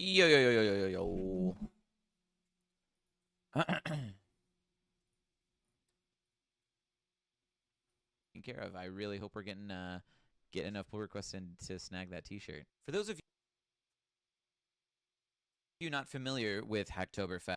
Yo, yo, yo, yo, yo, yo, yo. Taken care of. I really hope we're get enough pull requests in to snag that T-shirt. For those of you not familiar with Hacktoberfest,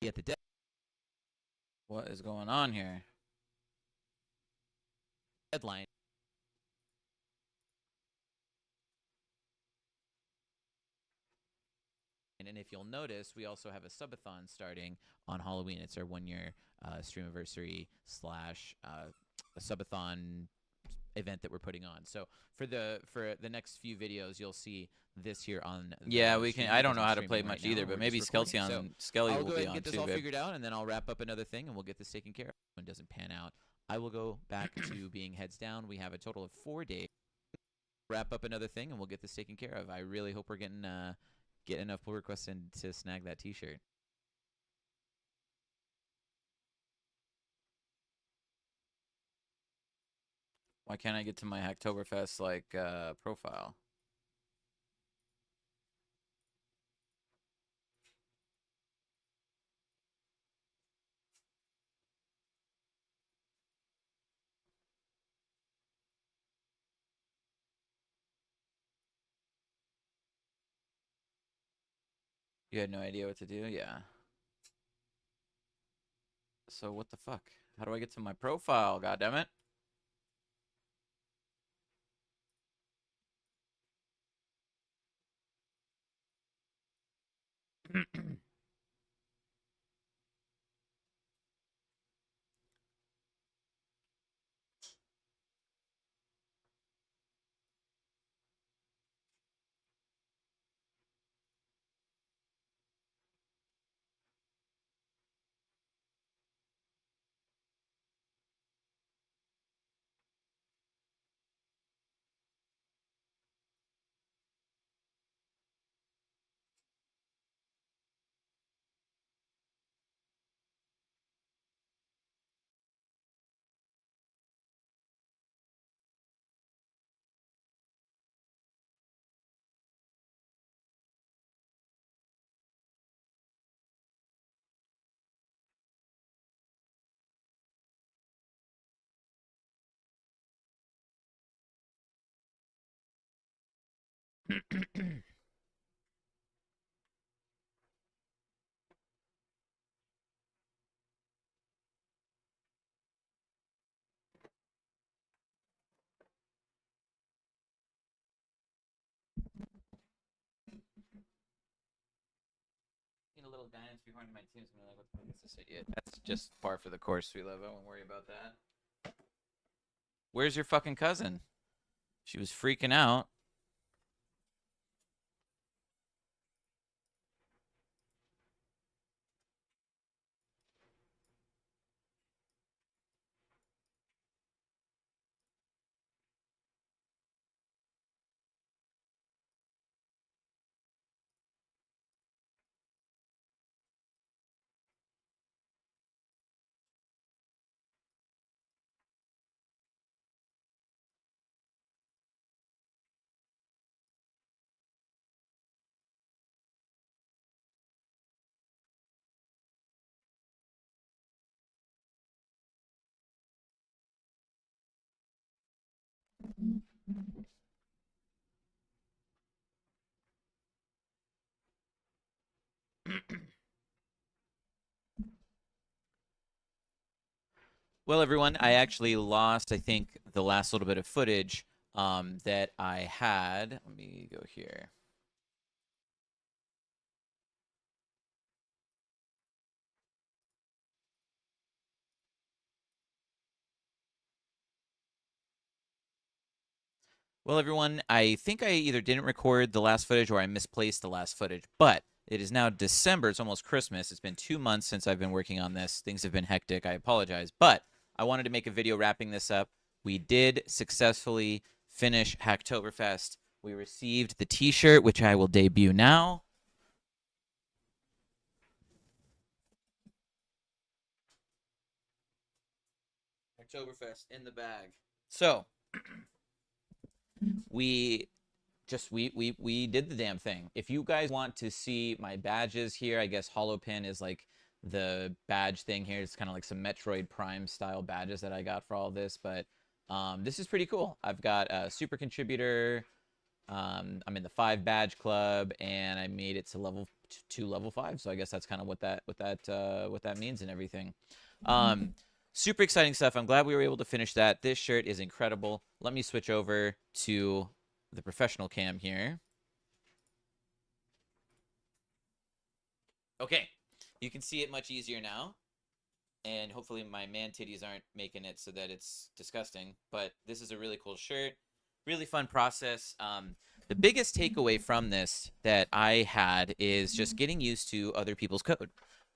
be at the what is going on here? Deadline. And if you'll notice, we also have a subathon starting on Halloween. It's our 1 year stream anniversary slash a subathon event that we're putting on. So for the next few videos, you'll see this here on. Yeah, we can. I don't know how to play much either, but maybe Skelly I'll will go be ahead and on get this too. all figured out, and then I'll wrap up another thing, and we'll get this taken care of. When it doesn't pan out, I will go back to being heads down. We have a total of 4 days. Wrap up another thing, and we'll get this taken care of. I really hope we're getting get enough pull requests in to snag that T-shirt. Why can't I get to my Hacktoberfest profile? You had no idea what to do? Yeah. So what the fuck? How do I get to my profile? God damn it. A little dance behind my team's gonna like, what the fuck is this idiot? That's just par for the course, sweet love. I won't worry about that. Where's your fucking cousin? She was freaking out. Well, everyone, I actually lost, I think, the last little bit of footage that I had. Let me go here. Well, everyone, I think I either didn't record the last footage or I misplaced the last footage, but it is now December. It's almost Christmas. It's been 2 months since I've been working on this. Things have been hectic. I apologize. But I wanted to make a video wrapping this up. We did successfully finish Hacktoberfest. We received the t-shirt, which I will debut now. Hacktoberfest in the bag. So we did the damn thing. If you guys want to see my badges here, I guess Holopin is like the badge thing here. It's kind of like some Metroid Prime style badges that I got for all this, but this is pretty cool. I've got a super contributor. I'm in the 5 badge club, and I made it to level 5. So I guess that's kind of what that means and everything. Super exciting stuff. I'm glad we were able to finish that. This shirt is incredible. Let me switch over to the professional cam here. Okay, you can see it much easier now. And hopefully my man titties aren't making it so that it's disgusting. But this is a really cool shirt. Really fun process. The biggest takeaway from this that I had is just getting used to other people's code.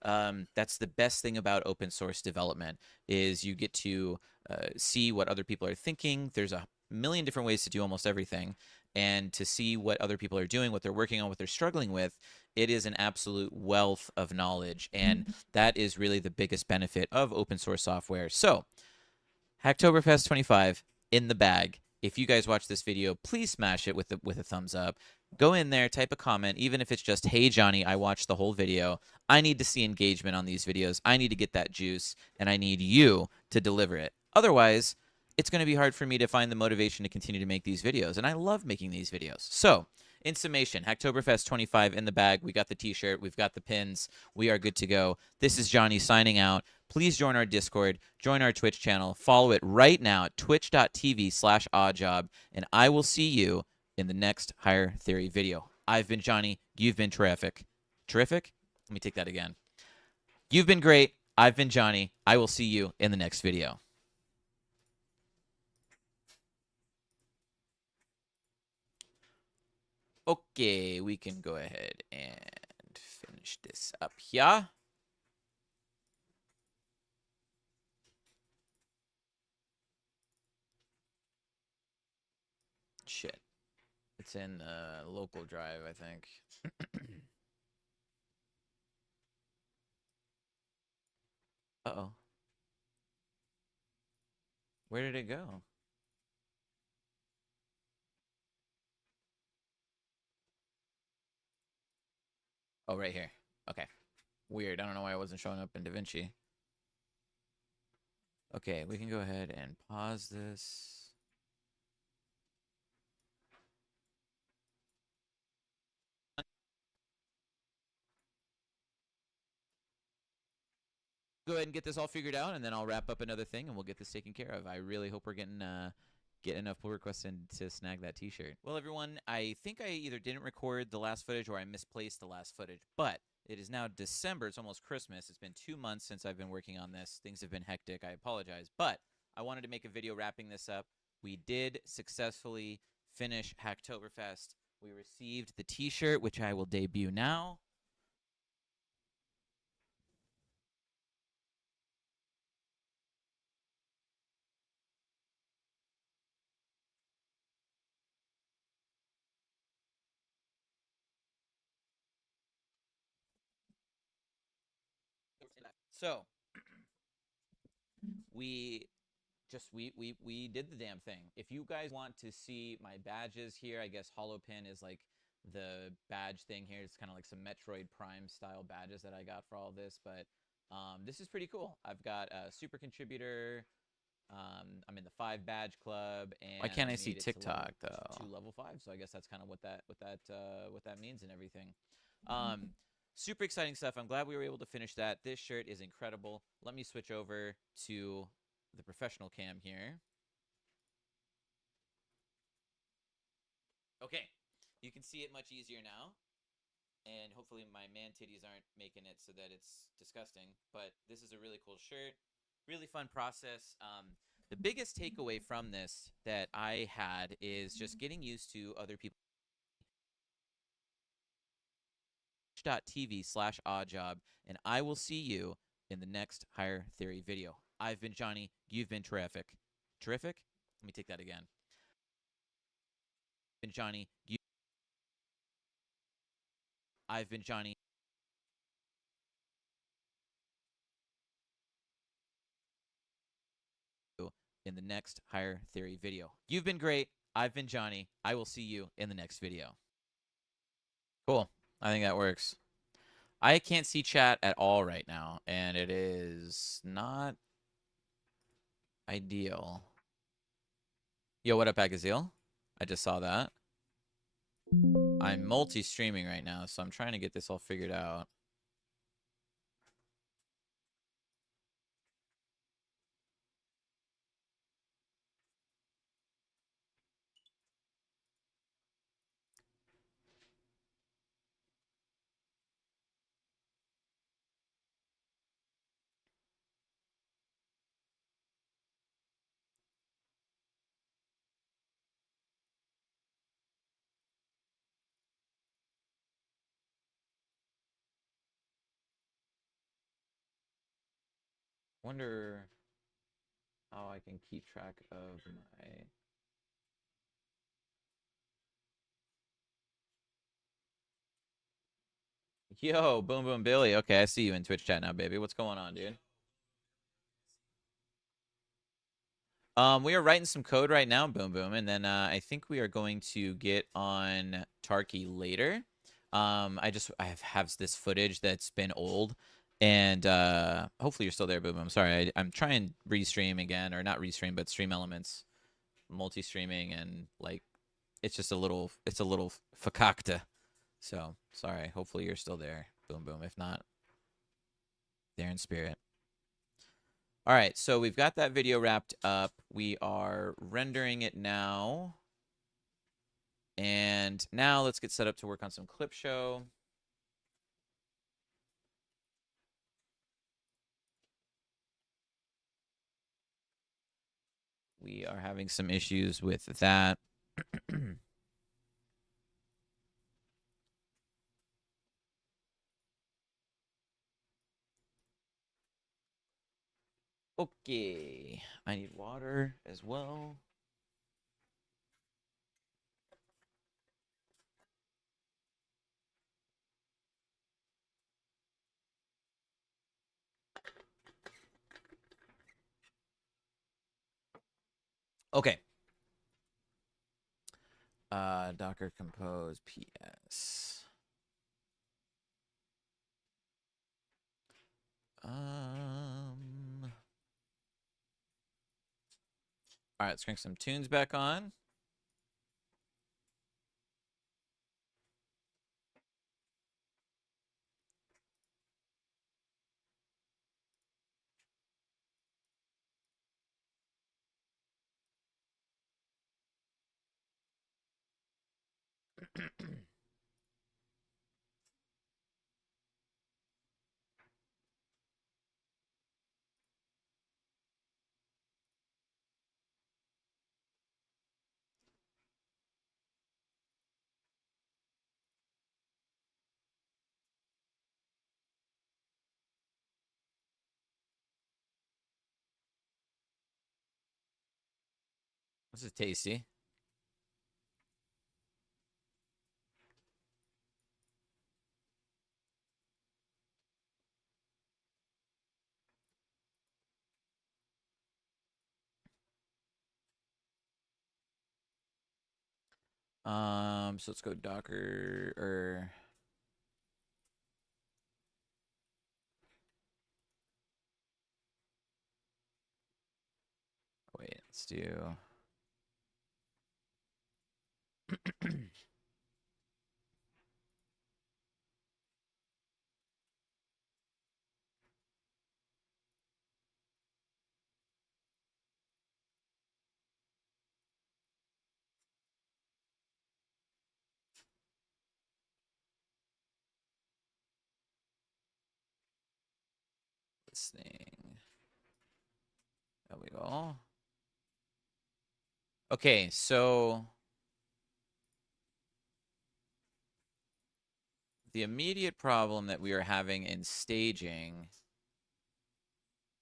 That's the best thing about open source development is you get to see what other people are thinking. There's a million different ways to do almost everything, and to see what other people are doing, what they're working on, what they're struggling with, it is an absolute wealth of knowledge, and that is really the biggest benefit of open source software. So Hacktoberfest 25 in the bag. If you guys watch this video, please smash it with a thumbs up. Go in there, type a comment, even if it's just, hey, Johnny, I watched the whole video. I need to see engagement on these videos. I need to get that juice, and I need you to deliver it. Otherwise, it's going to be hard for me to find the motivation to continue to make these videos, and I love making these videos. So, in summation, Hacktoberfest 25 in the bag. We got the t-shirt. We've got the pins. We are good to go. This is Johnny signing out. Please join our Discord. Join our Twitch channel. Follow it right now at twitch.tv/oddjob, and I will see you in the next Higher Theory video. I've been Johnny. You've been terrific. Terrific? Let me take that again. You've been great. I've been Johnny. I will see you in the next video. Okay, we can go ahead and finish this up here. Shit. It's in the local drive, I think. Uh-oh. Where did it go? Oh, right here. Okay. Weird. I don't know why it wasn't showing up in DaVinci. Okay, we can go ahead and pause this. Go ahead and get this all figured out, and then I'll wrap up another thing, and we'll get this taken care of. I really hope we're getting enough pull requests in to snag that t-shirt. Well, everyone, I think I either didn't record the last footage or I misplaced the last footage, but it is now December. It's almost Christmas. It's been 2 months since I've been working on this. Things have been hectic. I apologize, but I wanted to make a video wrapping this up. We did successfully finish Hacktoberfest. We received the t-shirt, which I will debut now. So we did the damn thing. If you guys want to see my badges here, I guess Holopin is like the badge thing here. It's kind of like some Metroid Prime style badges that I got for all this, but this is pretty cool. I've got a super contributor. I'm in the 5 badge club, and Why can't I made see it TikTok, to though? level 5. So I guess that's kind of what that means and everything. Super exciting stuff. I'm glad we were able to finish that. This shirt is incredible. Let me switch over to the professional cam here. Okay, you can see it much easier now. And hopefully my man titties aren't making it so that it's disgusting. But this is a really cool shirt. Really fun process. The biggest takeaway from this that I had is just getting used to other people. Twitch.tv/oddjob, and I will see you in the next Higher Theory video. I've been Johnny. You've been terrific. Terrific? Let me take that again. Been Johnny. I've been Johnny. In the next Higher Theory video. You've been great. I've been Johnny. I will see you in the next video. Cool. I think that works. I can't see chat at all right now, and it is not ideal. Yo, what up, Agazil? I just saw that. I'm multi-streaming right now, so I'm trying to get this all figured out. Wonder how I can keep track of my... Yo, Boom Boom Billy. Okay, I see you in Twitch chat now, baby. What's going on, dude? We are writing some code right now, Boom Boom, and then I think we are going to get on Tarky later. I have this footage that's been old, and hopefully you're still there, Boom Boom. Sorry, I'm trying restream again, or not restream, but Stream Elements, multi-streaming, and like it's a little fakakta. So sorry. Hopefully you're still there, Boom Boom. If not, there in spirit. All right, so we've got that video wrapped up. We are rendering it now. And now let's get set up to work on some clip show. We are having some issues with that. Okay, I need water as well. Okay. Docker compose PS. All right, let's crank some tunes back on. This is tasty. So let's go Docker or wait, let's do listening. There we go. Okay, so the immediate problem that we are having in staging,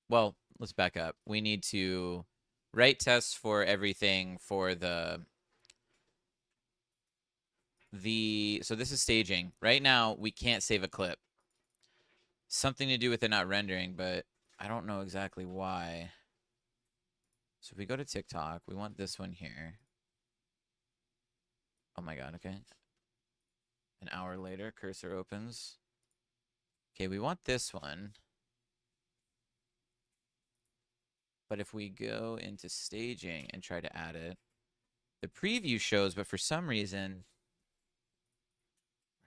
well, let's back up. We need to write tests for everything for so this is staging. Right now, we can't save a clip. Something to do with it not rendering, but I don't know exactly why. So if we go to TikTok, we want this one here. Oh my god, okay. An hour later, cursor opens. Okay, we want this one. But if we go into staging and try to add it, the preview shows, but for some reason,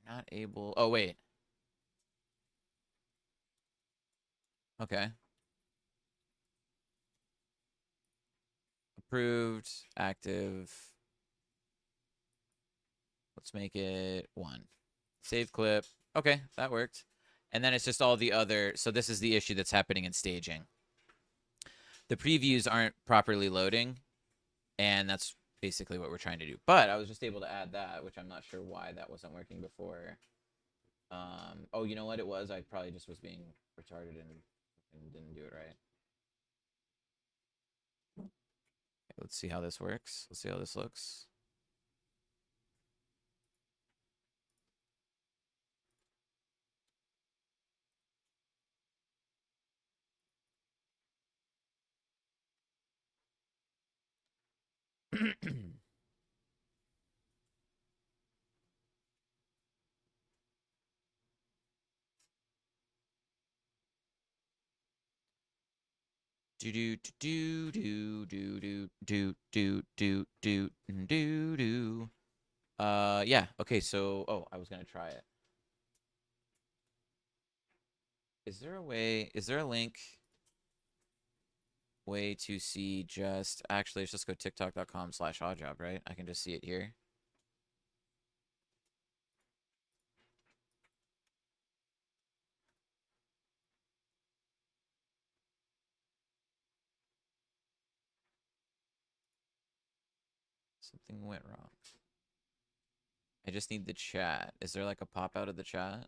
we're not able. Oh, wait. Okay. Approved, active. Let's make it 1. Save clip. Okay, that worked. And then it's just all the other. So this is the issue that's happening in staging. The previews aren't properly loading, and that's basically what we're trying to do. But I was just able to add that, which I'm not sure why that wasn't working before. Oh, you know what it was? I probably just was being retarded and didn't do it right. Okay, let's see how this works. Let's see how this looks. Do do do do do do do do do do do do. Yeah. Okay. So, I was gonna try it. Is there a way? Is there a link? Way to see just actually? Let's just go tiktok.com/oddjob. Right? I can just see it here. Something went wrong. I just need the chat. Is there like a pop out of the chat?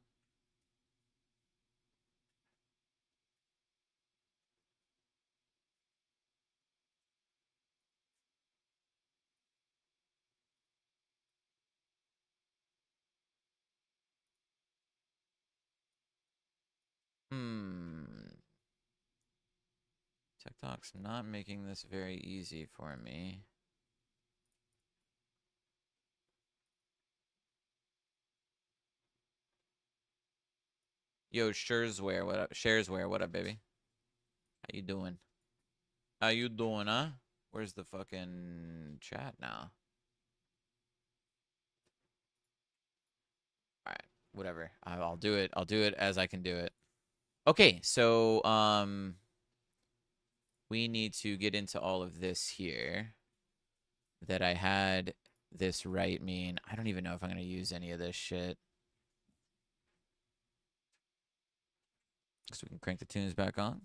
TikTok's not making this very easy for me. Yo, Sharesware, what up? Sharesware, what up, baby? How you doing? How you doing, huh? Where's the fucking chat now? All right, whatever. I'll do it. I'll do it as I can do it. Okay, so we need to get into all of this here. That I had this right mean. I don't even know if I'm gonna use any of this shit. So we can crank the tunes back on.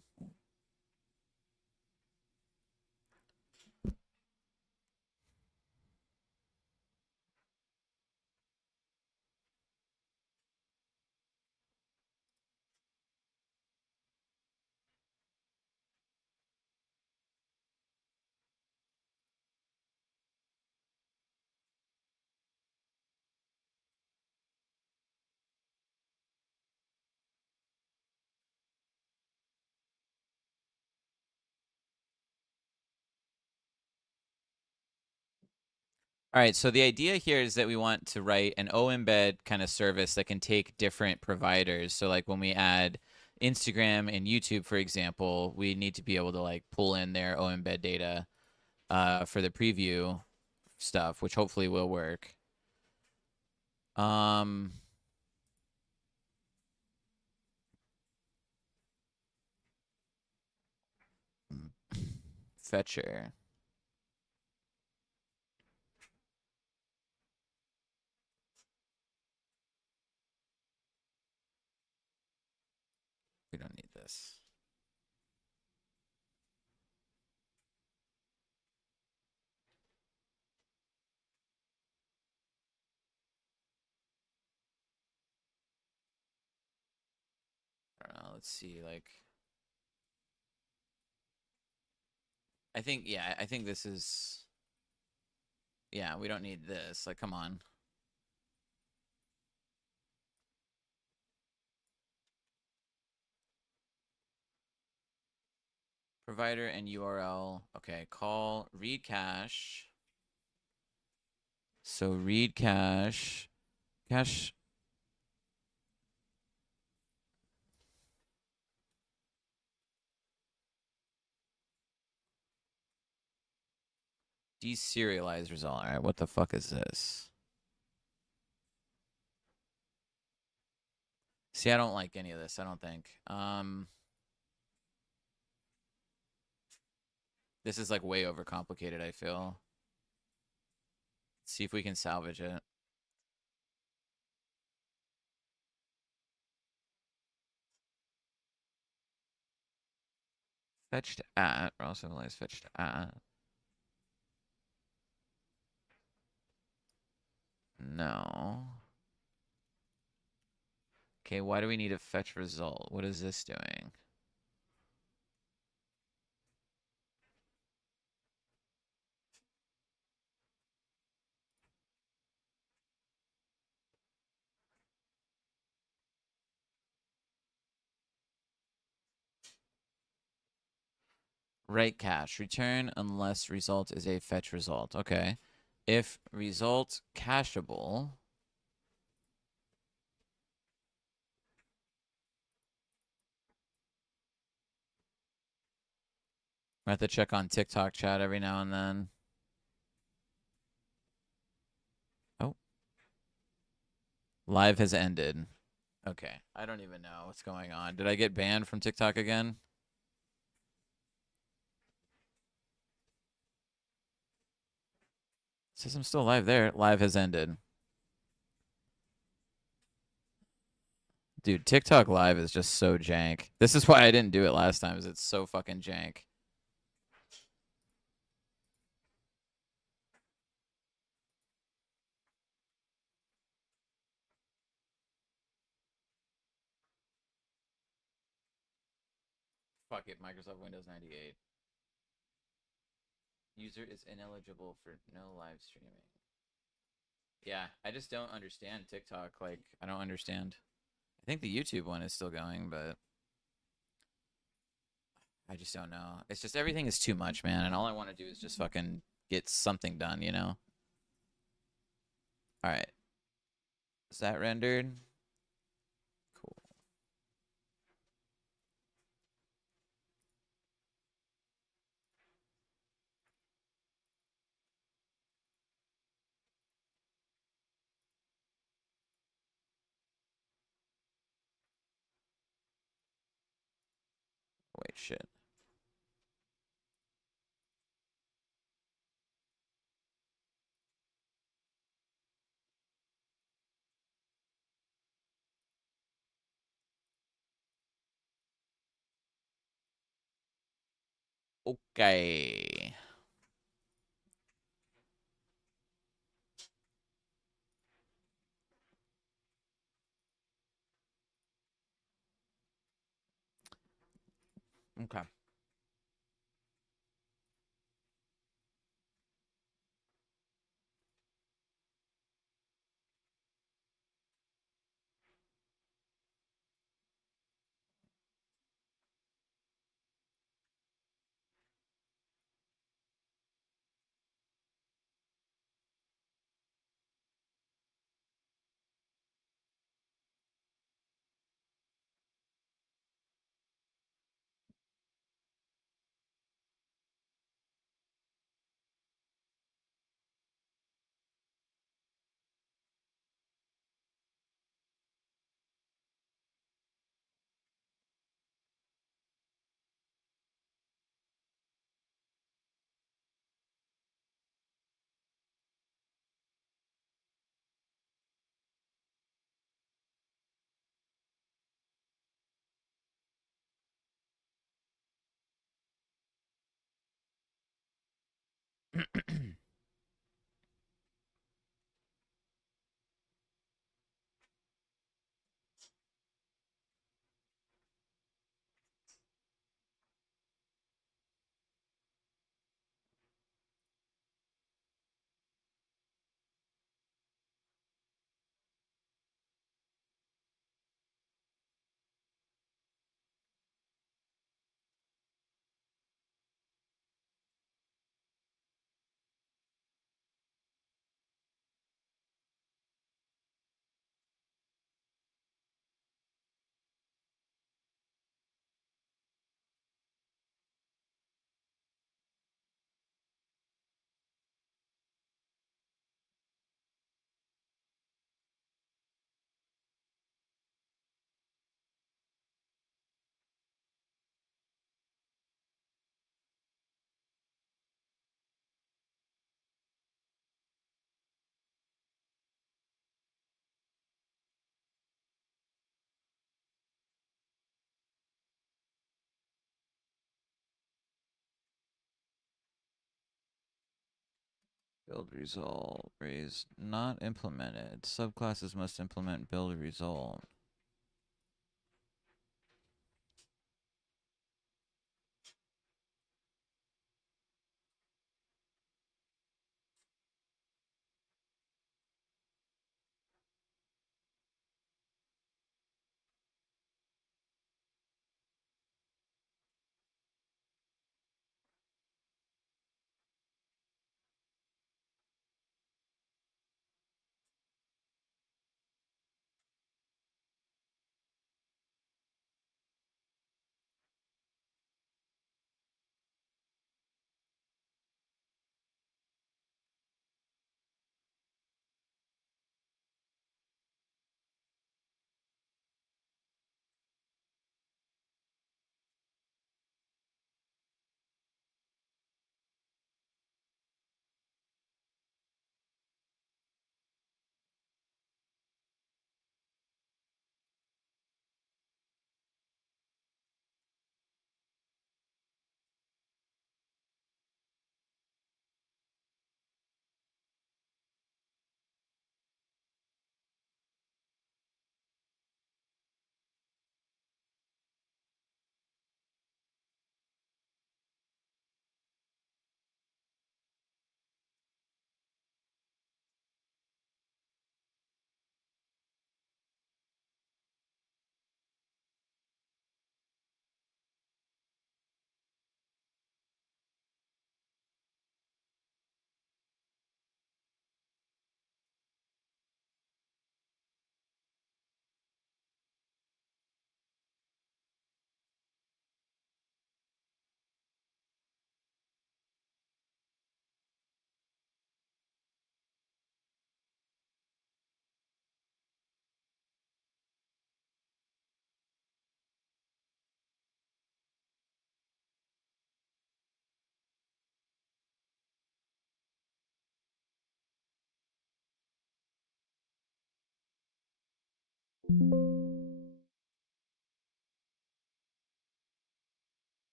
All right, so the idea here is that we want to write an OEmbed kind of service that can take different providers. So like when we add Instagram and YouTube, for example, we need to be able to like pull in their OEmbed data for the preview stuff, which hopefully will work. Fetcher. We don't need this. I don't know. Let's see, like. I think, yeah, I think this is, yeah, we don't need this. Like, come on. Provider and URL. Okay, call, read cache. So read cache. Cache. Deserialize result. All right, what the fuck is this? See, I don't like any of this, I don't think. This is like way overcomplicated, I feel. Let's see if we can salvage it. Fetched at, or also fetched at. No. Okay, why do we need a fetch result? What is this doing? Write cache. Return unless result is a fetch result. Okay. If result cacheable. I have to check on TikTok chat every now and then. Oh. Live has ended. Okay. I don't even know what's going on. Did I get banned from TikTok again? It says I'm still live there. Live has ended. Dude, TikTok live is just so jank. This is why I didn't do it last time, is it's so fucking jank. Fuck it, Microsoft Windows 98. User is ineligible for no live streaming. Yeah, I just don't understand TikTok. Like, I don't understand. I think the YouTube one is still going, but I just don't know. It's just everything is too much, man. And all I want to do is just fucking get something done, you know? All right. Is that rendered? Cool. Wait, shit. Okay. Okay. Build result. Raise not implemented. Subclasses must implement build result.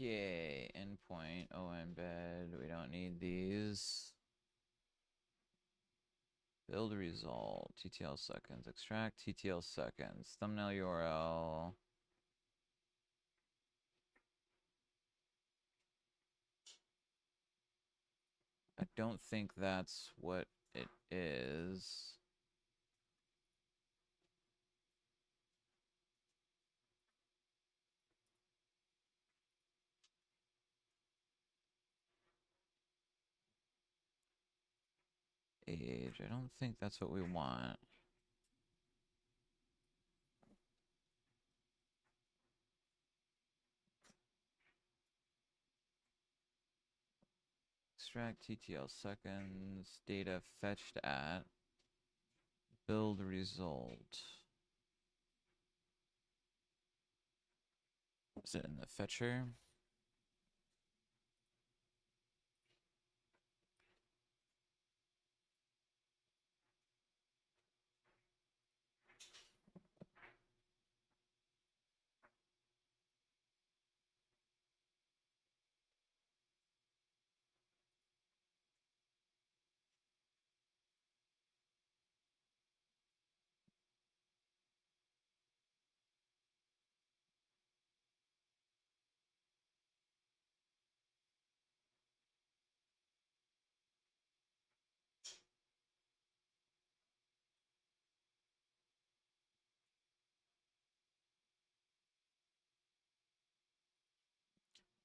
Okay, endpoint, embed. We don't need these. Build result, TTL seconds, extract TTL seconds, thumbnail URL. I don't think that's what it is. Age, I don't think that's what we want. Extract TTL seconds, data fetched at, build result. Is it in the fetcher?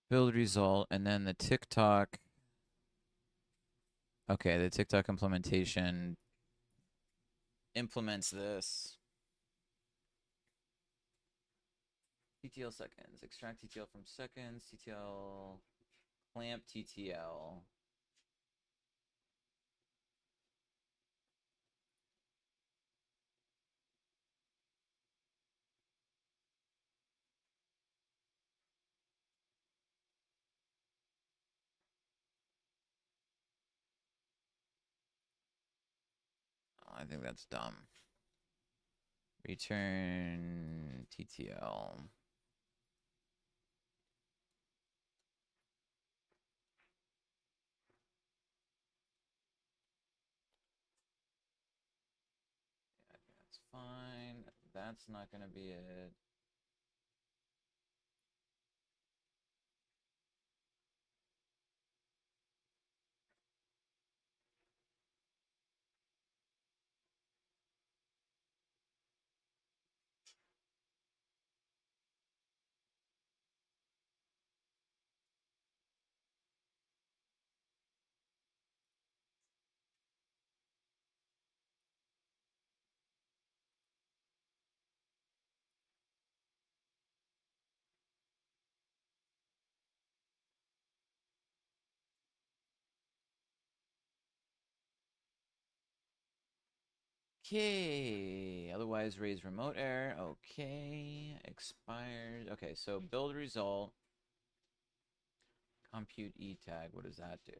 Build result, and then the TikTok. Okay, the TikTok implementation implements this. TTL seconds, extract TTL from seconds, TTL, clamp TTL. Oh, I think that's dumb. Return TTL. That's fine. That's not going to be it. Okay. Otherwise, raise remote error. Okay. Expired. Okay, so build result. Compute E tag. What does that do?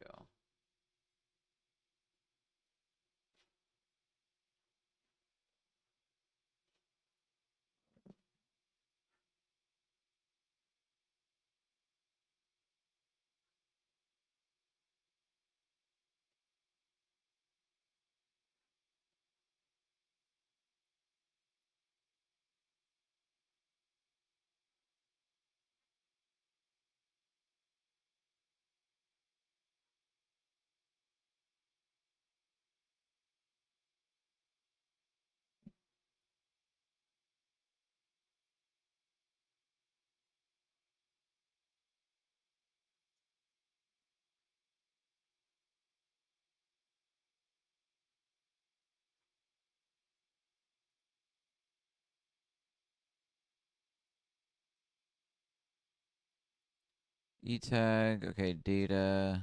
E tag. Okay, data.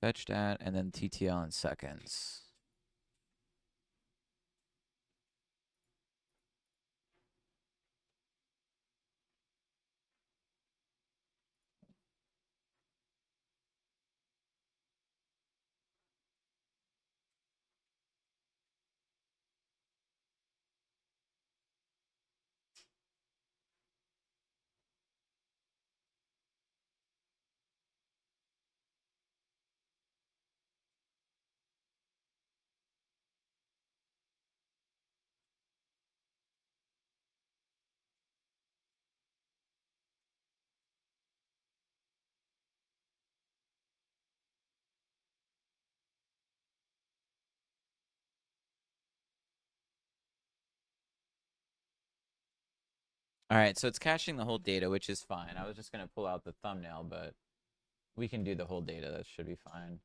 Fetched at, and then TTL in seconds. All right, so it's caching the whole data, which is fine. I was just going to pull out the thumbnail, but we can do the whole data. That should be fine.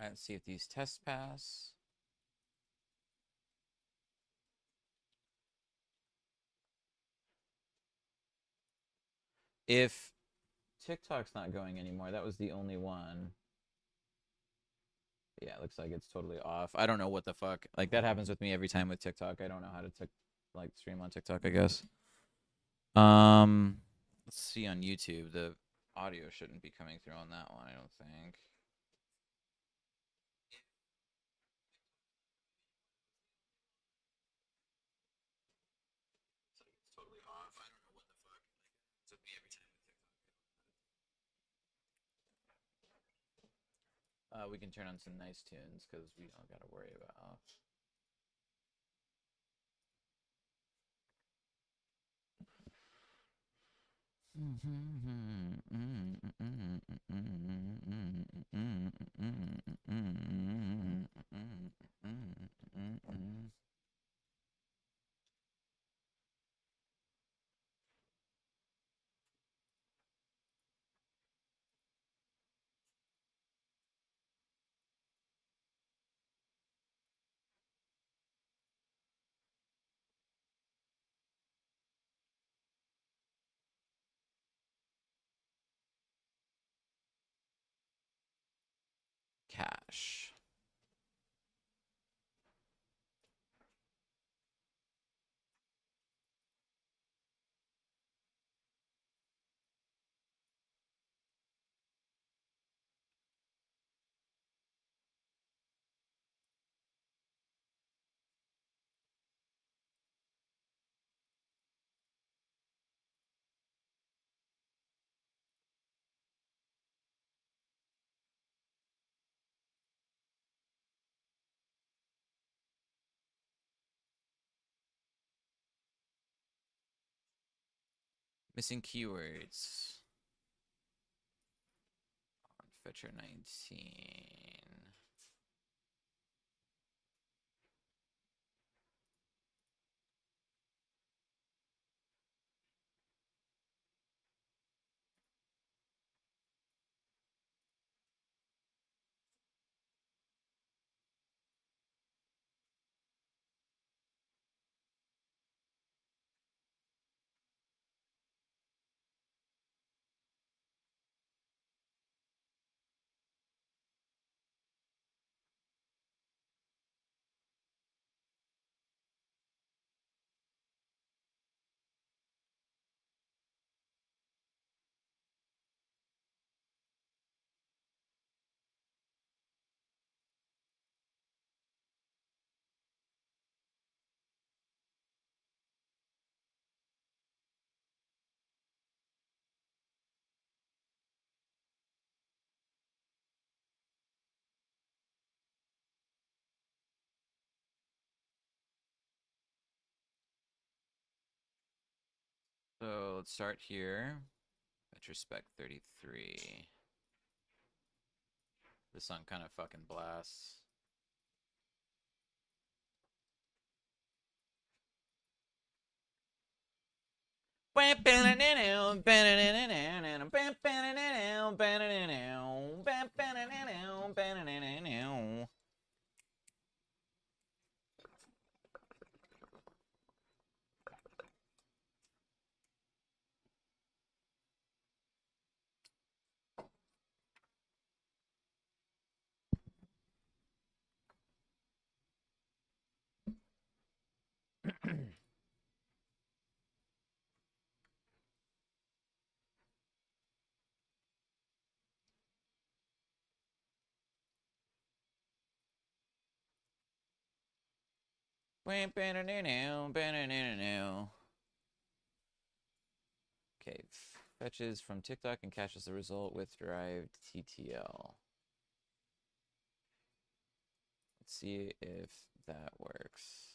All right, let's see if these tests pass. If TikTok's not going anymore, that was the only one. Yeah, it looks like it's totally off. I don't know what the fuck. Like that happens with me every time with TikTok. I don't know how to like stream on TikTok, I guess. Let's see on YouTube. The audio shouldn't be coming through on that one, I don't think. It's totally off. I don't know what the fuck. It's with me every time with TikTok. We can turn on some nice tunes because we don't got to worry about. cache. Missing keywords on Fetcher 19. So let's start here. Retrospect 33. This song kind of fucking blasts. Okay, fetches from TikTok and caches the result with derived TTL. Let's see if that works.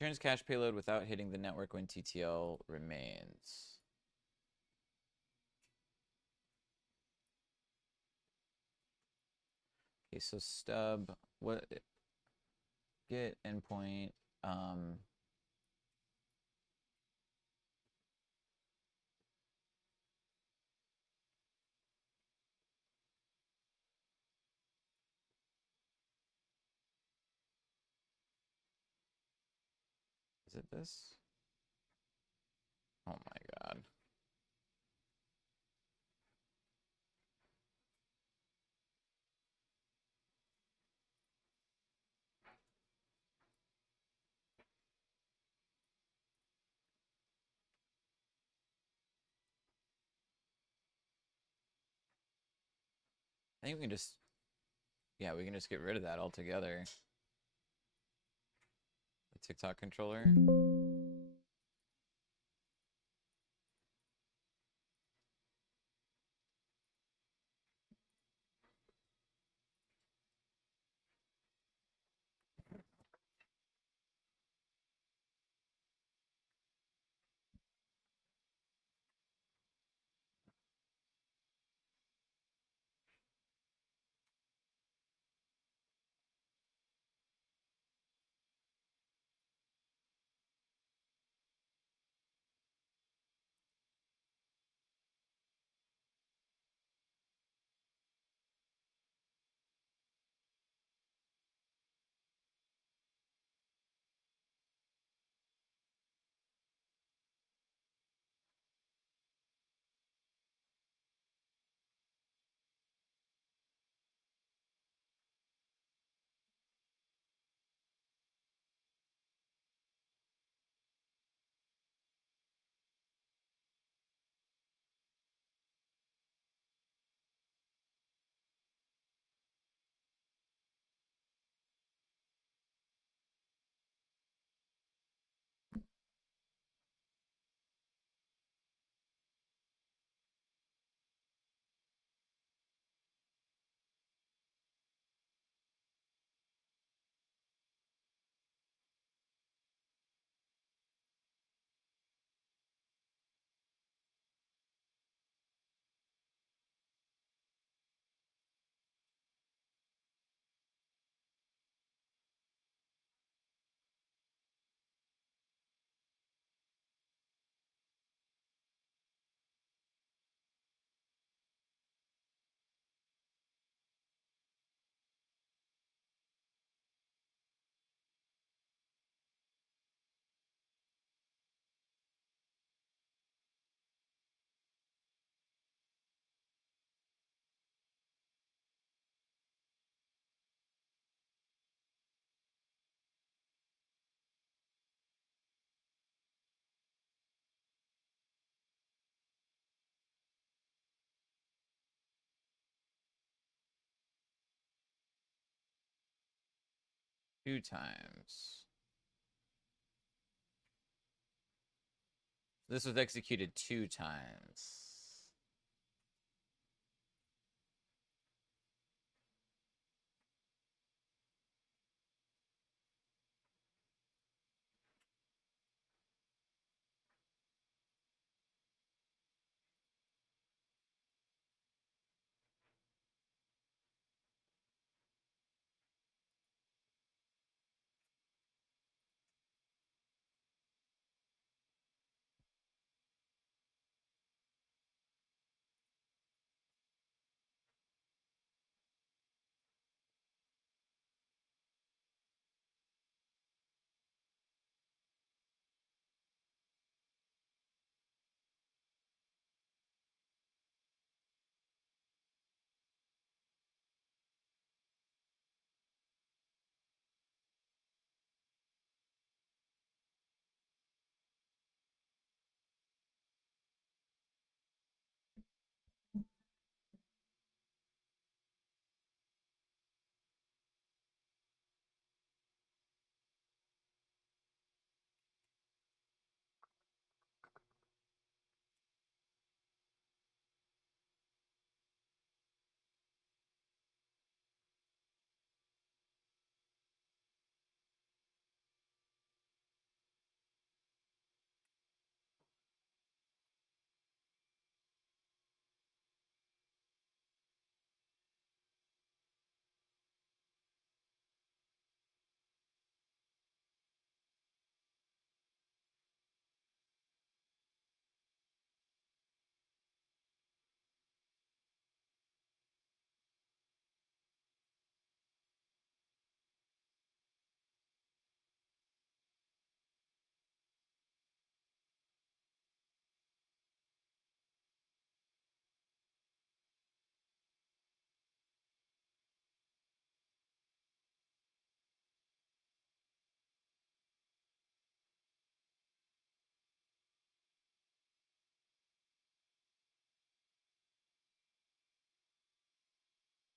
Turns cache payload without hitting the network when TTL remains. Okay, so stub, what, get endpoint, is it this? Oh my God. I think we can just, yeah, we can just get rid of that altogether. The TikTok controller. 2 times. This was executed 2 times.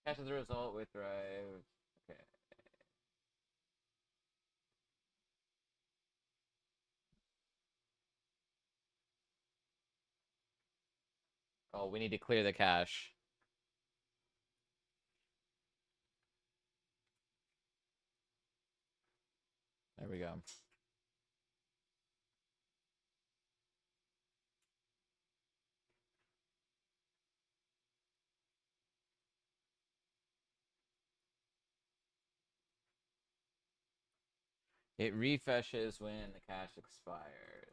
Capture the result with drive. Okay. Oh, we need to clear the cache. There we go. It refreshes when the cache expires.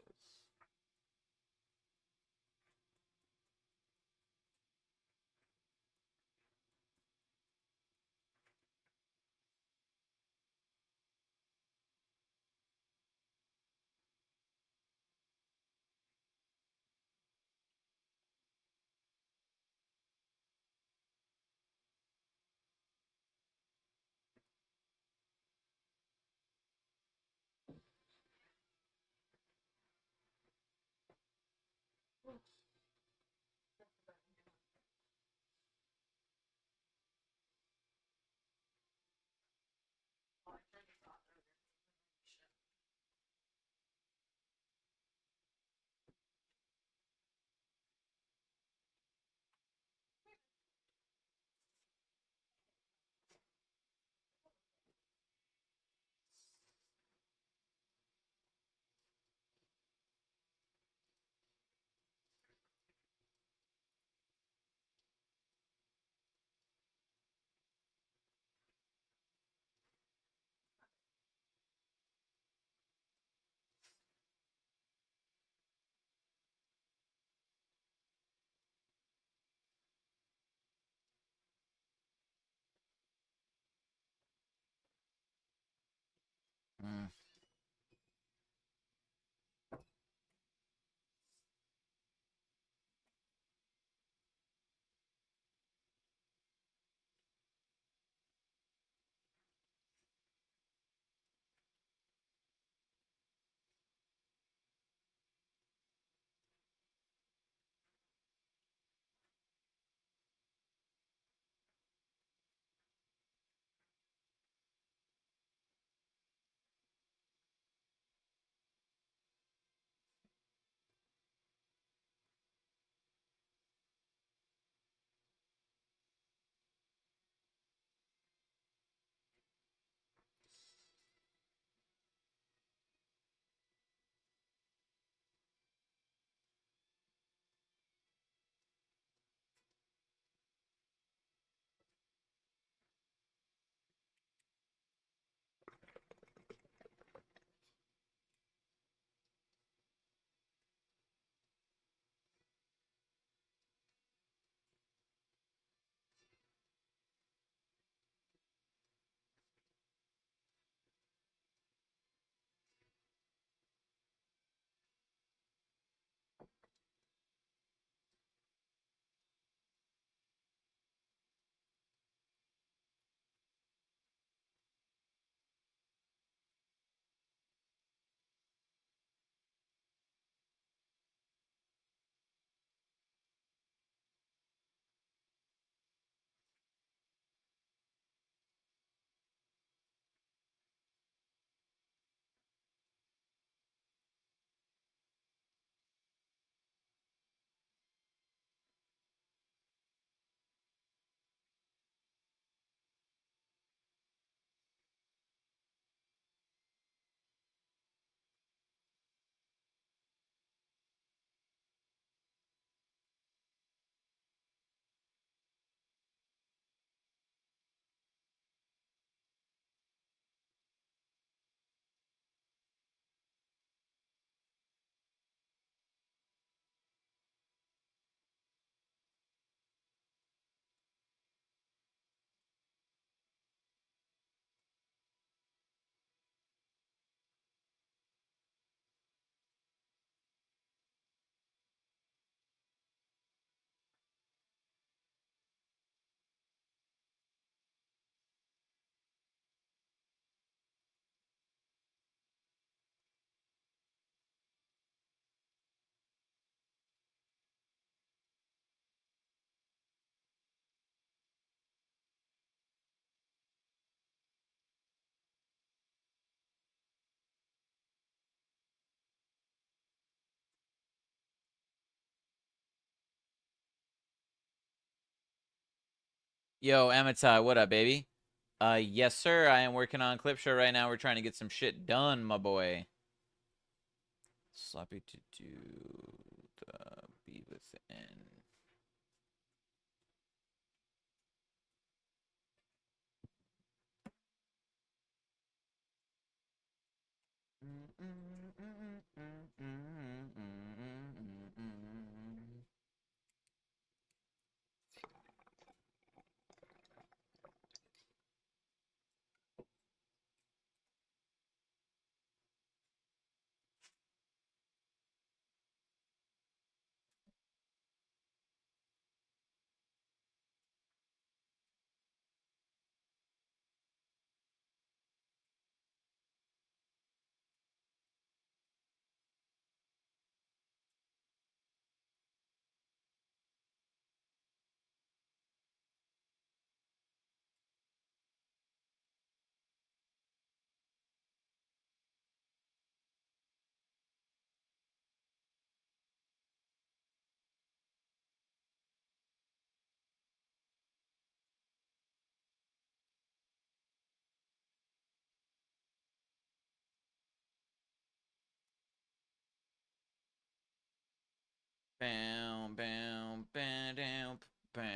Yo, Amatai, what up, baby? Yes, sir. I am working on Clip Show right now. We're trying to get some shit done, my boy. Sloppy to do the be within. Bam, bam, bam, bam, bam.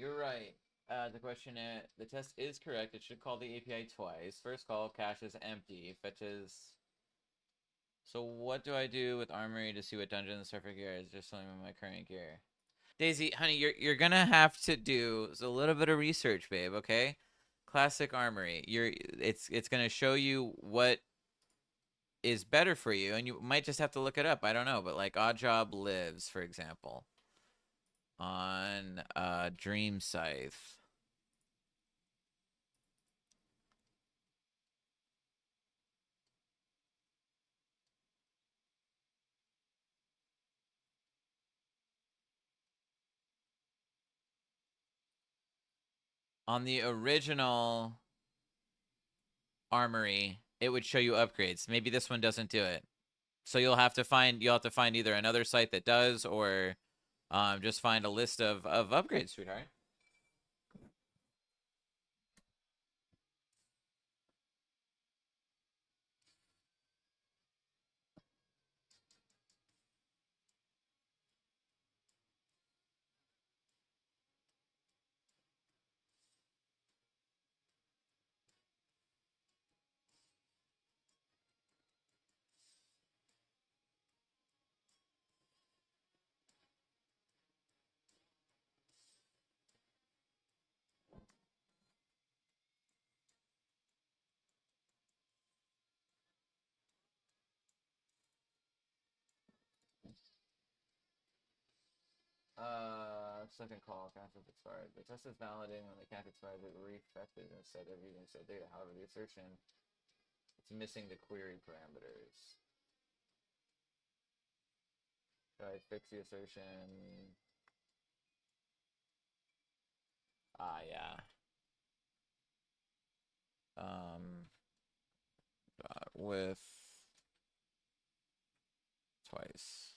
You're right. The question, the test is correct. It should call the API twice. First call, cache is empty. Fetches. So what do I do with Armory to see what dungeons are for gear? Is just something with my current gear? Daisy, honey, you're gonna have to do a little bit of research, babe. Okay. Classic Armory. It's gonna show you what is better for you, and you might just have to look it up. I don't know, but like Oddjob Lives, for example, on Dream Scythe. On the original Armory, it would show you upgrades. Maybe this one doesn't do it. So you'll have to find either another site that does, or just find a list of upgrades, sweetheart. Second call, cache is expired. The test is validating when the cache expires, it refetches instead of using set data. However, the assertion, it's missing the query parameters. Should I fix the assertion? Yeah. With twice.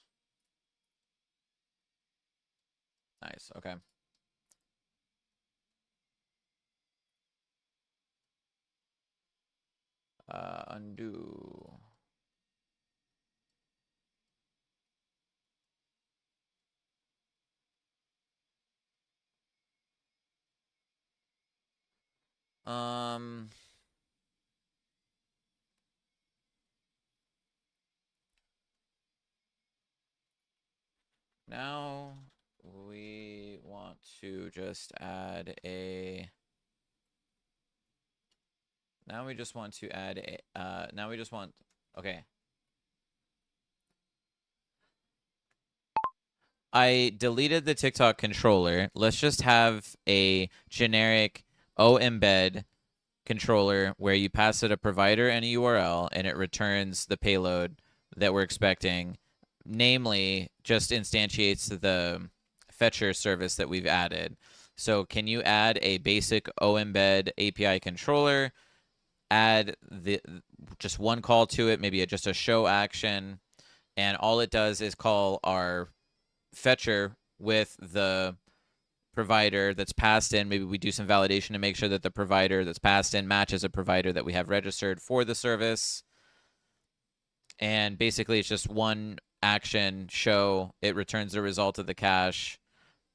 Nice. Okay. Undo. Now we want to just add a. Now we just want to add a. Now we just want. Okay. I deleted the TikTok controller. Let's just have a generic O-embed controller where you pass it a provider and a URL and it returns the payload that we're expecting. Namely, just instantiates the fetcher service that we've added. So can you add a basic O-embed API controller, add just one call to it, maybe just a show action, and all it does is call our fetcher with the provider that's passed in. Maybe we do some validation to make sure that the provider that's passed in matches a provider that we have registered for the service. And basically, it's just one action show. It returns the result of the cache,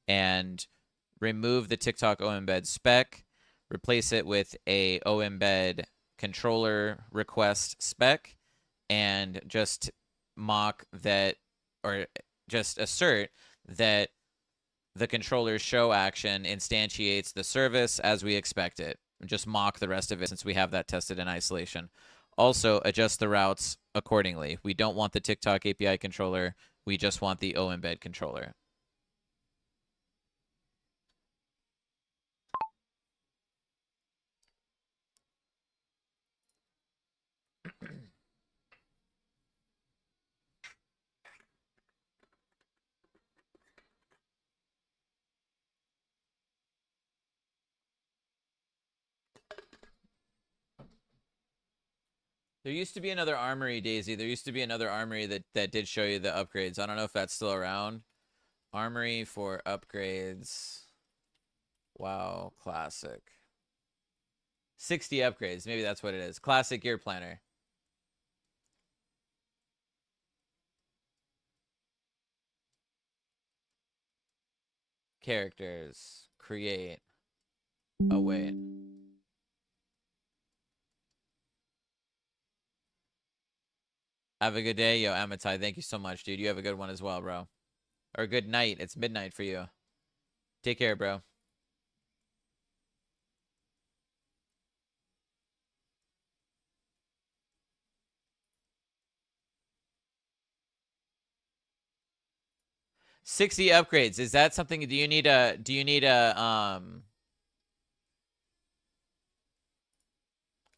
and remove the TikTok O-embed spec, replace it with a O-embed controller request spec, and just mock that, or just assert that the controller's show action instantiates the service as we expect it. Just mock the rest of it since we have that tested in isolation. Also, adjust the routes accordingly. We don't want the TikTok API controller. We just want the O-embed controller. There used to be another armory, Daisy. There used to be another armory that did show you the upgrades. I don't know if that's still around. Armory for upgrades. WoW Classic. 60 upgrades. Maybe that's what it is. Classic Gear Planner. Characters. Create. Oh, wait. Have a good day. Yo, Amatai, thank you so much, dude. You have a good one as well, bro. Or good night. It's midnight for you. Take care, bro. $60 upgrades. Is that something? Do you need a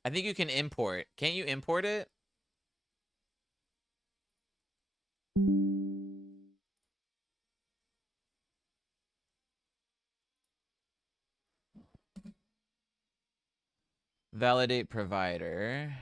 I think you can import. Can't you import it? Validate provider.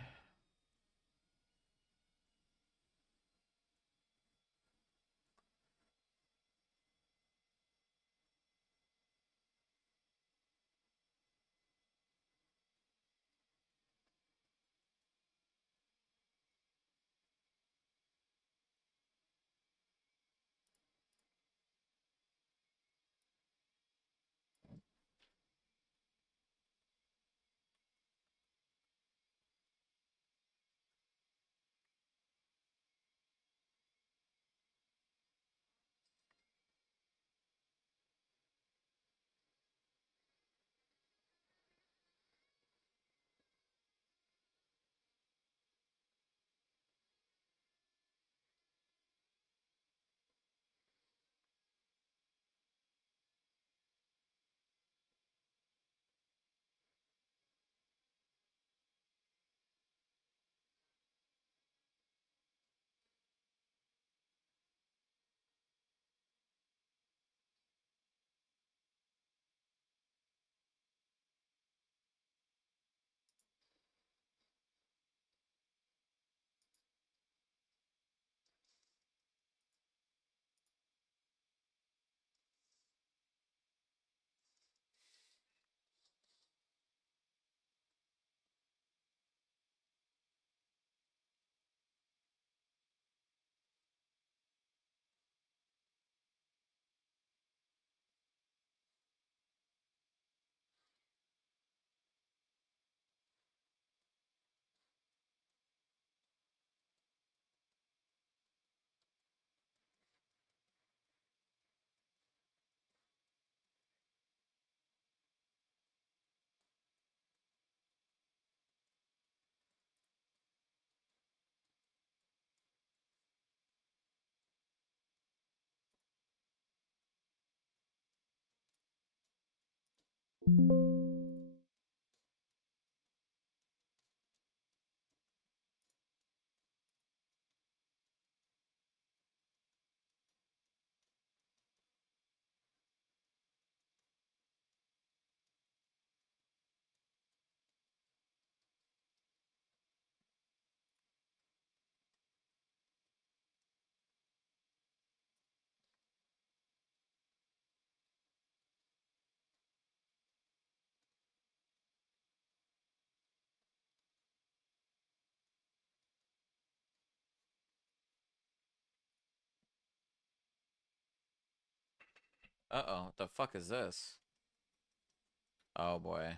Uh-oh, what the fuck is this? Oh boy.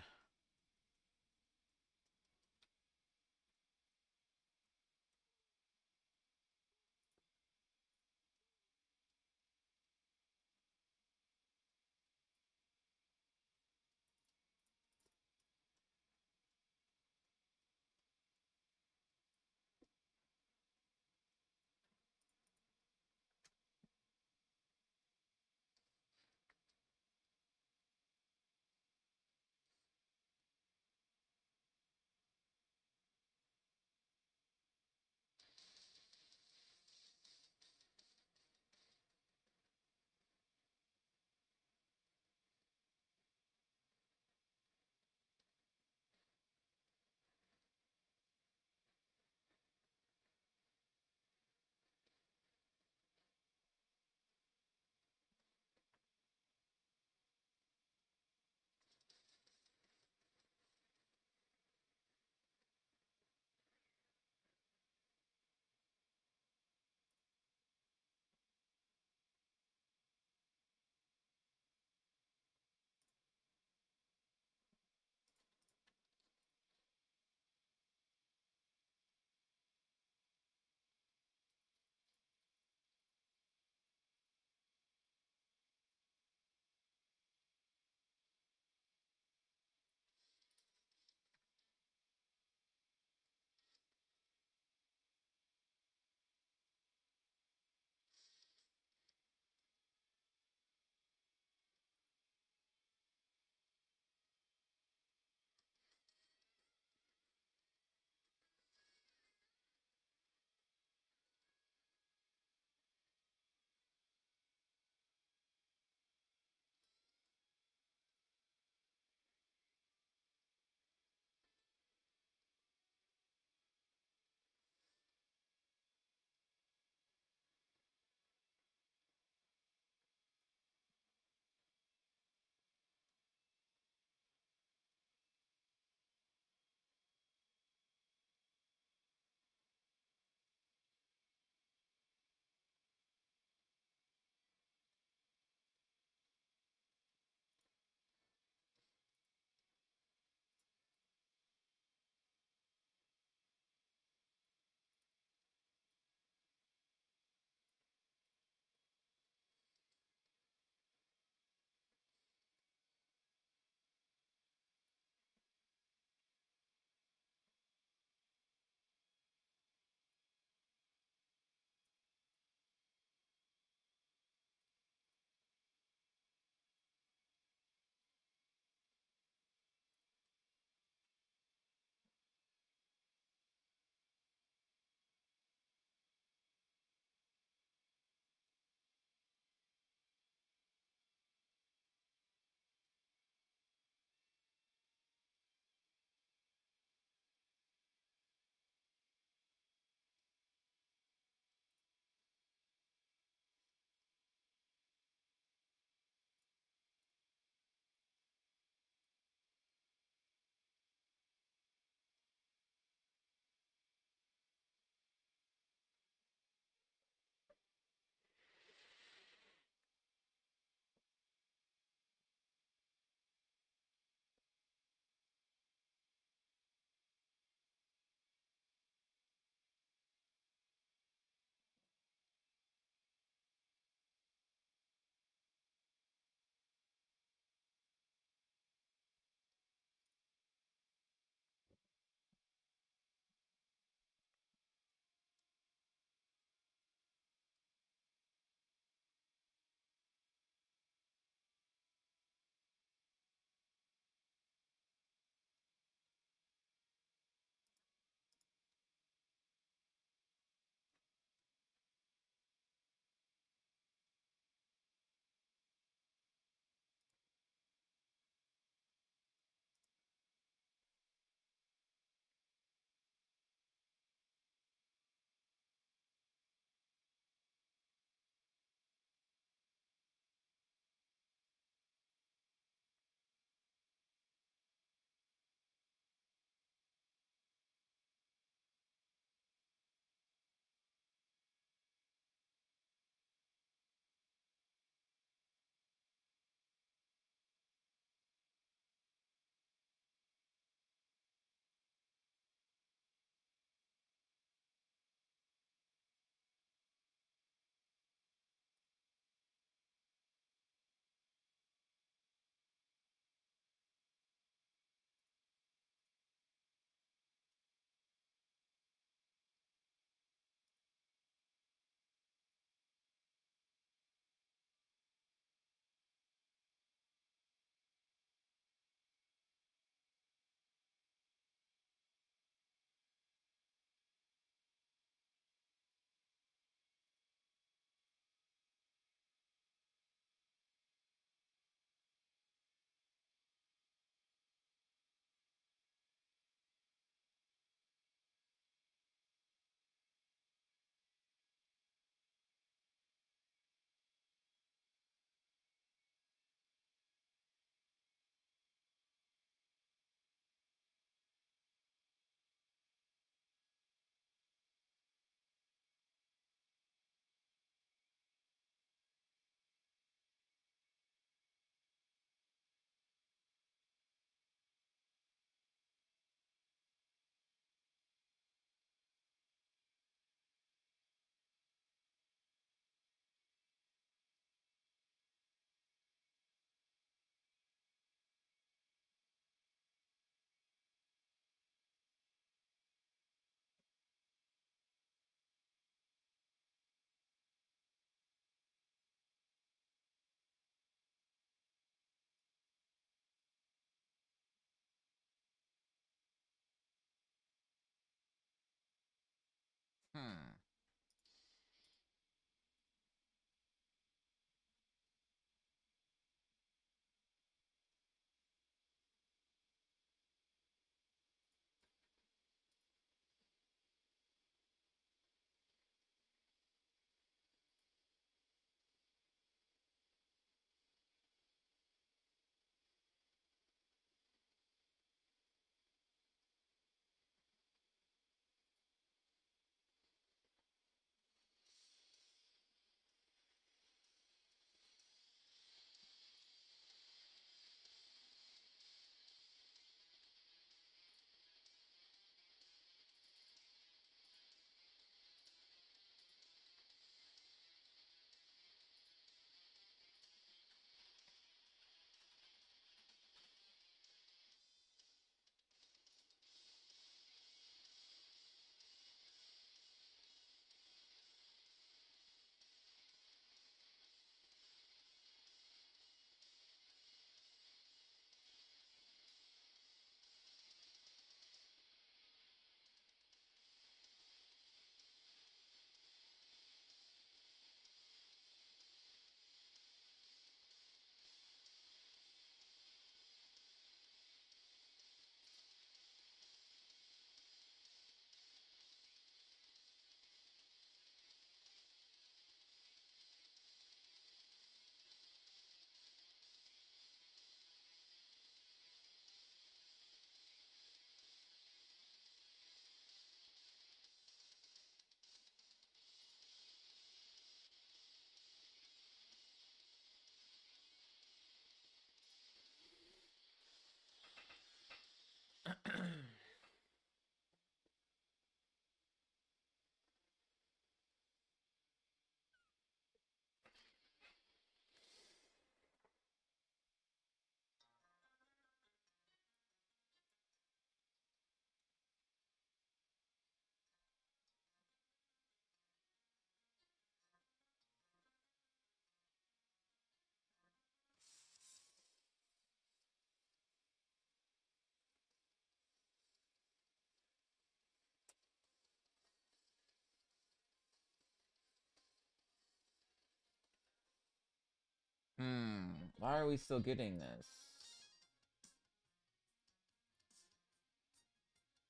Why are we still getting this?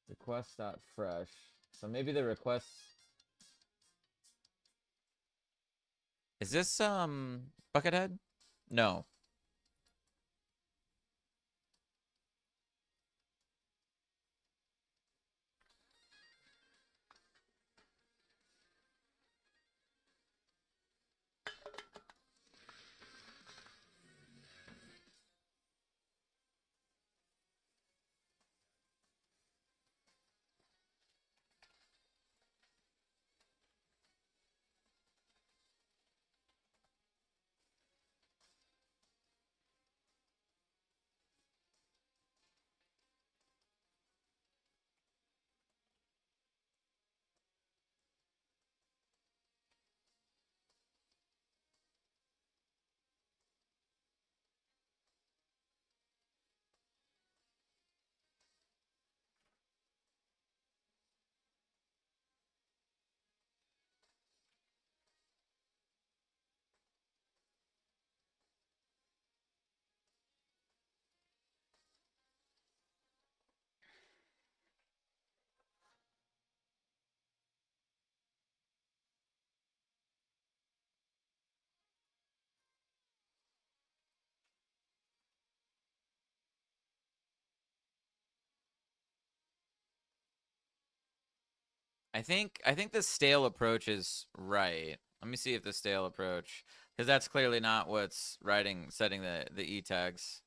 Request.fresh. So maybe the requests. Is this Buckethead? No. I think the stale approach is right. Let me see if the stale approach, because that's clearly not what's setting the e tags.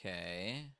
Okay.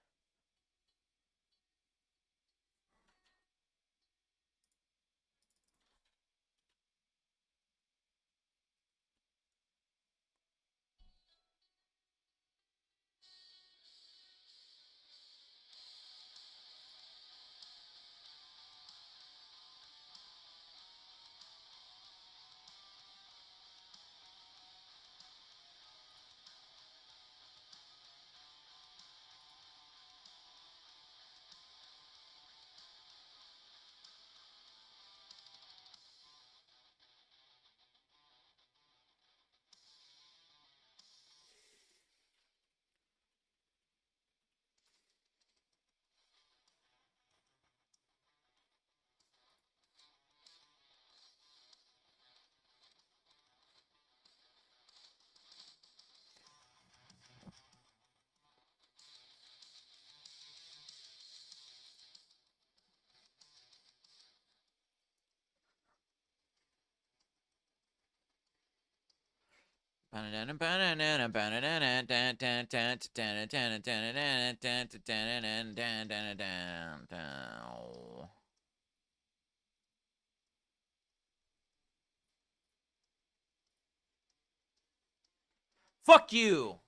Fuck you.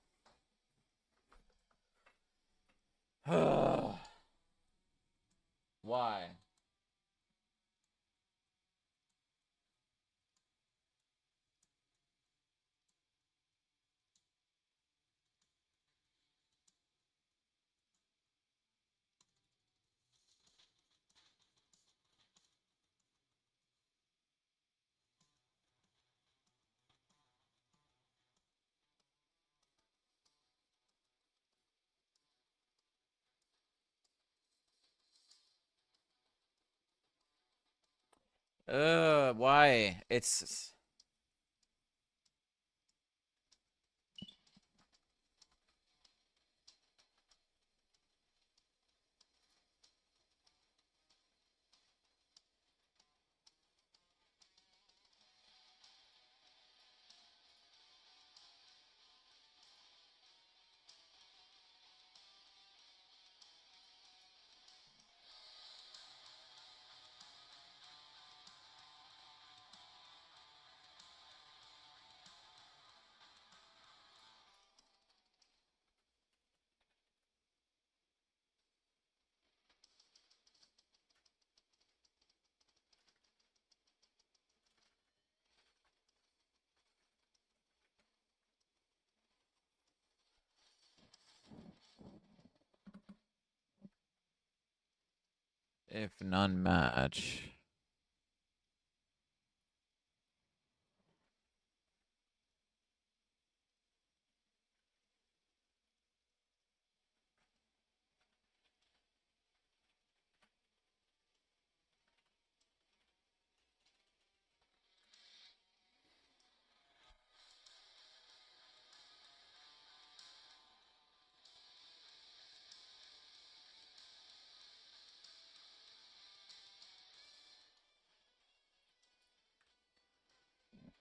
Why? Why? It's If none match.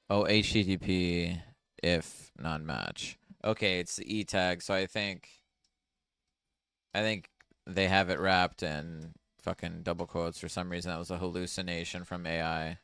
Oh, HTTP if non-match. Okay, it's the E tag, so I think they have it wrapped in fucking double quotes for some reason. That was a hallucination from AI.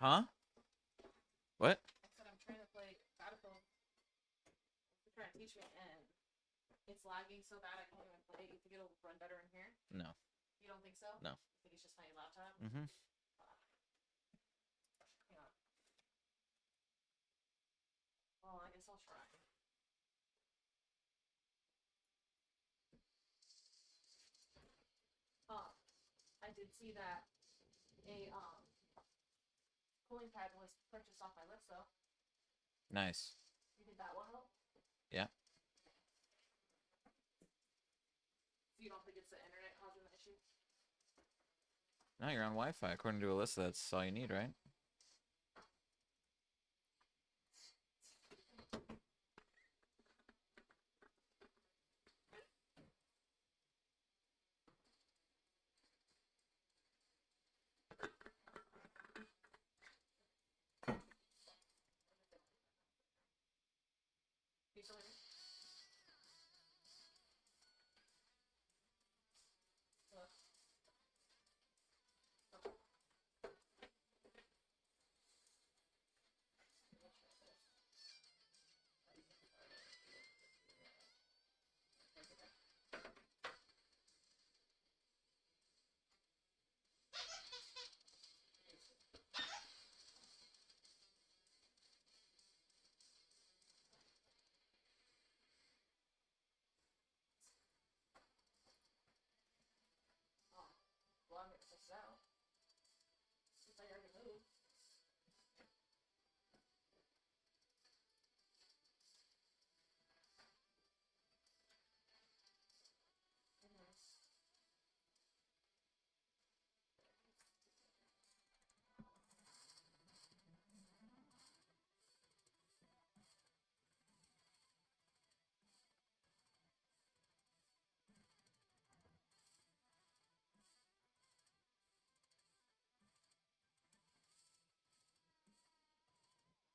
Huh? What? No. No. Mm-hmm. did see that a cooling pad was purchased off my list, though. Nice. You think that will help? Yeah. So you don't think it's the internet causing the issue? No, you're on Wi-Fi. According to Alyssa, that's all you need, right? You still hear me? Hello? Okay. Oh, well, I'm gonna test it out. Since I already moved.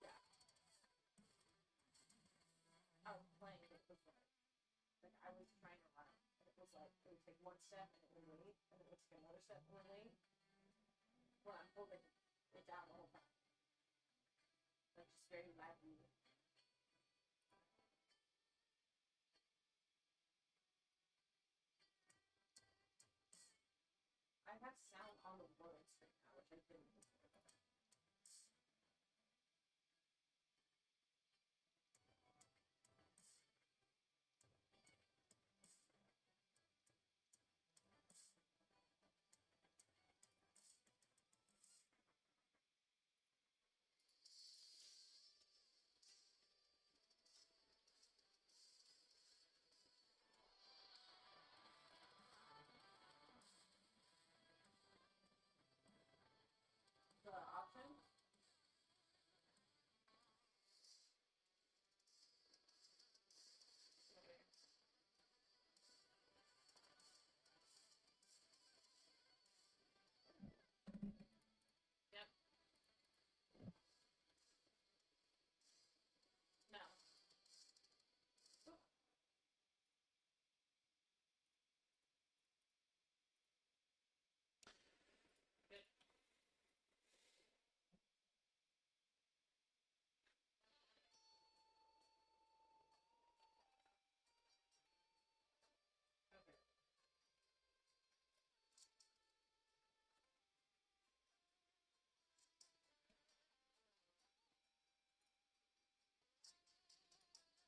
Yeah. I was playing, it was like I was trying to run. And it was like, it would take one step and it would wait, and it would take another step and it would wait. When I'm holding it down the whole time. Like, just very laggy. I have sound on the loading screen now, which I didn't before. The option? Okay. Yep. No. Good. Okay.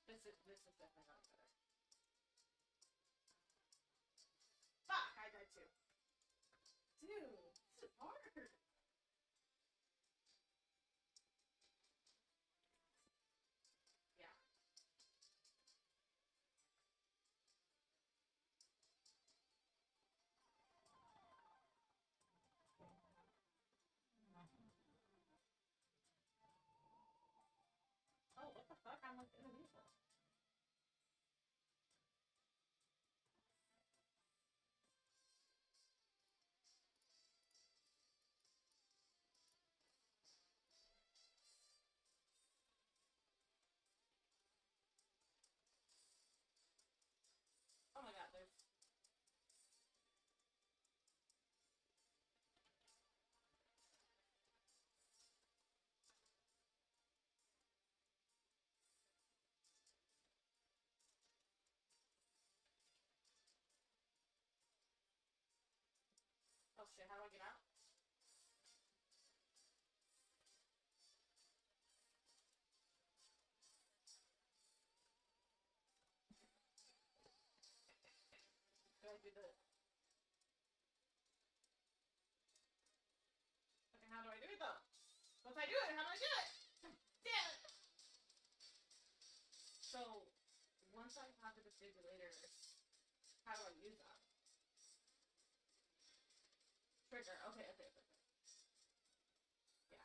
This is definitely not better. Fuck, I died too. Dude, this is hard. Yeah. Oh, what the fuck? I'm like in the neutral. Oh my god, there's. Oh shit, how do I get out? Do I do the. defibrillators. How do I use them? Trigger. Okay. Yeah.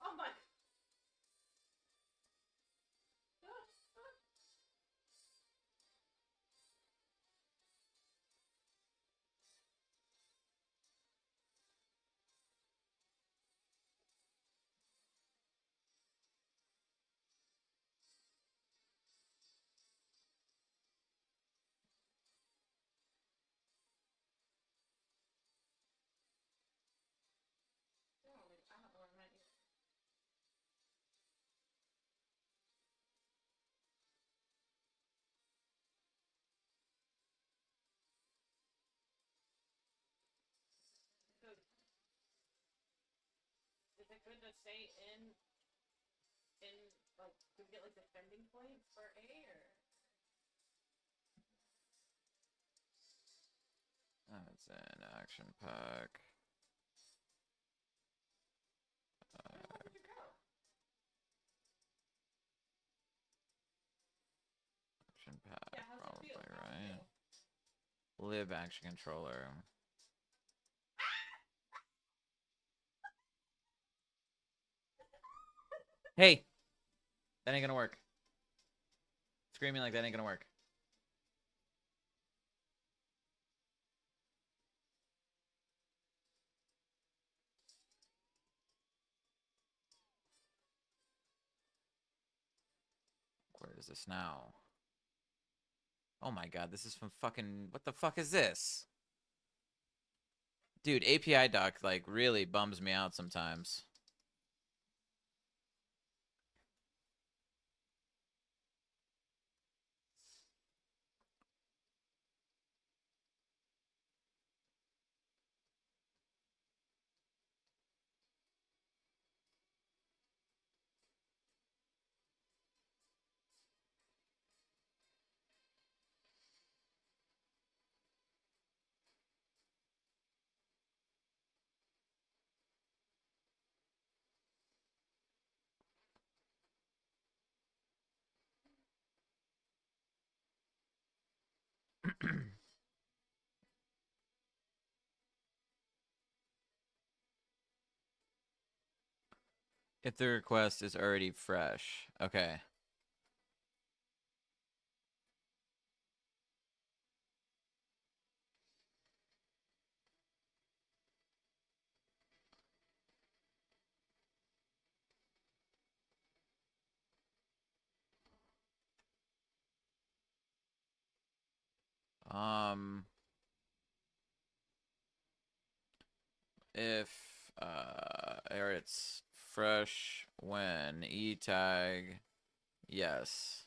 Oh my. I don't know where I'm at either. Is it good to stay in like to get like defending points for A or? That's an action pack. Where the fuck did you go? Action pack, Yeah, how's probably, it feel? How's it right? feel? Live action controller. Hey! That ain't gonna work. Screaming like that ain't gonna work. Where is this now? Oh my god, this is from fucking... What the fuck is this? Dude, API doc, like, really bums me out sometimes. If the request is already fresh. Okay. If or it's fresh when e tag, yes.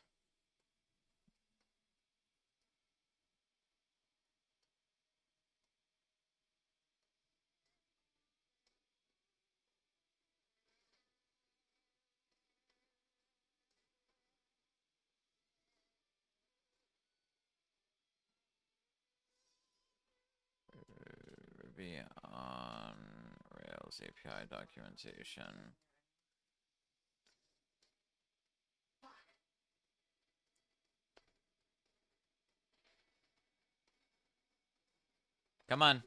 Be on Rails API documentation. Come on.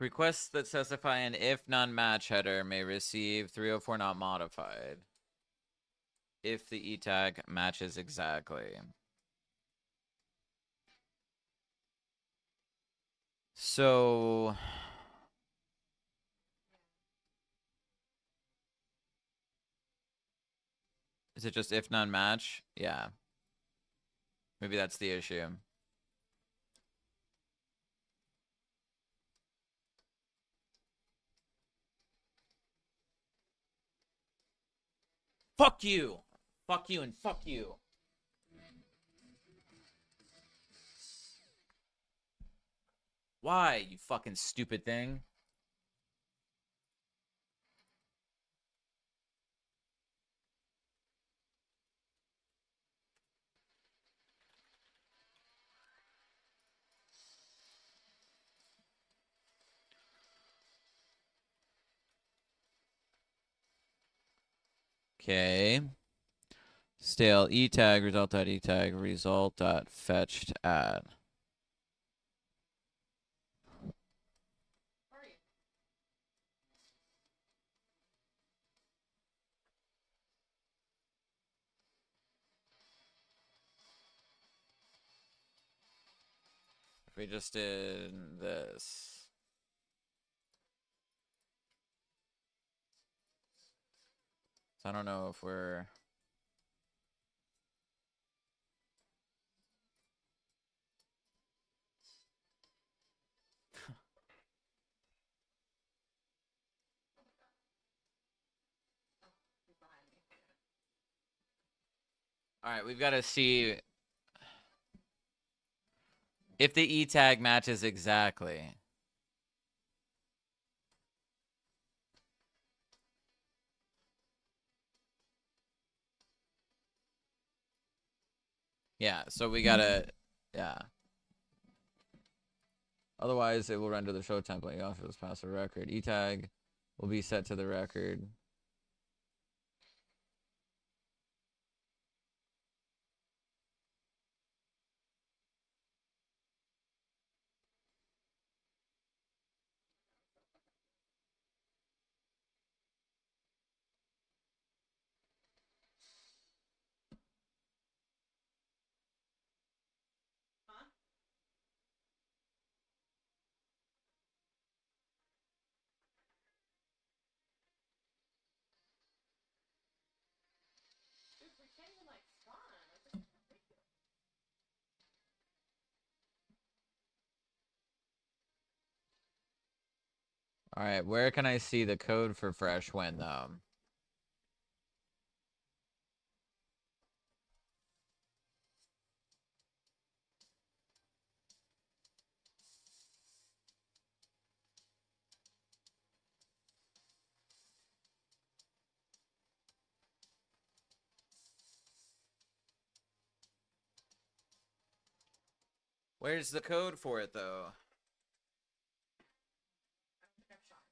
Requests that specify an if non-match header may receive 304 not modified if the E tag matches exactly. So is it just if non-match? Yeah. Maybe that's the issue. Fuck you! Fuck you and fuck you! Why, you fucking stupid thing? Okay. Stale E tag, result.e tag, result.fetched add. If we just did this. So I don't know if we're... Alright, we've got to see if the E tag matches exactly. Yeah, so we gotta... Yeah. Otherwise, it will render the show template. You also just pass a record. E tag will be set to the record. Dude, we can't even like spawn. Like, this is ridiculous. Alright, where can I see the code for fresh when, though? Where's the code for it, though? I don't think I've shot.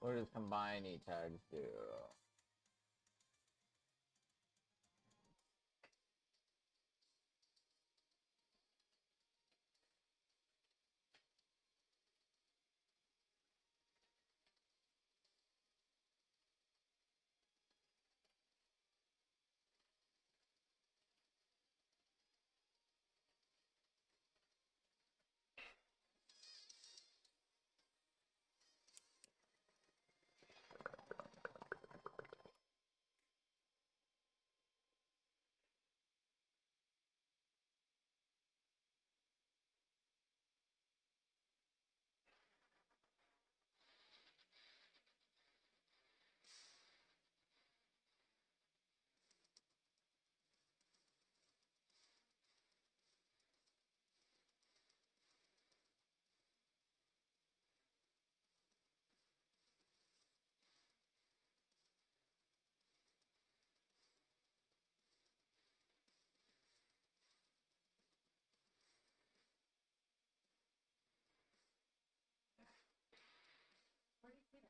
What does combine E tags do? Where do you see that?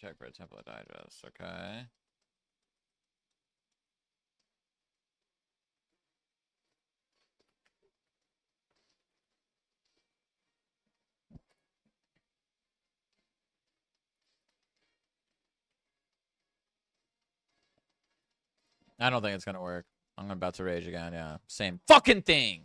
Check for a template digest. Okay. I don't think it's gonna work. I'm about to rage again. Yeah, same fucking thing.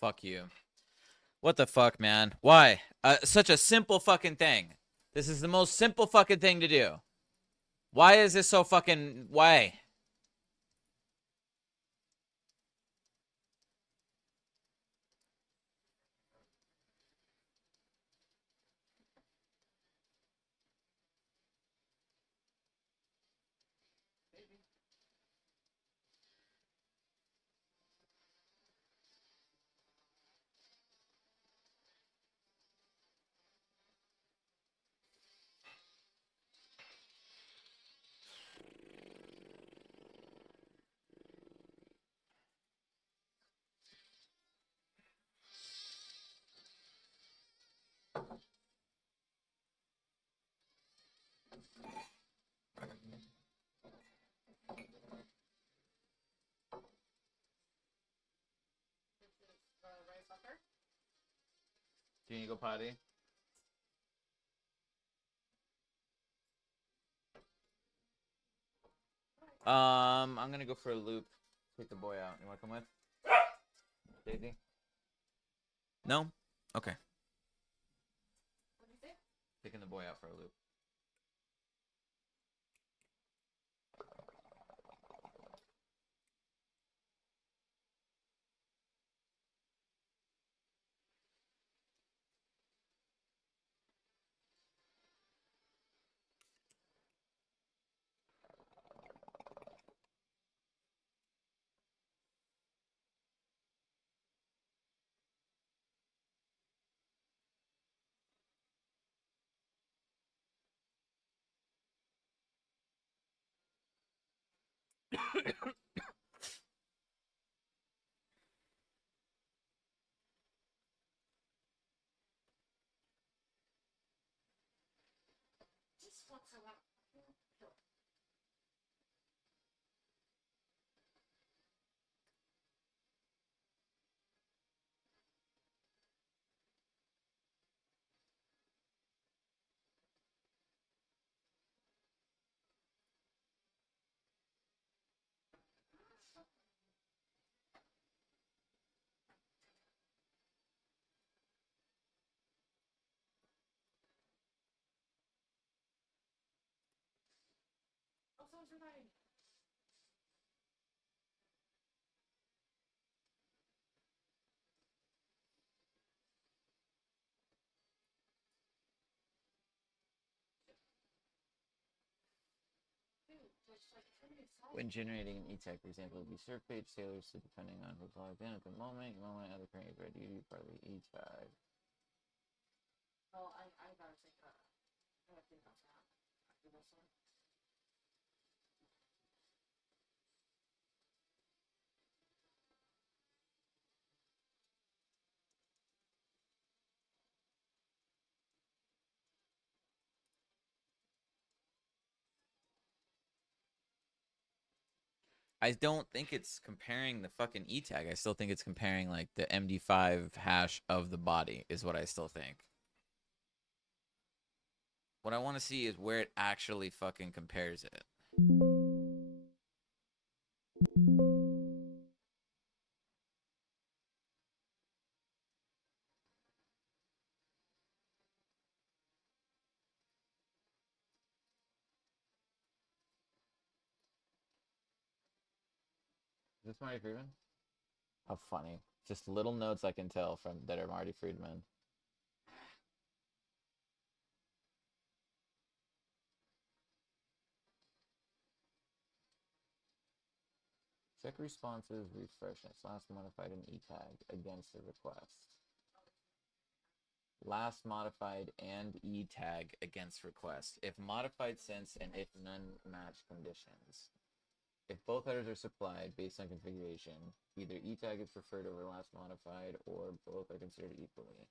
Fuck you. What the fuck, man? Why? Such a simple fucking thing. This is the most simple fucking thing to do. Why is this so fucking... Why? Do you need to go potty? I'm gonna go for a loop. Take the boy out. You wanna come with? Daisy? No? Okay. What do you think? Taking the boy out for a loop. Just once I want. Oh, someone's reminding me. Dude, there's like 3 excited. When generating an e-tech, for example, if you serve page sailors, so depending on who's logged in at the moment, you might want to add the current red duty part of the e-tag. Oh, I gotta take a. I gotta think about that after this one. I don't think it's comparing the fucking e-tag. I still think it's comparing like the MD5 hash of the body is what I still think. What I want to see is where it actually fucking compares it. Is this Marty Friedman? How funny. Just little notes I can tell from that are Marty Friedman. Check responses, refresh, and it's last modified an e-tag against the request. Last modified and e-tag against request. If modified since and if none match conditions. If both headers are supplied based on configuration, either e-tag is preferred over last modified or both are considered equally.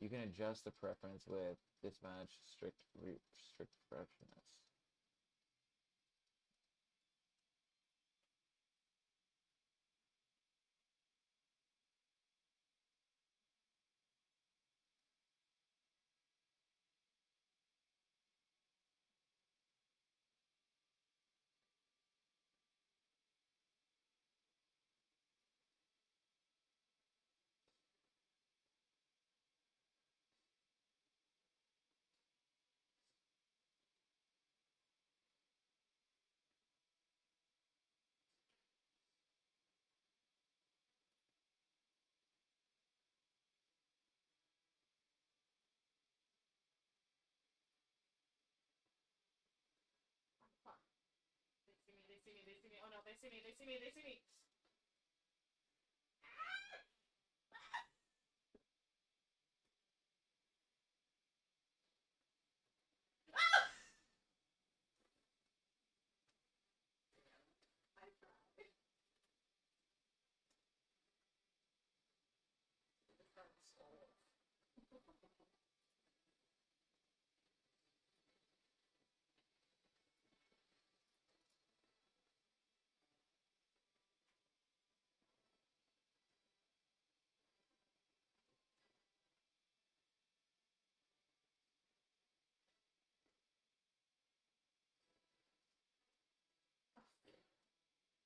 You can adjust the preference with dispatch strict freshness. see me, they see me. Oh no, they see me, they see me, they see me. I tried. This hurts so.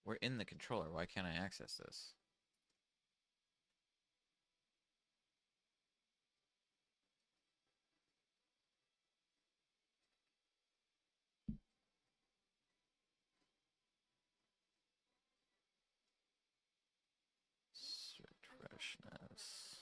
We're in the controller. Why can't I access this? Freshness.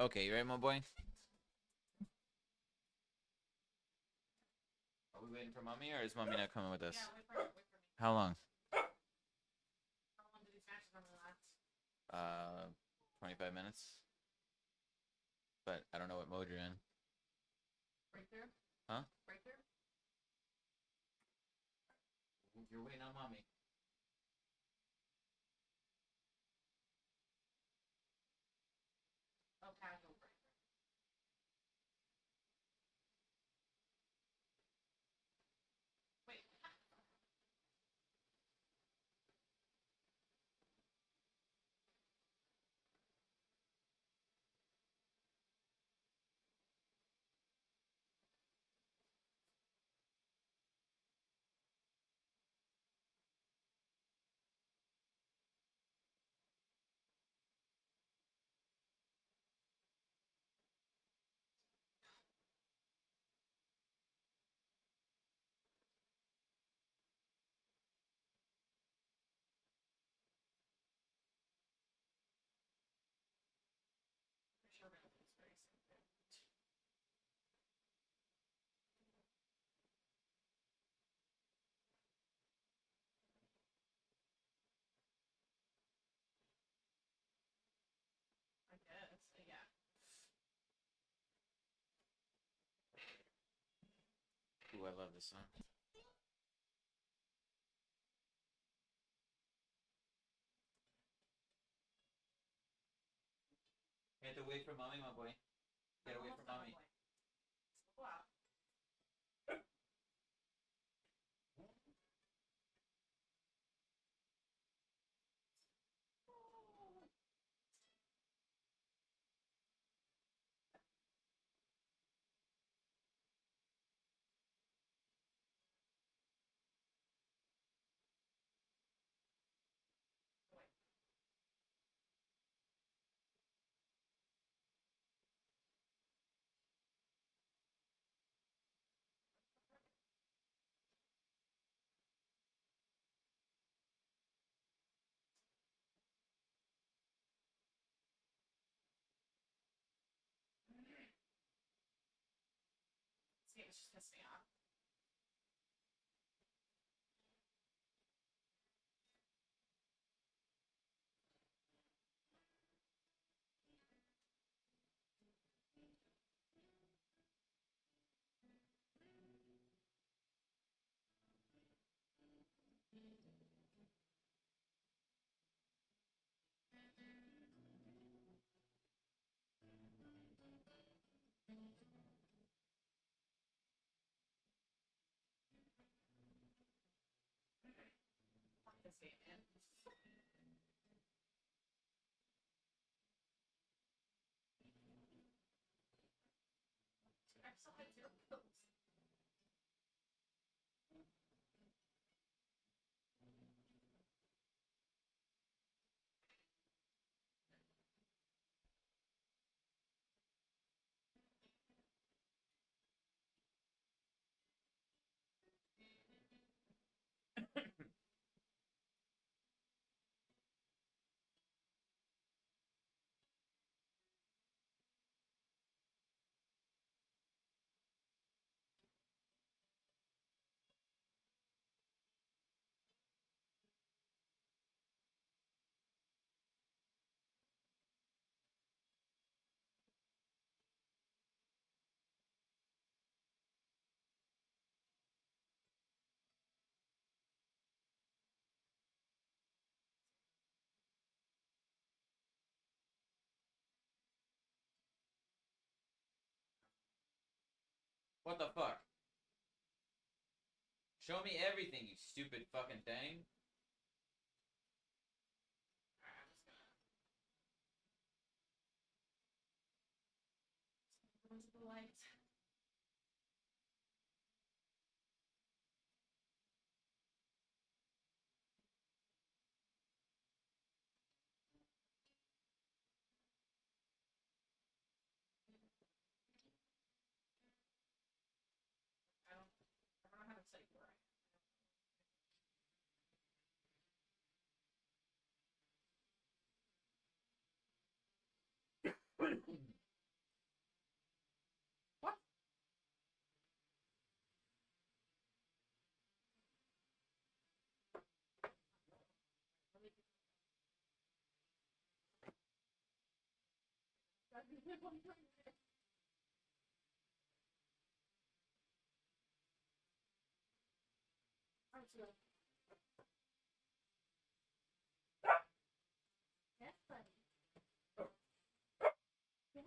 Okay, you ready, my boy? Are we waiting for mommy, or is mommy not coming with us? Yeah, wait for me, wait for me. How long? How long do these matches normally last? 25 minutes. But I don't know what mode you're in. Breakthrough? Huh? Breakthrough? You're waiting on mommy. Oh, casual breakthrough. Wait. Pretty sure we're gonna lose very soon. I guess. Yeah. Ooh, I love this song. You have to wait for mommy, my boy. You gotta wait for mommy. Wow. This game is just pissing me off. had 0 pills. What the fuck? Show me everything, you stupid fucking thing. Go into the light. I don't know how to say where I am. What? I'm sure. Yes, buddy. Yes.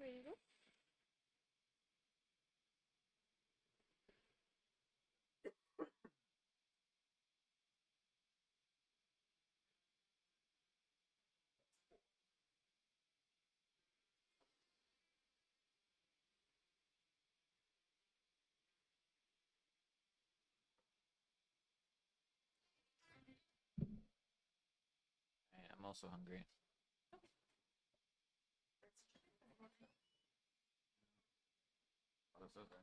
Ready to go? I'm also hungry. Oh, that's okay.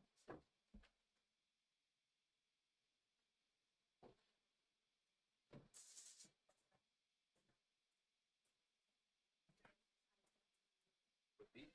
With beef?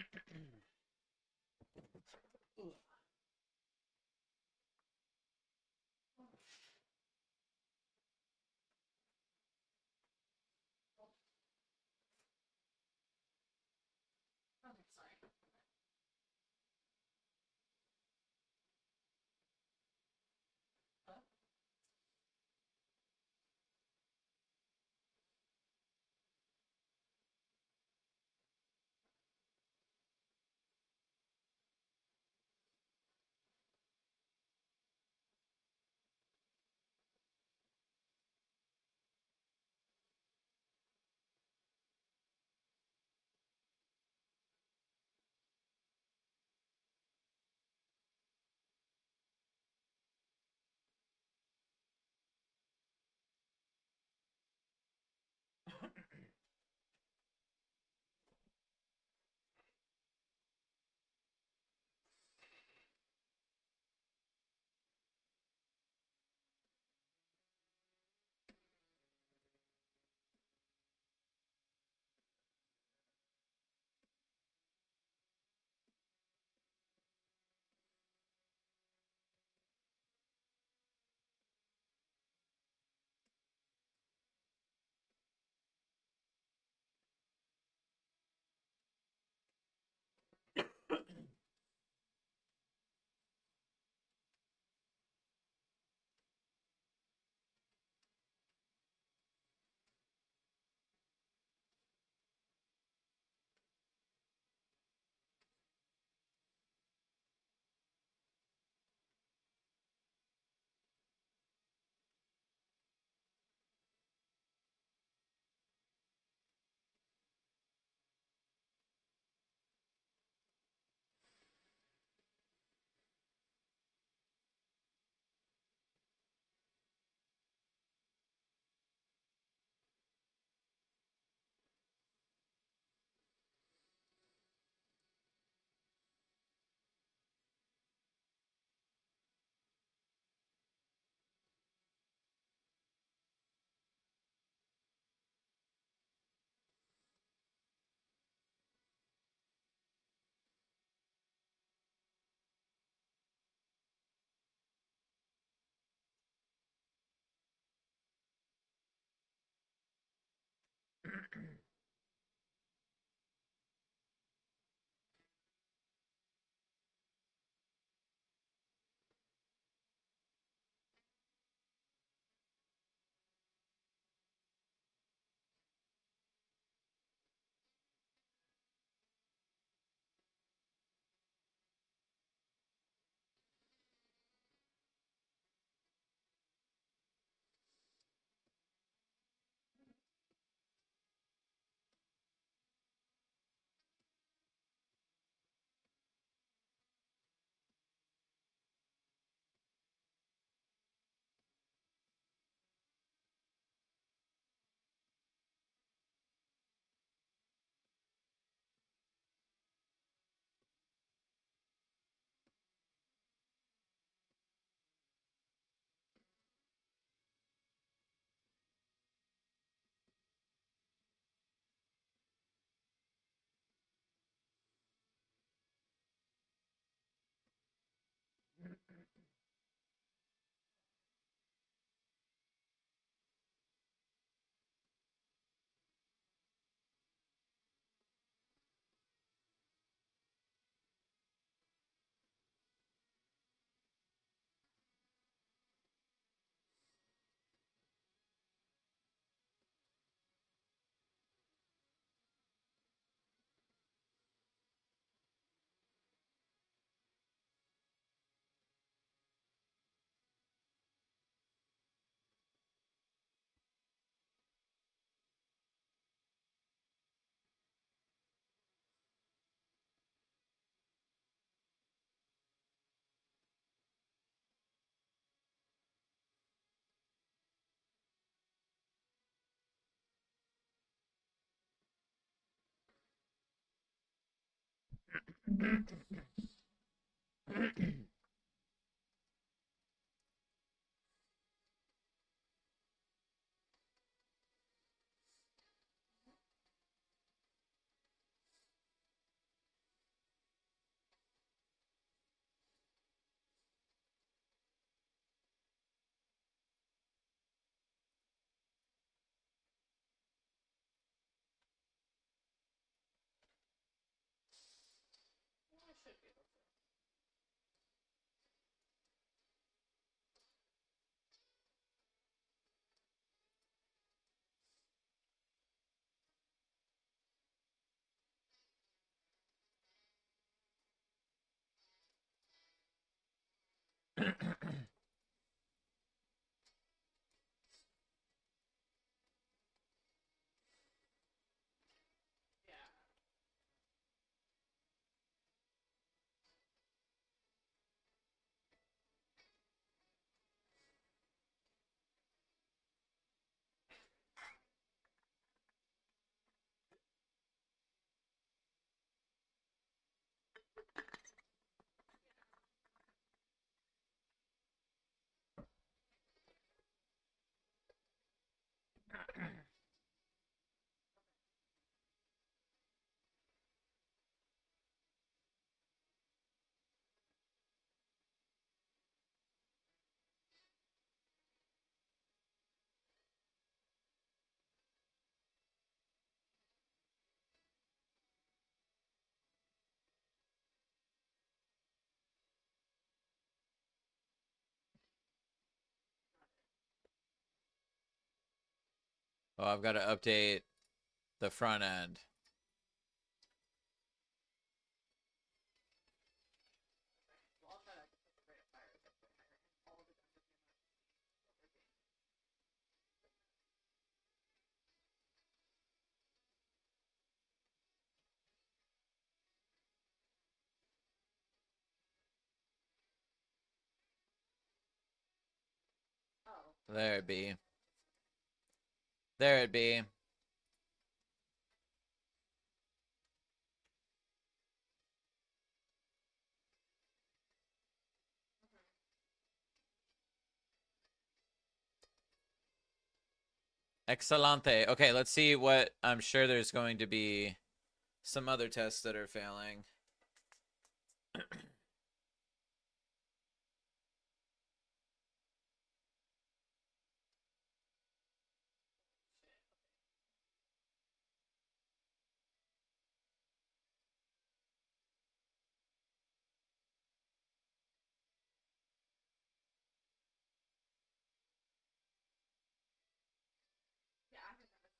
Okay, sorry. Huh? should be able to. Yeah. Oh, I've got to update the front end. Well, I'll try to put the rate of fire as higher and all the dungeons Oh. There it be. There it be. Excelente. Okay, let's see what. I'm sure there's going to be some other tests that are failing. Yeah, I think that.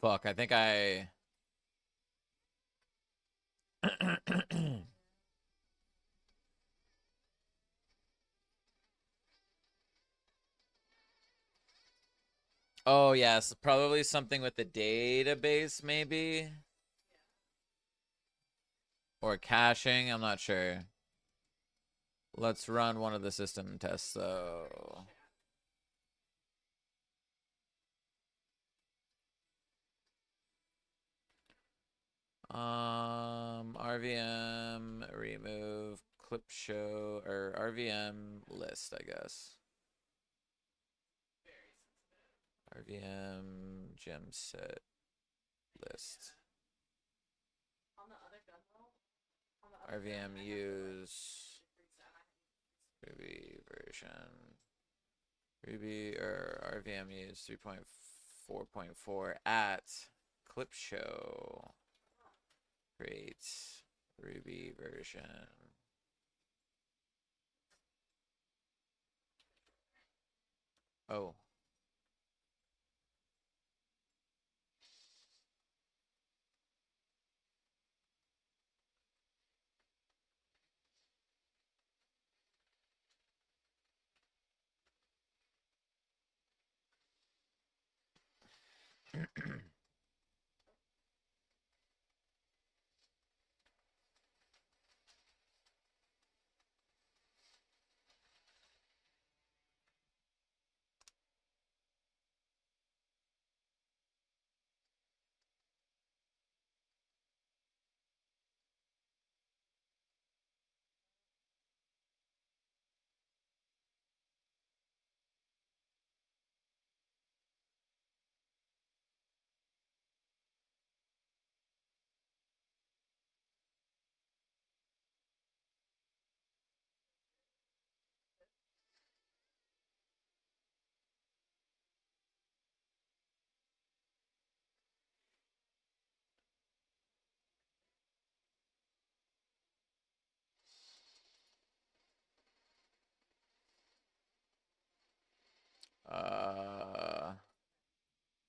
Fuck, I think I. Oh, yes. Probably something with the database, maybe? Or caching. I'm not sure. Let's run one of the system tests, though. RVM remove clip show or RVM list, I guess. RVM gem set list. On the other gun roll, on the other RVM gun, use Ruby version. Ruby or RVM use 3.4.4 at clip show. Create Ruby version. Oh.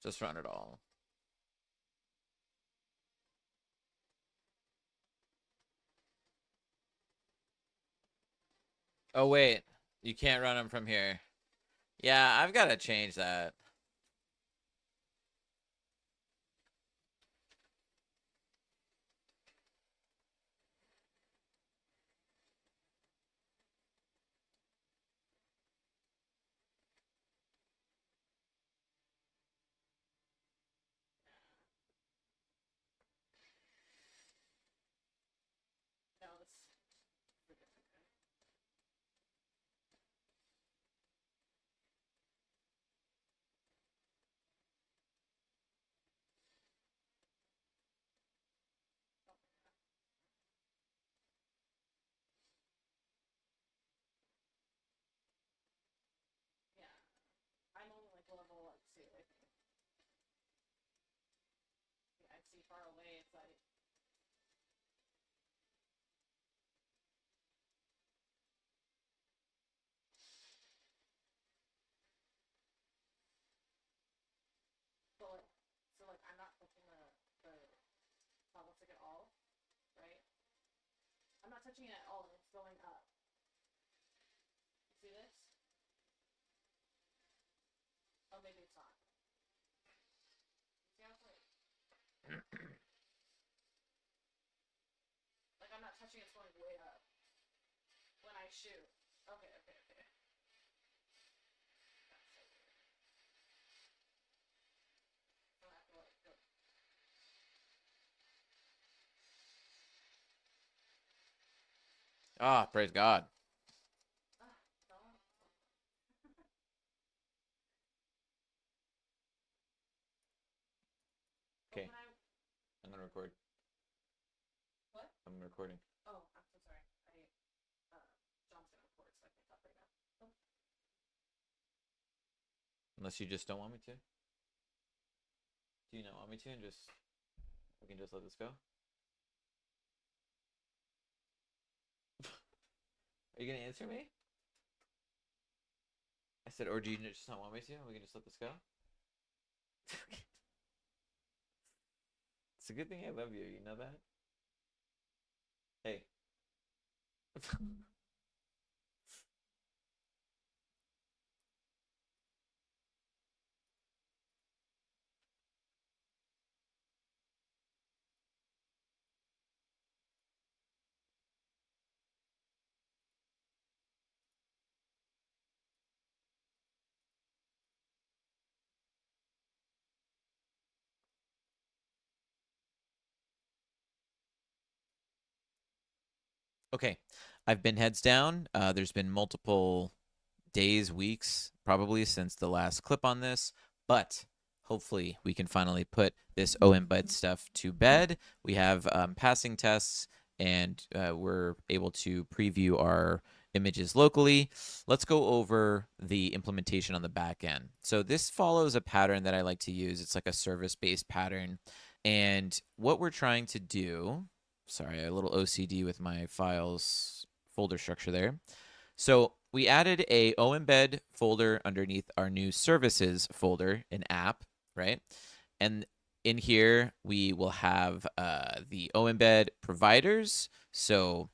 Just run it all. Oh, wait. You can't run them from here. Yeah, I've got to change that. No, it's a different kind. Yeah. I'm only like level, let's see, I think. Yeah, I see far away, it's like. So like I'm not touching the level stick at all, right? I'm not touching it at all, and it's going up. You see this? Oh, maybe it's not. See how it's like I'm not touching it, it's going way up when I shoot. Okay, okay, okay. That's so weird. I'll have to like go. Ah, praise God. No. Okay. When I, I'm gonna record. what? I'm recording. Oh, I'm so sorry. John's gonna record, so I can't talk right now. Oh. Unless you just don't want me to. Do you not want me to, and just we can just let this go? Are you gonna answer me? I said, or do you just not want me to? We can just let this go. It's a good thing I love you. You know that? Hey. Okay, I've been heads down. There's been multiple days, weeks, probably since the last clip on this, but hopefully we can finally put this OEmbed stuff to bed. We have passing tests, and we're able to preview our images locally. Let's go over the implementation on the back end. So this follows a pattern that I like to use. It's like a service-based pattern. And what we're trying to do, sorry, a little OCD with my files folder structure there. So we added a OEmbed folder underneath our new services folder, an app, right? And in here, we will have the OEmbed providers. So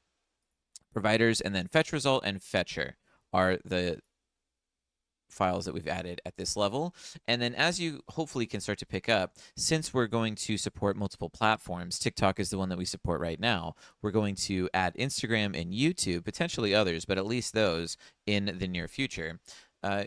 providers and then fetch result and fetcher are the files that we've added at this level. And then as you hopefully can start to pick up, since we're going to support multiple platforms, TikTok is the one that we support right now, we're going to add Instagram and YouTube, potentially others, but at least those in the near future.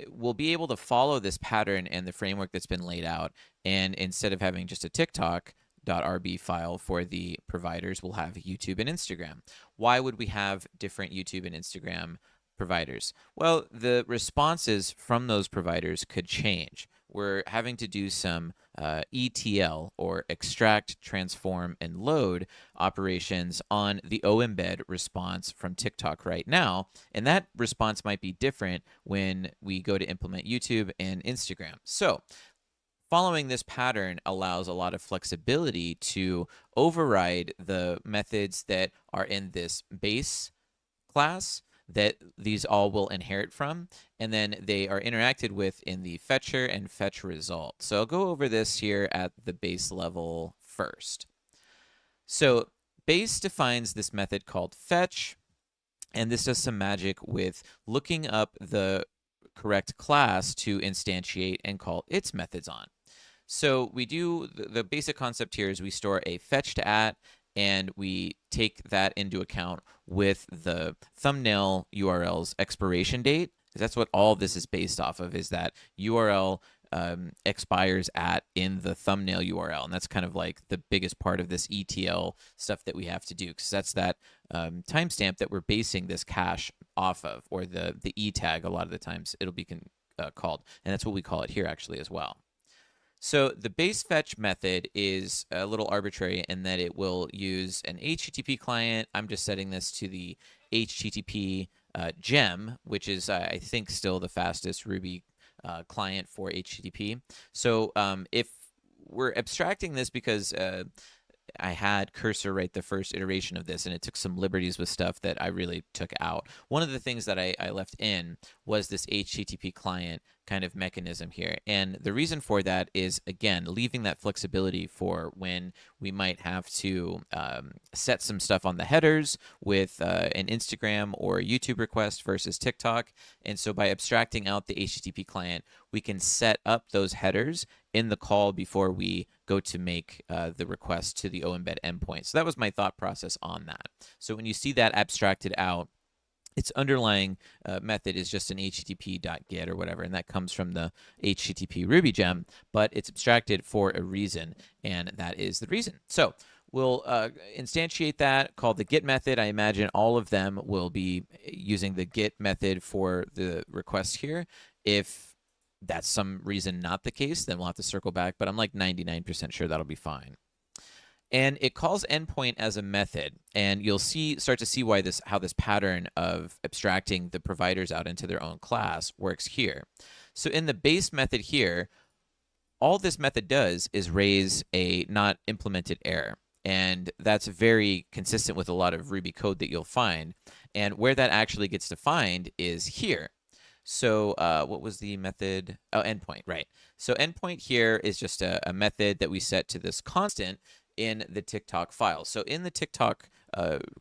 We'll be able to follow this pattern and the framework that's been laid out. And instead of having just a TikTok.rb file for the providers, we'll have YouTube and Instagram. Why would we have different YouTube and Instagram providers? Well, the responses from those providers could change. We're having to do some ETL, or extract, transform, and load operations on the OEmbed response from TikTok right now, and that response might be different when we go to implement YouTube and Instagram. So following this pattern allows a lot of flexibility to override the methods that are in this base class that these all will inherit from, and then they are interacted with in the fetcher and fetch result. So I'll go over this here at the base level first. So base defines this method called fetch, and this does some magic with looking up the correct class to instantiate and call its methods on. So we do, the basic concept here is we store a fetched at, and we take that into account with the thumbnail URL's expiration date, because that's what all this is based off of, is that URL expires at in the thumbnail URL. And that's kind of like the biggest part of this ETL stuff that we have to do, because that's that timestamp that we're basing this cache off of, or the E tag. A lot of the times it'll be called, and that's what we call it here actually as well. So the base fetch method is a little arbitrary in that it will use an HTTP client. I'm just setting this to the HTTP gem, which is, I think, still the fastest Ruby client for HTTP. So if we're abstracting this, because I had Cursor write the first iteration of this, and it took some liberties with stuff that I really took out. One of the things that I left in was this HTTP client kind of mechanism here. And the reason for that is, again, leaving that flexibility for when we might have to set some stuff on the headers with an Instagram or YouTube request versus TikTok. And so by abstracting out the HTTP client, we can set up those headers in the call before we go to make the request to the OEmbed endpoint. So that was my thought process on that. So when you see that abstracted out, its underlying method is just an http.get or whatever, and that comes from the HTTP Ruby gem, but it's abstracted for a reason, and that is the reason. So we'll instantiate that, called the get method. I imagine all of them will be using the get method for the request here. If that's some reason not the case, then we'll have to circle back, but I'm like 99% sure that'll be fine. And it calls endpoint as a method, and you'll start to see how this pattern of abstracting the providers out into their own class works here. So in the base method here, all this method does is raise a not implemented error, and that's very consistent with a lot of Ruby code that you'll find. And where that actually gets defined is here. So what was the method? Oh, endpoint, right. So endpoint here is just a method that we set to this constant in the TikTok file. So in the TikTok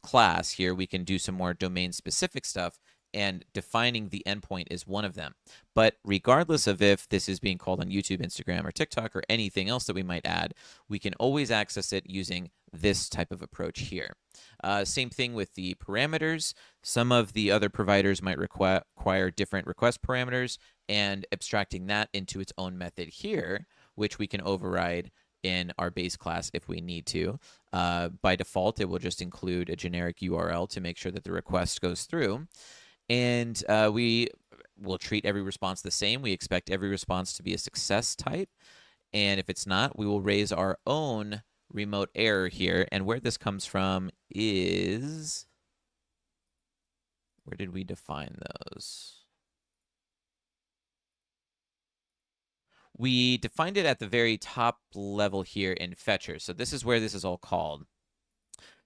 class here, we can do some more domain-specific stuff, and defining the endpoint is one of them. But regardless of if this is being called on YouTube, Instagram, or TikTok, or anything else that we might add, we can always access it using this type of approach here. Same thing with the parameters. Some of the other providers might require different request parameters, and abstracting that into its own method here, which we can override in our base class if we need to. By default, it will just include a generic URL to make sure that the request goes through. And we will treat every response the same. We expect every response to be a success type. And if it's not, we will raise our own remote error here. And where this comes from is, where did we define those? We defined it at the very top level here in Fetcher. So this is where this is all called.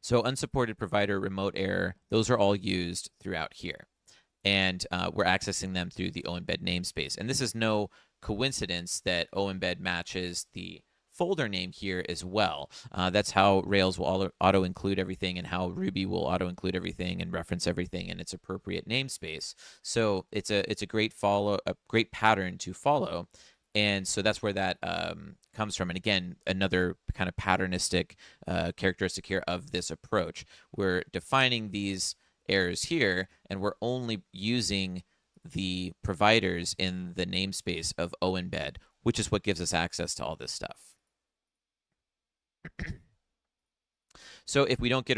So unsupported provider, remote error, those are all used throughout here. And we're accessing them through the OEmbed namespace. And this is no coincidence that OEmbed matches the folder name here as well. That's how Rails will auto-include everything, and how Ruby will auto-include everything and reference everything in its appropriate namespace. So it's a great great pattern to follow. And so that's where that comes from. And again, another kind of patternistic characteristic here of this approach. We're defining these errors here, and we're only using the providers in the namespace of OEmbed, which is what gives us access to all this stuff. So if we don't get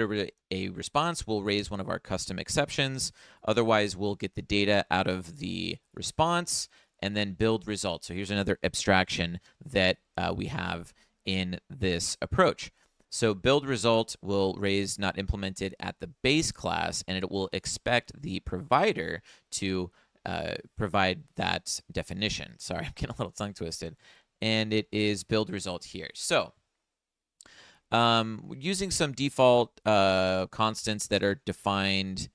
a response, we'll raise one of our custom exceptions. Otherwise, we'll get the data out of the response and then build results. So here's another abstraction that we have in this approach. So build result will raise not implemented at the base class, and it will expect the provider to provide that definition. Sorry, I'm getting a little tongue twisted. And it is build result here. So using some default constants that are defined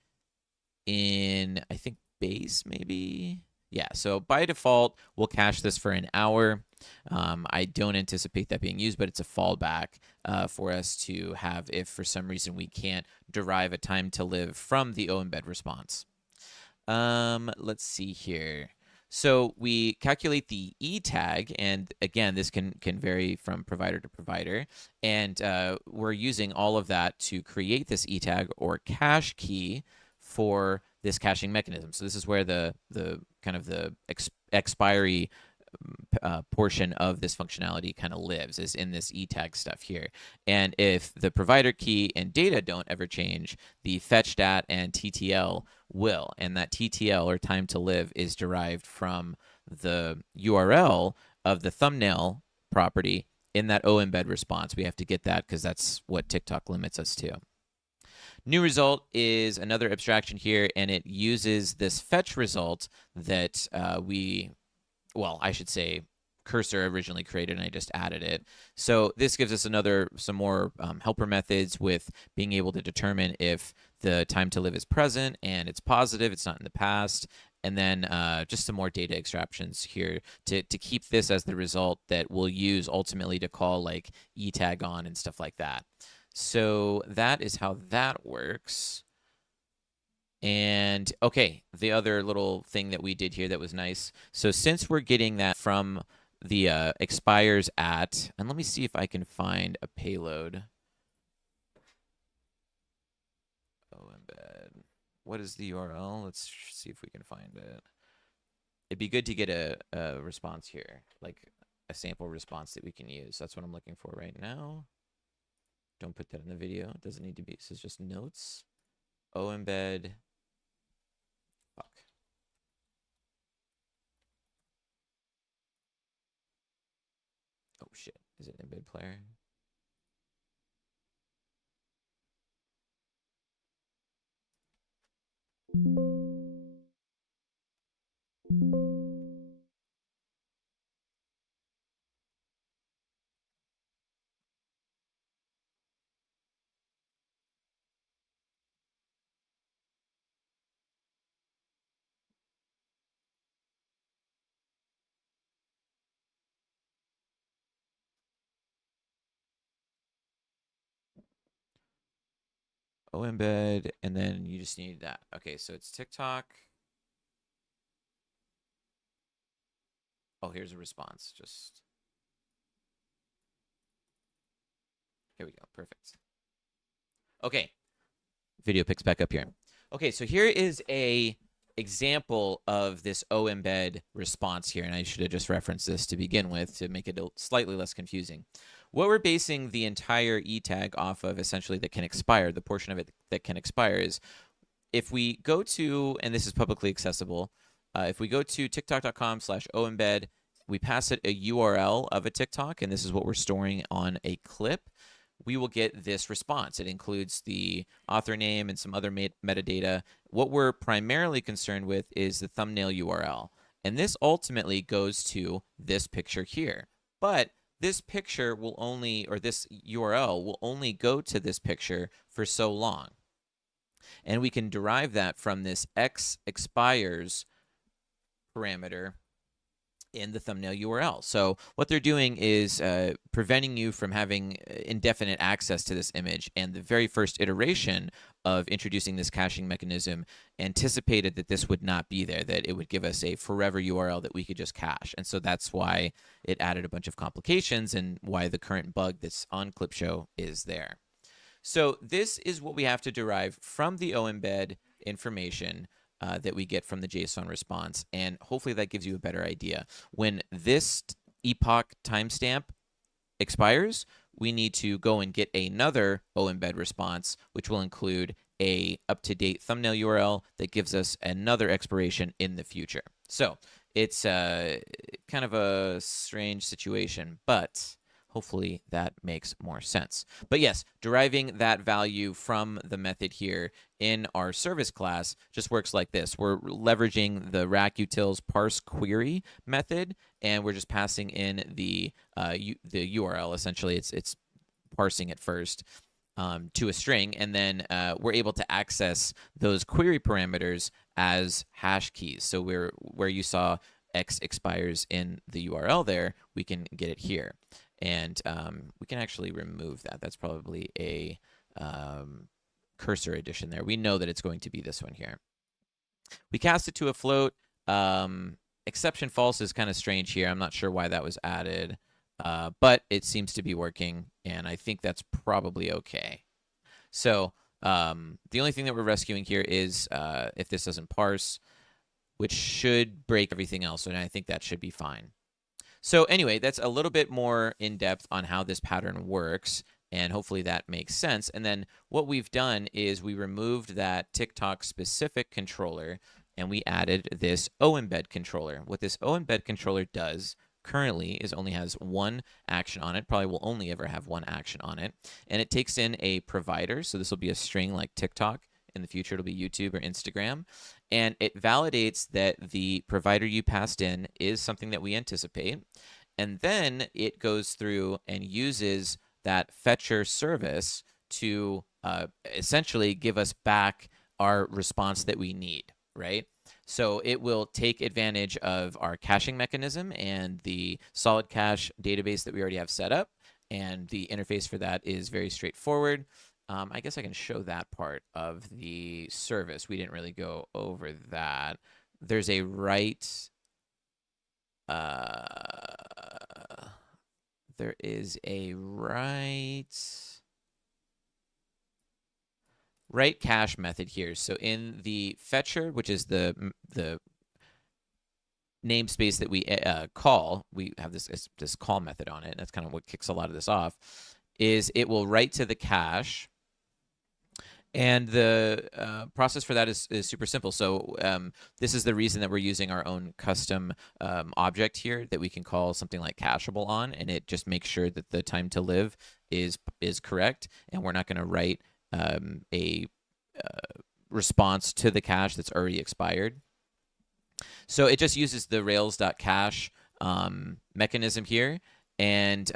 in, I think, base maybe. Yeah, so by default, we'll cache this for an hour. I don't anticipate that being used, but it's a fallback for us to have if for some reason we can't derive a time to live from the OEmbed response. Let's see here. So we calculate the E tag, and again, this can vary from provider to provider, and we're using all of that to create this E tag or cache key for this caching mechanism. So this is where the kind of the expiry portion of this functionality kind of lives, is in this E tag stuff here. And if the provider key and data don't ever change, the fetch dat and TTL will. And that TTL, or time to live, is derived from the URL of the thumbnail property in that OEmbed response. We have to get that because that's what TikTok limits us to. New result is another abstraction here, and it uses this fetch result that I should say Cursor originally created, and I just added it. So this gives us some more helper methods with being able to determine if the time to live is present and it's positive, it's not in the past, and then just some more data extractions here to keep this as the result that we'll use ultimately to call like etag on and stuff like that. So that is how that works. And okay, the other little thing that we did here that was nice. So since we're getting that from the expires at, and let me see if I can find a payload. OEmbed. What is the URL? Let's see if we can find it. It'd be good to get a response here, like a sample response that we can use. That's what I'm looking for right now. Don't put that in the video. It doesn't need to be. This is just notes. OEmbed. Fuck. Oh shit. Is it embed player? OEmbed, and then you just need that. Okay, so it's TikTok. Oh, here's a response. Just here we go. Perfect. Okay, video picks back up here. Okay, so here is a example of this OEmbed response here, and I should have just referenced this to begin with to make it slightly less confusing. What we're basing the entire E tag off of, essentially, that can expire, the portion of it that can expire, is if we go to, and this is publicly accessible, if we go to tiktok.com/OEmbed, we pass it a URL of a TikTok, and this is what we're storing on a clip, we will get this response. It includes the author name and some other metadata. What we're primarily concerned with is the thumbnail URL. And this ultimately goes to this picture here. But this picture will only, or this URL will only go to this picture for so long. And we can derive that from this X expires parameter in the thumbnail URL. So what they're doing is preventing you from having indefinite access to this image. And the very first iteration of introducing this caching mechanism anticipated that this would not be there, that it would give us a forever URL that we could just cache. And so that's why it added a bunch of complications and why the current bug that's on ClipShow is there. So this is what we have to derive from the OEmbed information that we get from the JSON response, and hopefully that gives you a better idea. When this epoch timestamp expires, we need to go and get another OEmbed response, which will include a up-to-date thumbnail URL that gives us another expiration in the future. So it's kind of a strange situation, but hopefully that makes more sense. But yes, deriving that value from the method here in our service class just works like this. We're leveraging the rackutils parse query method, and we're just passing in the URL. Essentially, it's parsing it first. to a string, and then we're able to access those query parameters as hash keys. So where you saw X expires in the URL there, we can get it here. And we can actually remove that. That's probably a cursor addition there. We know that it's going to be this one here. We cast it to a float. Exception false is kind of strange here. I'm not sure why that was added, but it seems to be working, and I think that's probably okay. So the only thing that we're rescuing here is if this doesn't parse, which should break everything else, and I think that should be fine. So anyway, that's a little bit more in depth on how this pattern works, and hopefully that makes sense. And then what we've done is we removed that TikTok specific controller, and we added this OEmbed controller. What this OEmbed controller does currently is only has one action on it, probably will only ever have one action on it, and it takes in a provider. So this will be a string like TikTok. In the future, it'll be YouTube or Instagram, and it validates that the provider you passed in is something that we anticipate, and then it goes through and uses that fetcher service to essentially give us back our response that we need, right? So it will take advantage of our caching mechanism and the solid cache database that we already have set up, and the interface for that is very straightforward. I guess I can show that part of the service. We didn't really go over that. There's a write. There is a write cache method here. So in the fetcher, which is the namespace that we call, we have this call method on it, and that's kind of what kicks a lot of this off, is it will write to the cache. And the process for that is super simple. So this is the reason that we're using our own custom object here that we can call something like cacheable on, and it just makes sure that the time to live is correct, and we're not going to write a response to the cache that's already expired. So it just uses the rails.cache mechanism here, and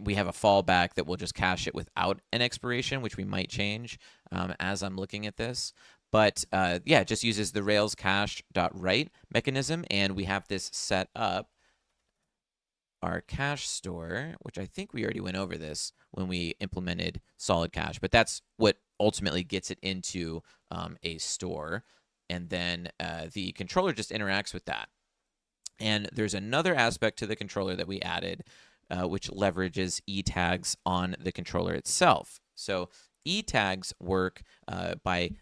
we have a fallback that will just cache it without an expiration, which we might change as I'm looking at this. But yeah, it just uses the Rails cache.write mechanism, and we have this set up. Our cache store, which I think we already went over this when we implemented solid cache, but that's what ultimately gets it into a store, and then the controller just interacts with that. And there's another aspect to the controller that we added, which leverages e-tags on the controller itself. So e-tags work by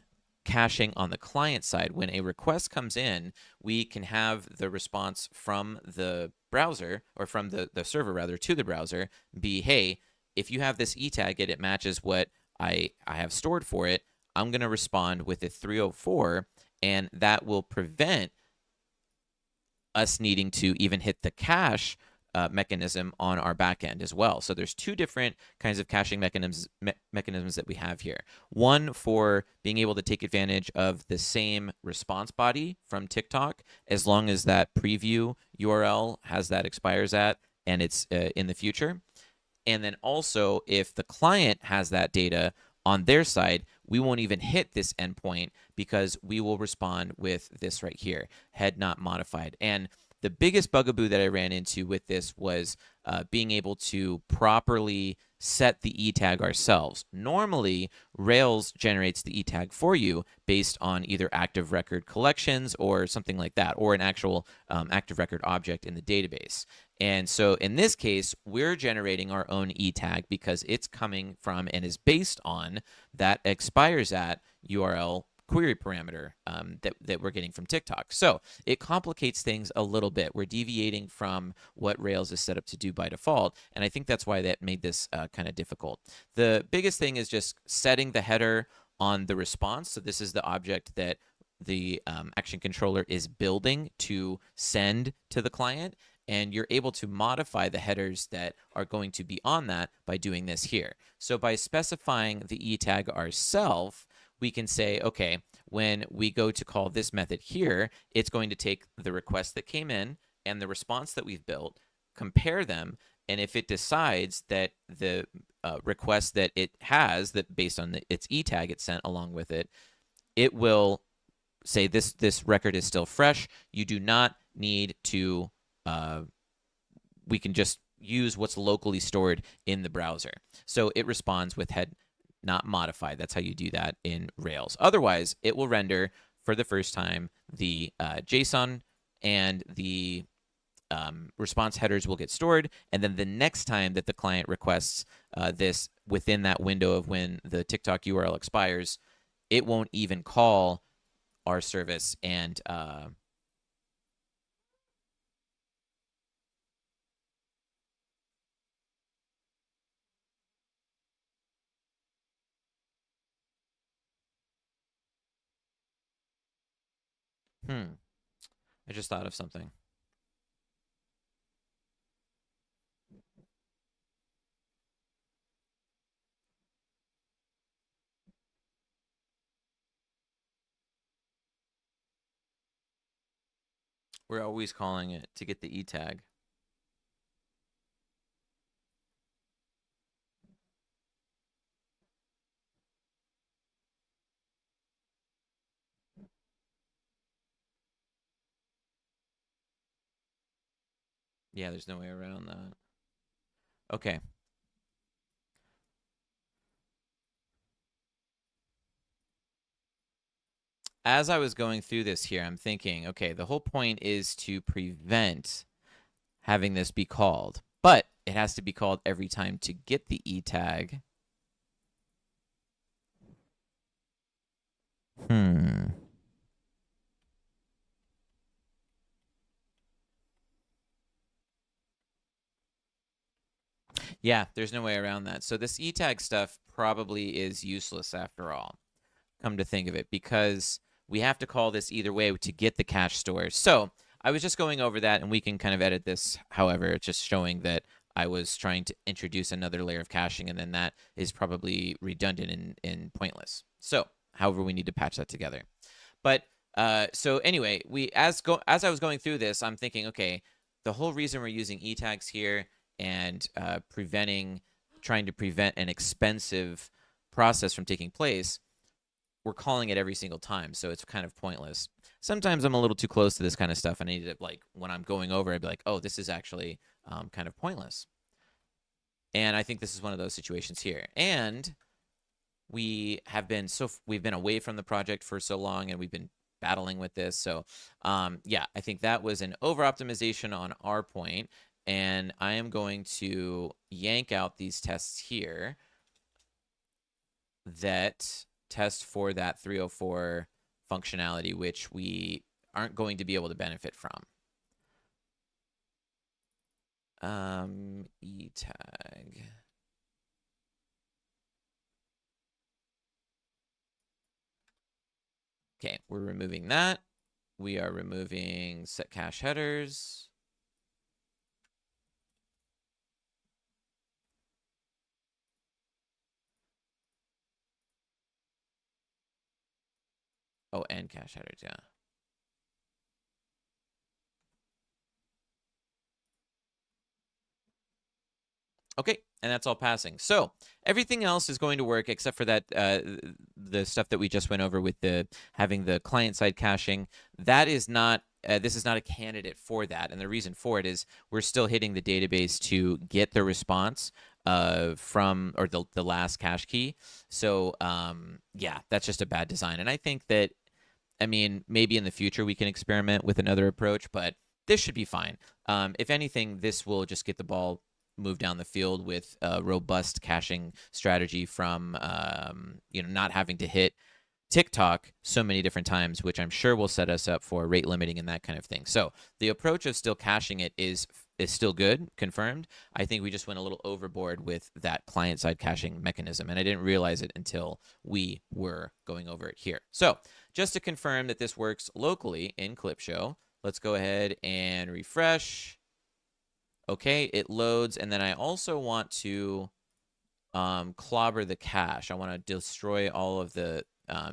caching on the client side. When a request comes in, we can have the response from the browser, or from the server rather, to the browser be, hey, if you have this e-tag and it matches what I have stored for it, I'm going to respond with a 304, and that will prevent us needing to even hit the cache mechanism on our backend as well. So there's two different kinds of caching mechanisms that we have here. One for being able to take advantage of the same response body from TikTok, as long as that preview URL has that expires at, and it's in the future. And then also, if the client has that data on their side, we won't even hit this endpoint because we will respond with this right here, head not modified. And the biggest bugaboo that I ran into with this was being able to properly set the e-tag ourselves. Normally, Rails generates the e-tag for you based on either active record collections or something like that, or an actual active record object in the database. And so in this case, we're generating our own e-tag because it's coming from and is based on that expires at URL query parameter that we're getting from TikTok. So it complicates things a little bit. We're deviating from what Rails is set up to do by default, and I think that's why that made this kind of difficult. The biggest thing is just setting the header on the response. So this is the object that the action controller is building to send to the client, and you're able to modify the headers that are going to be on that by doing this here. So by specifying the e-tag ourselves, we can say, okay, when we go to call this method here, it's going to take the request that came in and the response that we've built, compare them, and if it decides that the request that it has, that based on its E tag it sent along with it, it will say this record is still fresh. You do not need to. We can just use what's locally stored in the browser. So it responds with head not modified. That's how you do that in Rails. Otherwise, it will render for the first time the JSON, and the response headers will get stored. And then the next time that the client requests this within that window of when the TikTok URL expires, it won't even call our service and I just thought of something. We're always calling it to get the E tag. Yeah, there's no way around that. Okay. As I was going through this here, I'm thinking, okay, the whole point is to prevent having this be called, but it has to be called every time to get the E tag. Yeah, there's no way around that. So this E tag stuff probably is useless after all, come to think of it, because we have to call this either way to get the cache store. So I was just going over that, and we can kind of edit this. However, it's just showing that I was trying to introduce another layer of caching, and then that is probably redundant and pointless. So, however, we need to patch that together. But so anyway, as I was going through this, I'm thinking, okay, the whole reason we're using E tags here and trying to prevent an expensive process from taking place, we're calling it every single time, so it's kind of pointless. Sometimes I'm a little too close to this kind of stuff, and I need to, like, when I'm going over, I'd be like, oh, this is actually kind of pointless. And I think this is one of those situations here. And we've been away from the project for so long, and we've been battling with this. So yeah, I think that was an over optimization on our point. And I am going to yank out these tests here that test for that 304 functionality, which we aren't going to be able to benefit from. E tag. Okay, we're removing that. We are removing set cache headers. Oh, and cache headers, yeah. Okay, and that's all passing. So everything else is going to work except for that the stuff that we just went over with the having the client-side caching. That is not this is not a candidate for that, and the reason for it is we're still hitting the database to get the response from or the last cache key. So yeah, that's just a bad design, and I think that, I mean, maybe in the future we can experiment with another approach, but this should be fine. If anything, this will just get the ball moved down the field with a robust caching strategy from not having to hit TikTok so many different times, which I'm sure will set us up for rate limiting and that kind of thing. So the approach of still caching it is still good, confirmed. I think we just went a little overboard with that client-side caching mechanism, and I didn't realize it until we were going over it here. So just to confirm that this works locally in Clipshow, let's go ahead and refresh. Okay, it loads, and then I also want to clobber the cache. I want to destroy all of the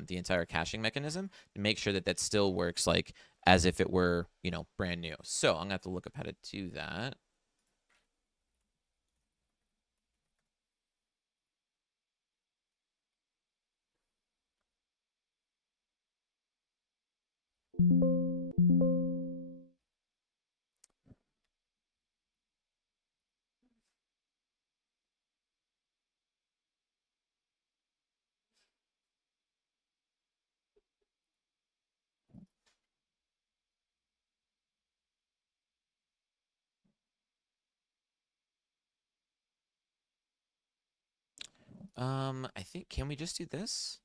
entire caching mechanism to make sure that that still works like as if it were, brand new. So I'm gonna have to look up how to do that. I think, can we just do this?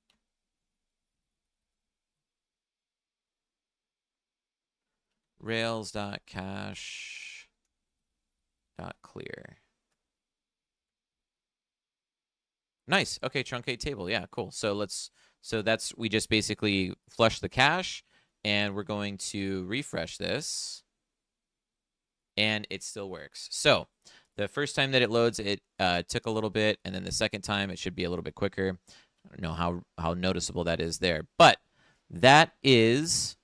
Rails.cache.clear. Nice. Okay, truncate table. Yeah, cool. So we just basically flush the cache, and we're going to refresh this, and it still works. So the first time that it loads, it took a little bit, and then the second time it should be a little bit quicker. I don't know how noticeable that is there, but that is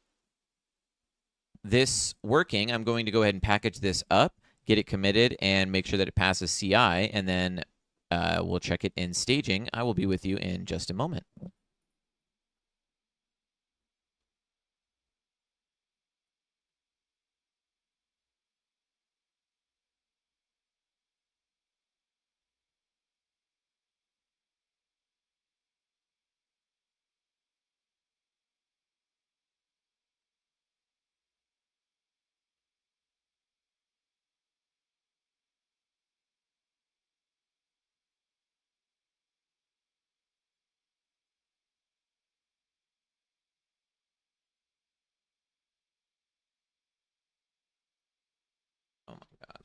this working. I'm going to go ahead and package this up, get it committed, and make sure that it passes CI, and then we'll check it in staging. I will be with you in just a moment. Oh my God.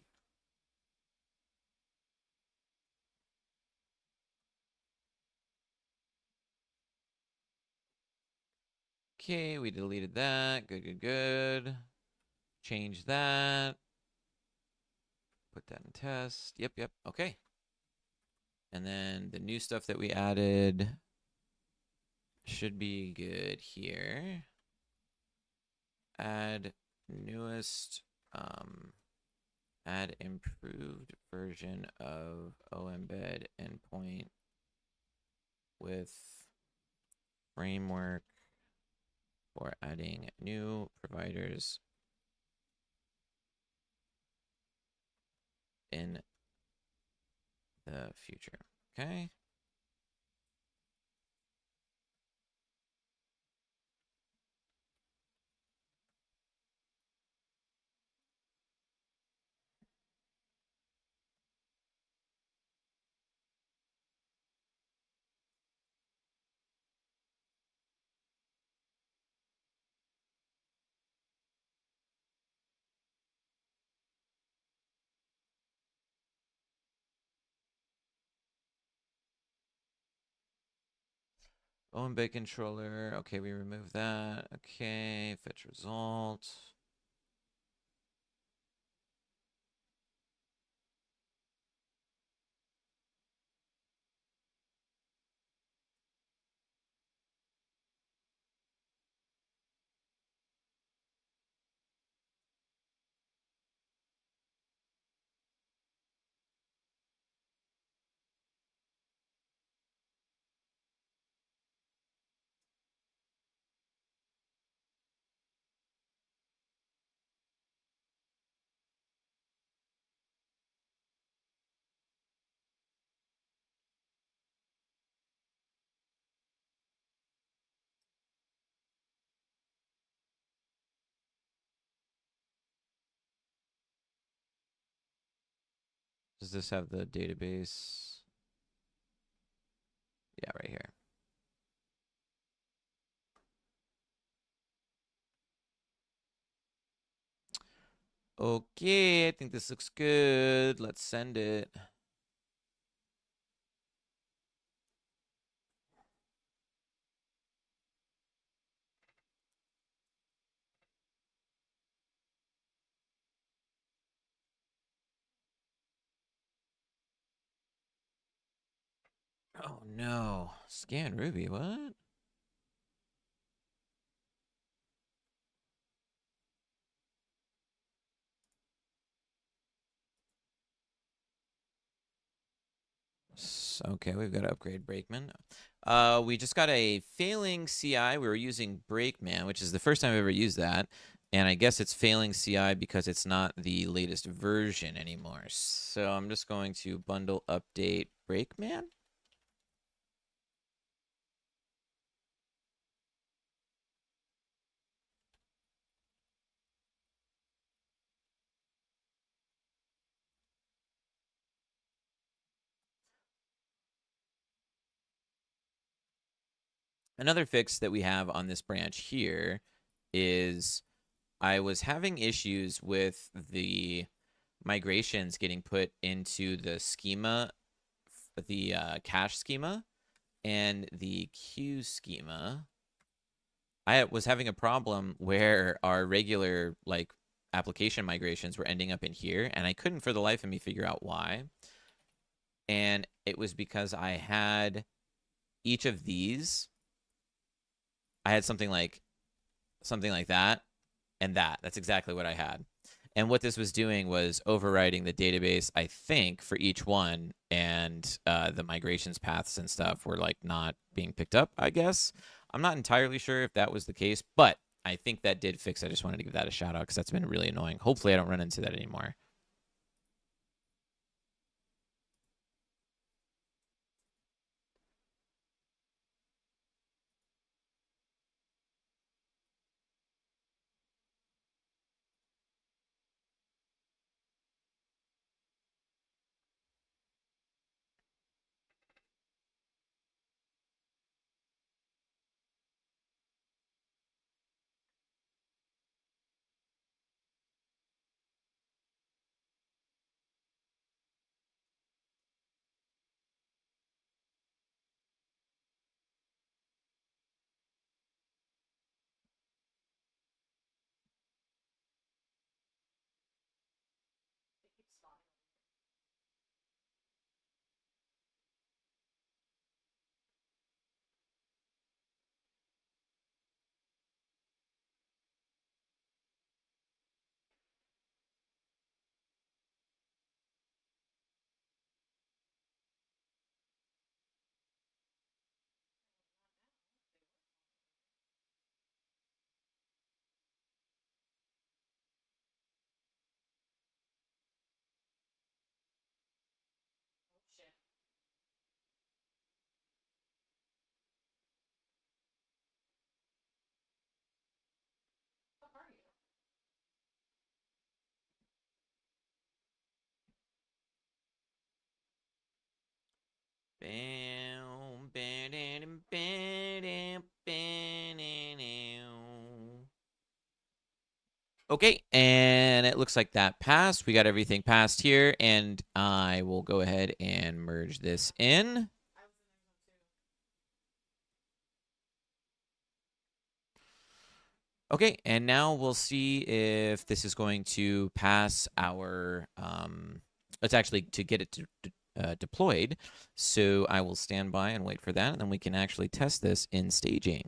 Okay, we deleted that. Good, good, good. Change that. Put that in test. Yep, yep. Okay. And then the new stuff that we added should be good here. Add newest, add improved version of OEmbed endpoint with framework for adding new providers in the future. Okay. OEmbed controller. Okay, we remove that. Okay, fetch result. Does this have the database? Yeah, right here. Okay, I think this looks good. Let's send it. Oh no. Scan Ruby, what? Yes. Okay, we've got to upgrade Brakeman. We just got a failing CI. We were using Brakeman, which is the first time I've ever used that. And I guess it's failing CI because it's not the latest version anymore. So I'm just going to bundle update Brakeman. Another fix that we have on this branch here is I was having issues with the migrations getting put into the schema, the cache schema, and the queue schema. I was having a problem where our regular like application migrations were ending up in here, and I couldn't for the life of me figure out why. And it was because I had each of these. I had something like that and that. That's exactly what I had. And what this was doing was overriding the database, I think, for each one, and the migrations paths and stuff were like not being picked up, I guess. I'm not entirely sure if that was the case, but I think that did fix. I just wanted to give that a shout out because that's been really annoying. Hopefully I don't run into that anymore. It keeps spawning. Oh shit. What are you? Okay, and it looks like that passed. We got everything passed here, and I will go ahead and merge this in. I was in there too. Okay, and now we'll see if this is going to pass our, it's actually to get it deployed. So I will stand by and wait for that, and then we can actually test this in staging.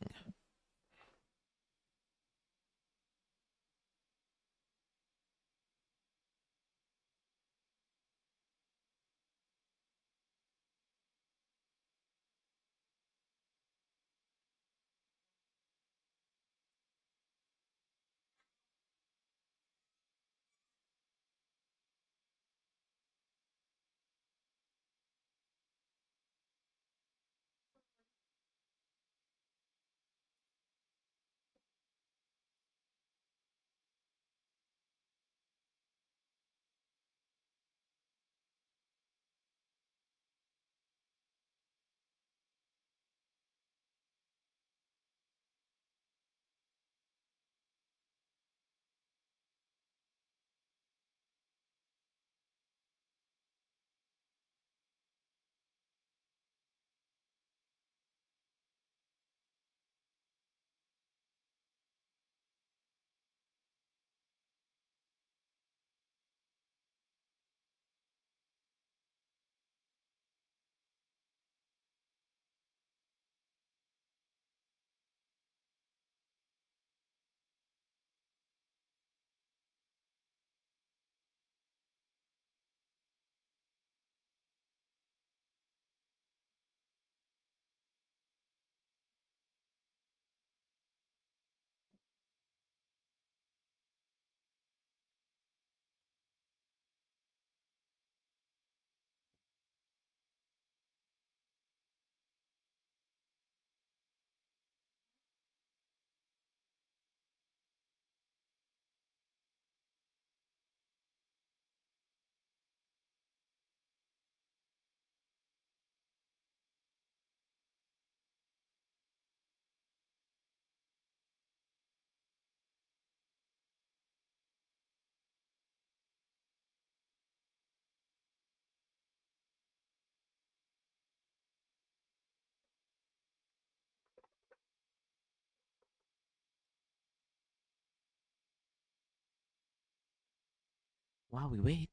While we wait,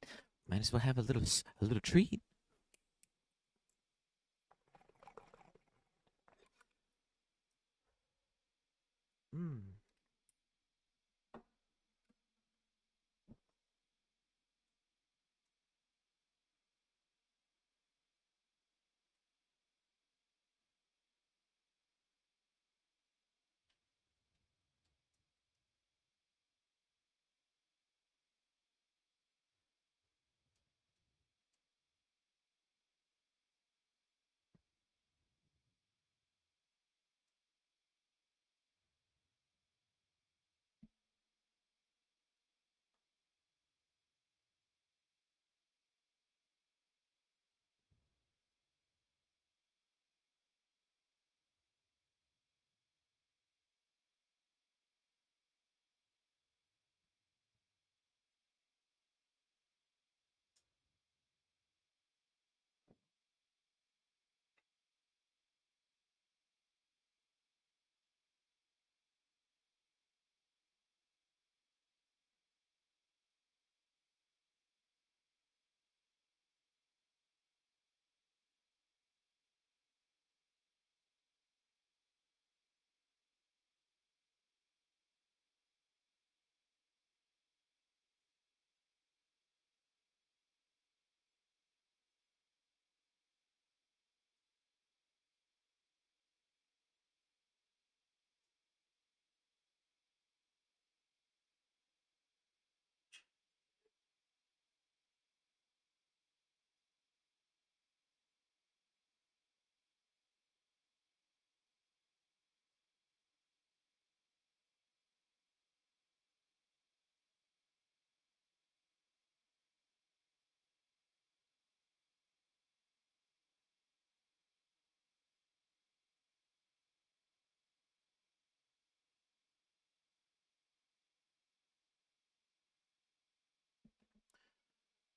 might as well have a little treat. Mm.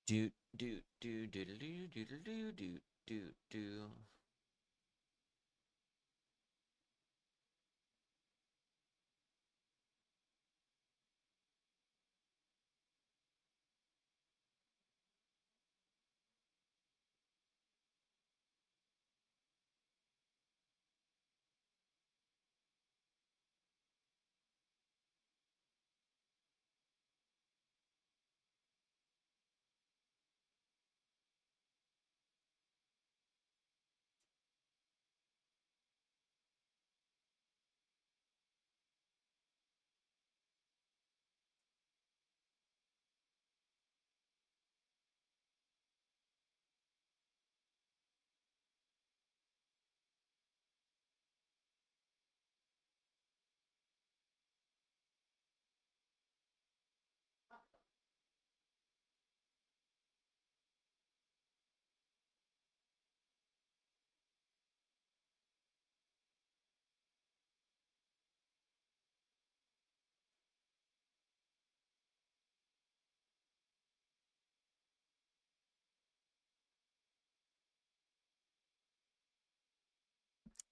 Do do do do do do do do do do do.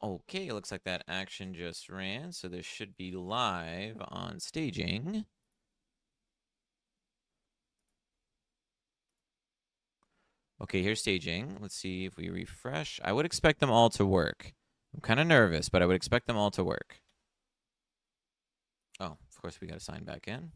Okay, it looks like that action just ran, so this should be live on staging. Okay, here's staging. Let's see if we refresh. I would expect them all to work. I'm kind of nervous, but I would expect them all to work. Oh, of course, we got to sign back in.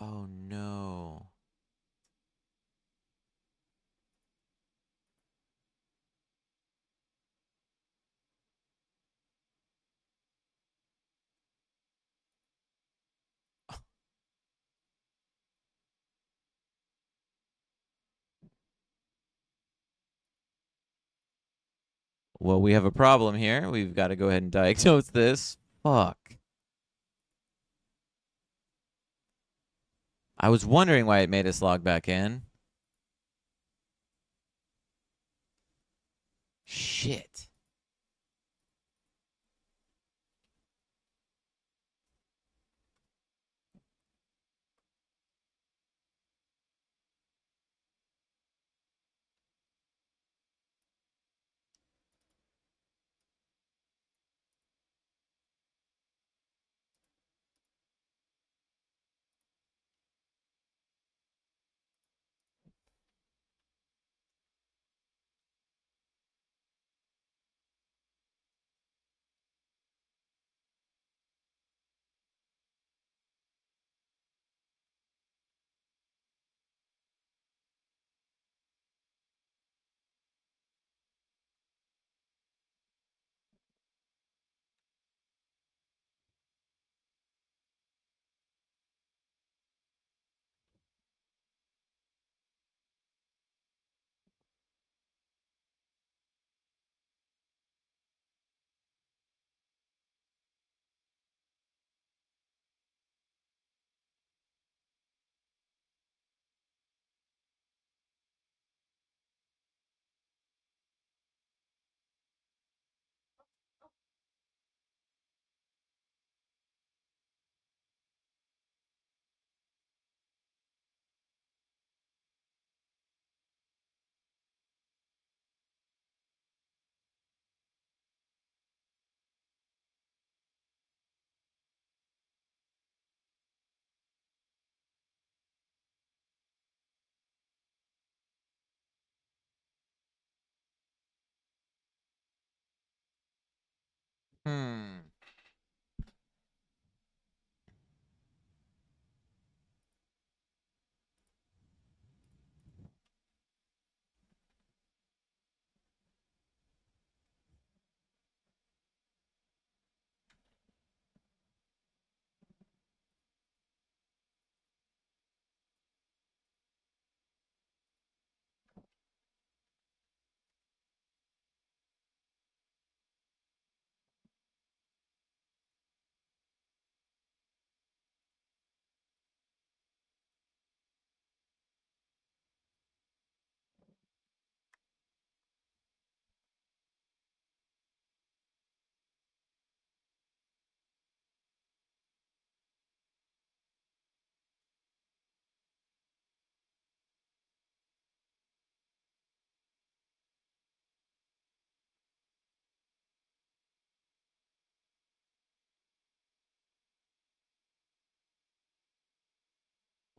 Oh, no. Well, we have a problem here. We've got to go ahead and diagnose this. Fuck. I was wondering why it made us log back in. Shit.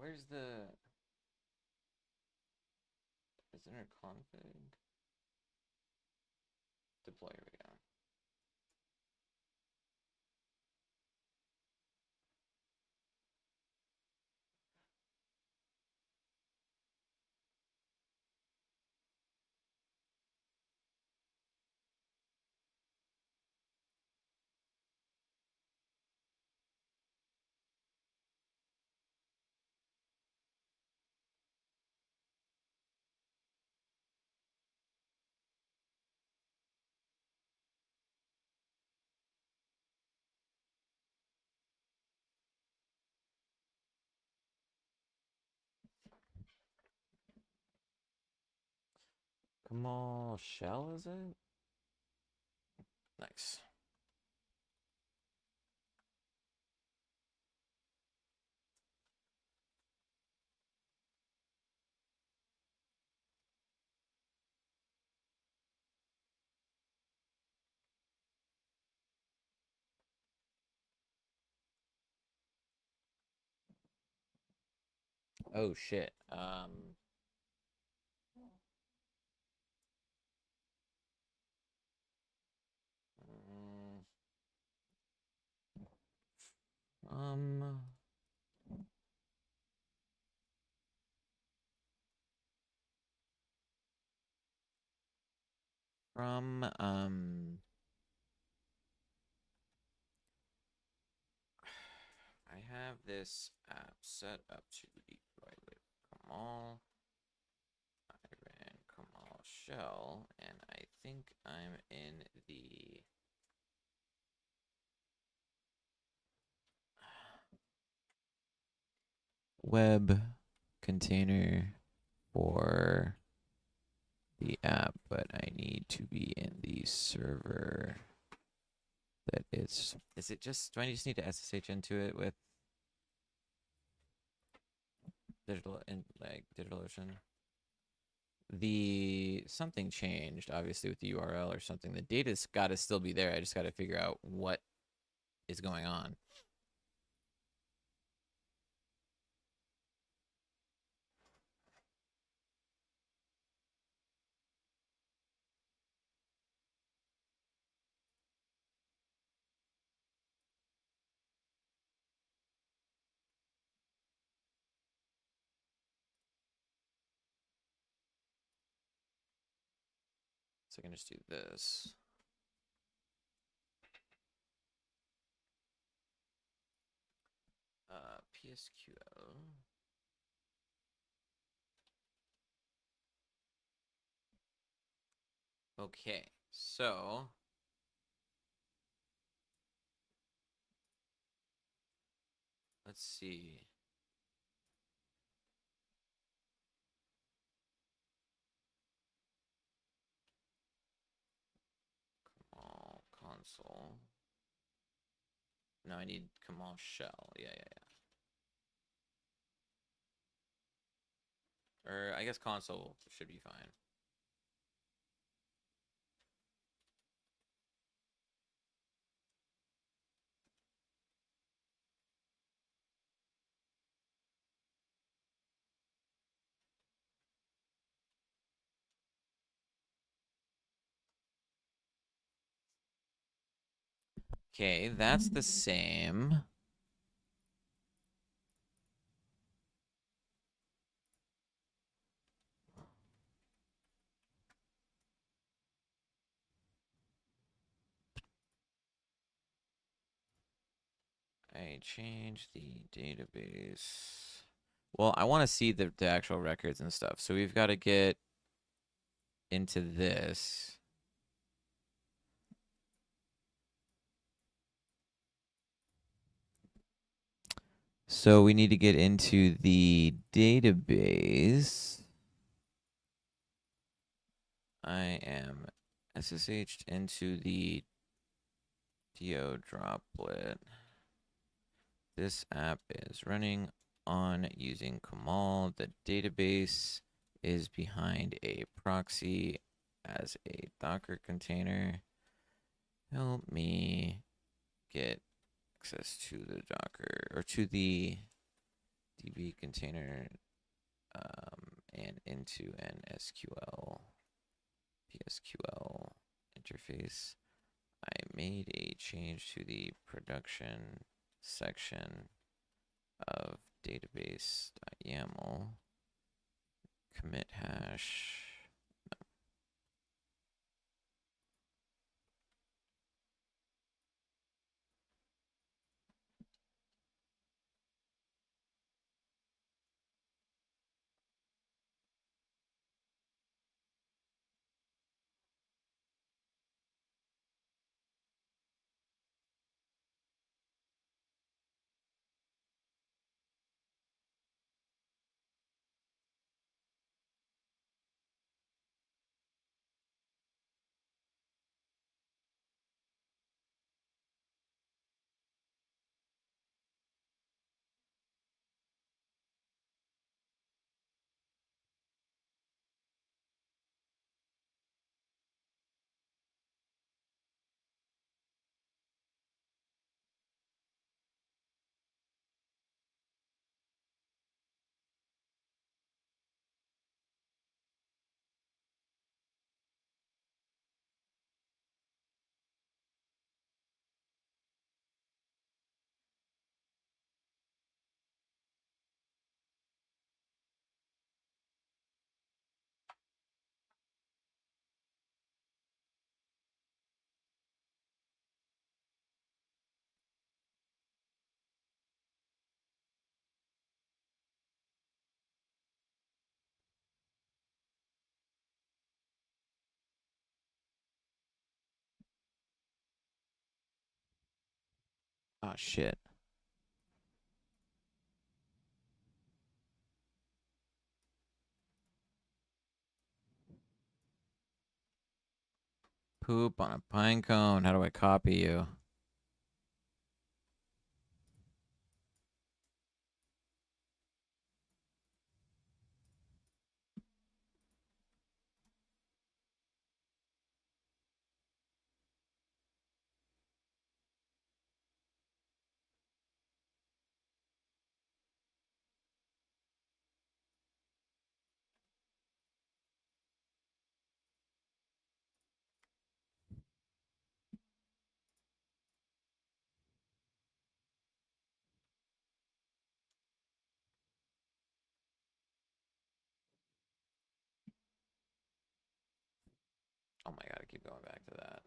Where's the inner config? Deploy, here we go. Kamal Shell, is it? Nice. Oh shit. Um, from I have this app set up to deploy with Kamal. I ran Kamal Shell, and I think I'm in the web container for the app, but I need to be in the server that is it just, do I just need to SSH into it with DigitalOcean? The something changed, obviously, with the URL or something. The data's got to still be there. I just got to figure out what is going on. So I can just do this. PSQL. Okay, so let's see. Kamal console. No, I need Kamal shell. Yeah. Or I guess console should be fine. Okay, that's the same. I changed the database. Well, I want to see the actual records and stuff. So we've got to get into this. So we need to get into the database. I am SSH'd into the DO droplet. This app is running on using Kamal. The database is behind a proxy as a Docker container. Help me get access to the Docker or to the DB container and into an SQL PSQL interface. I made a change to the production section of database.yaml. Commit hash. Oh shit. Poop on a pine cone. How do I copy you? Oh my god, I keep going back to that.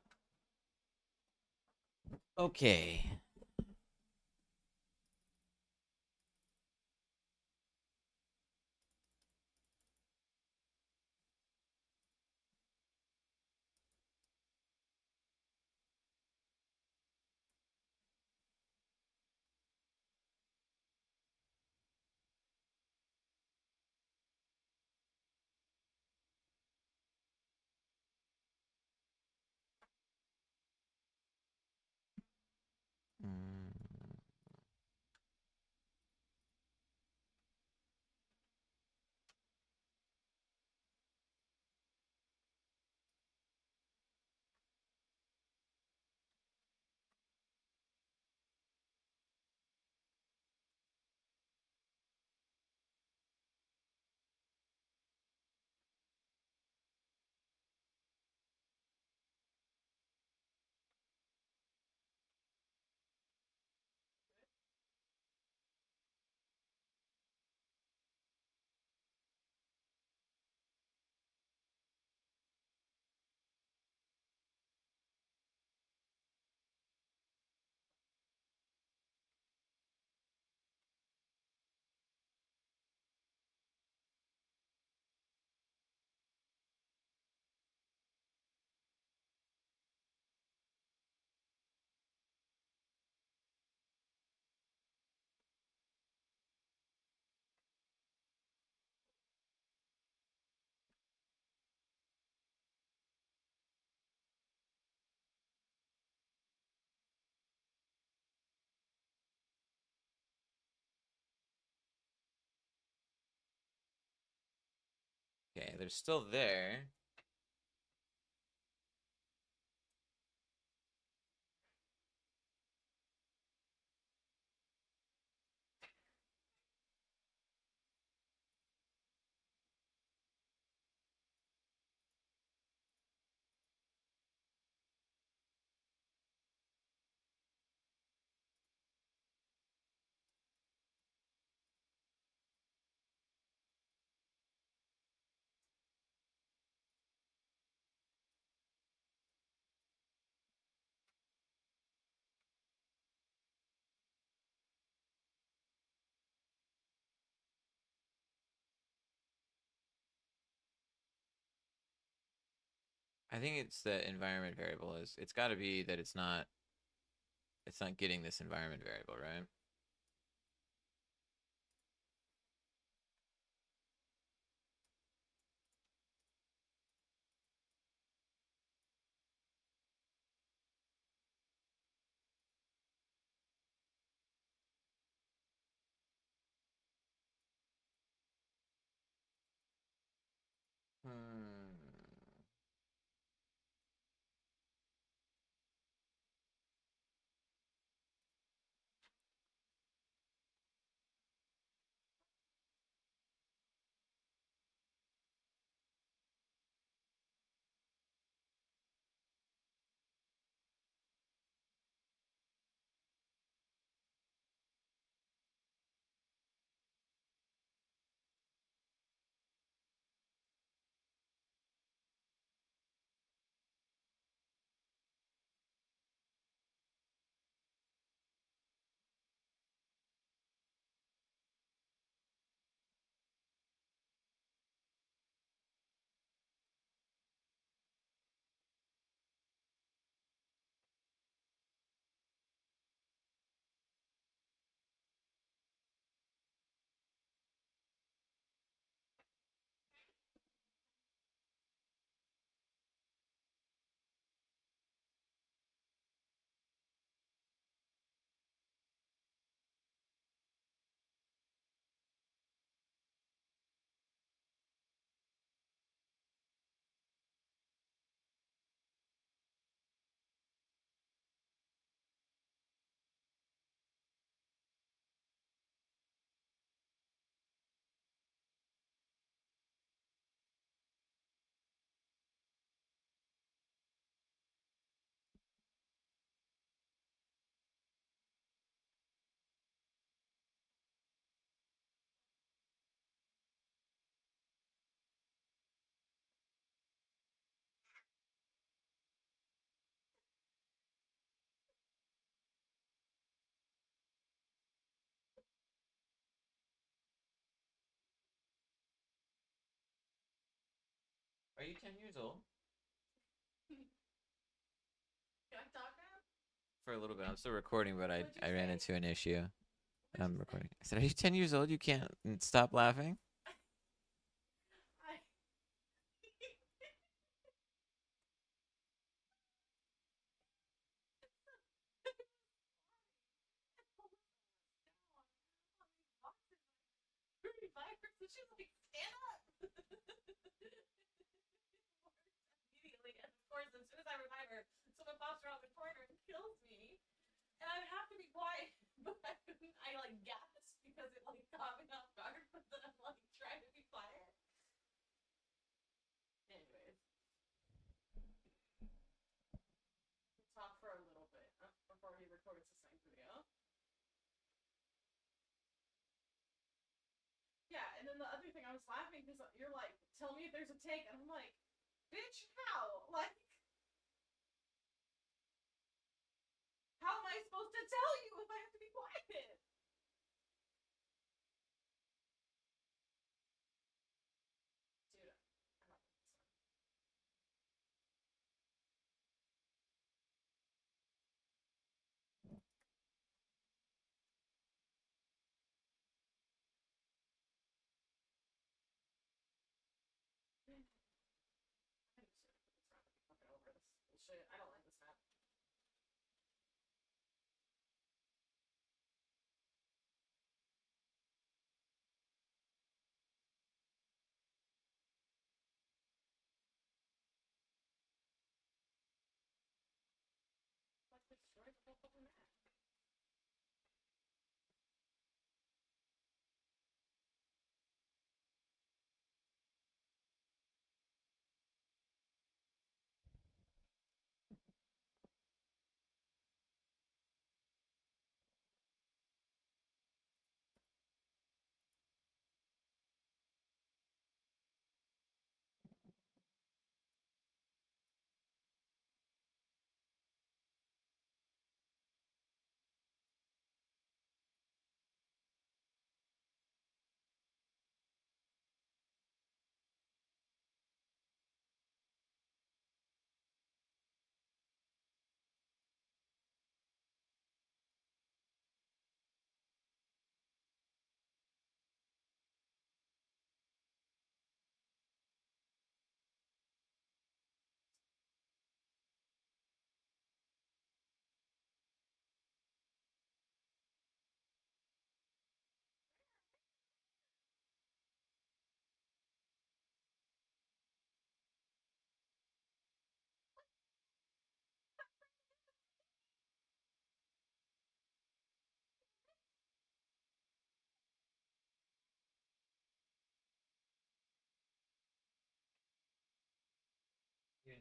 Okay. Mm. Okay, they're still there. I think it's the environment variable is. It's got to be that it's not. It's not getting this environment variable, right? Hmm. Are you 10 years old? Can I talk now? For a little bit. I'm still recording, but I What'd you I ran say? into an issue. What'd I'm you recording. I said, "Are you 10 years old? You can't stop laughing." I Pretty virus, and she's like, stand up. Immediately, and of course, as soon as I revive her, someone pops around the corner and kills me. And I would have to be quiet, but I couldn't. I like gasped because it like caught me off guard, but then I'm like trying to be quiet. Anyways, we'll talk for a little bit before he records the same video. Yeah, and then the other thing, I was laughing because you're like, tell me if there's a take, and I'm like, bitch, how? Like, how am I supposed to tell you if I have to be quiet? Dude, I'm not this one. I need to put this around to be fucking over this bullshit. I don't like this map. Let's destroy the whole fucking map.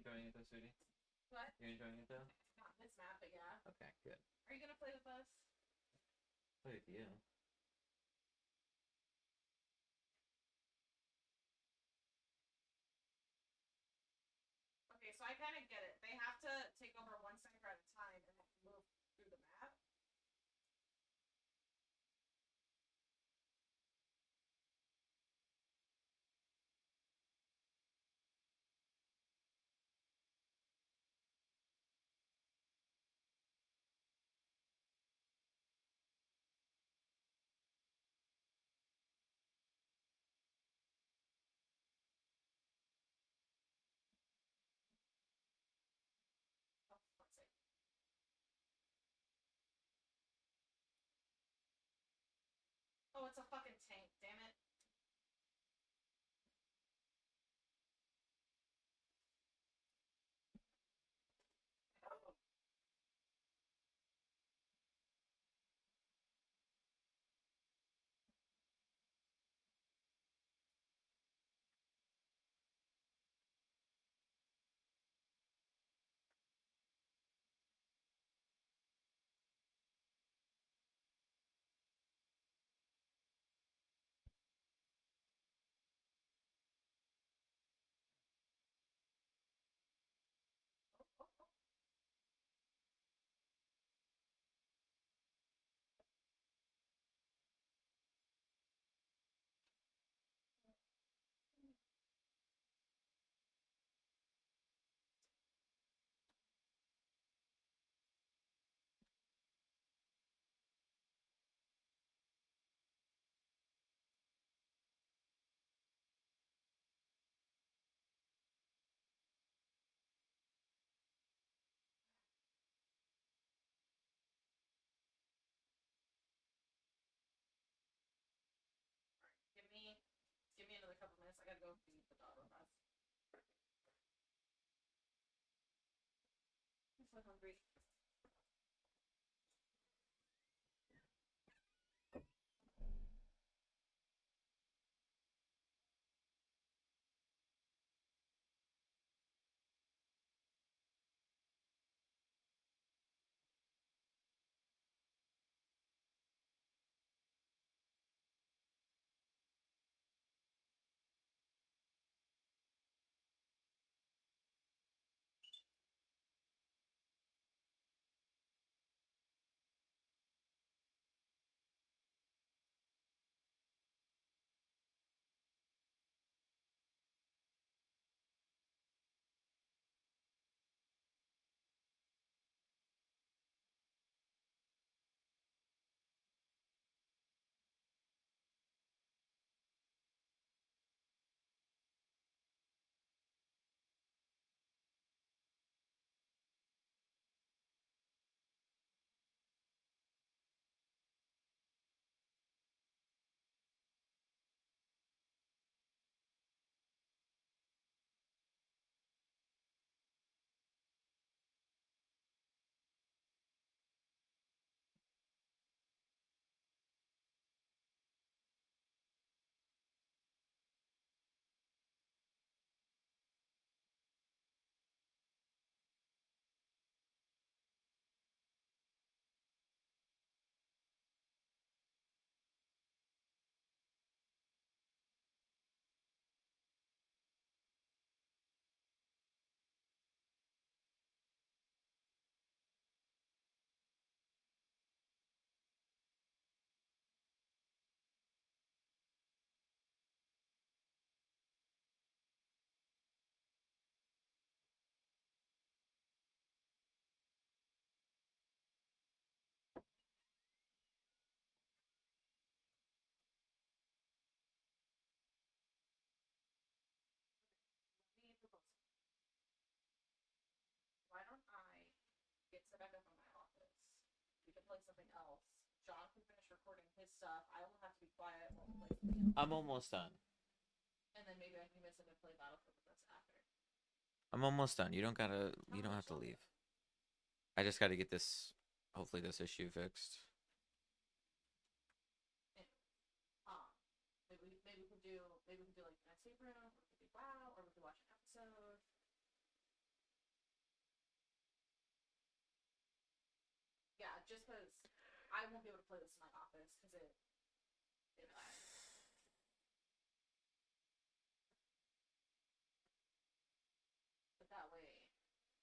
enjoying it though, sweetie? What? You're enjoying it though? Not this map, but yeah. Okay, good. Are you gonna play with us? Play with you. Okay, so I kind of get it. They have to take over one sector at a time and then move through the map. Oh, let's see. Oh, it's a fucking tank, damn it. Oh, oh, oh. Give me another couple minutes. I gotta go feed the dog real fast. I'm so hungry. Let me propose. Why don't I get set back up in my office? We can play something else. John can finish recording his stuff. I will have to be quiet while we play something else. I'm almost done. And then maybe I can convince him to play Battlefield with us after. I'm almost done. You don't have to leave. I just gotta get this, hopefully this issue fixed. Maybe we could do like an escape room, or we could do WoW, or we could watch an episode. just because I won't be able to play this in my office because it. But that way,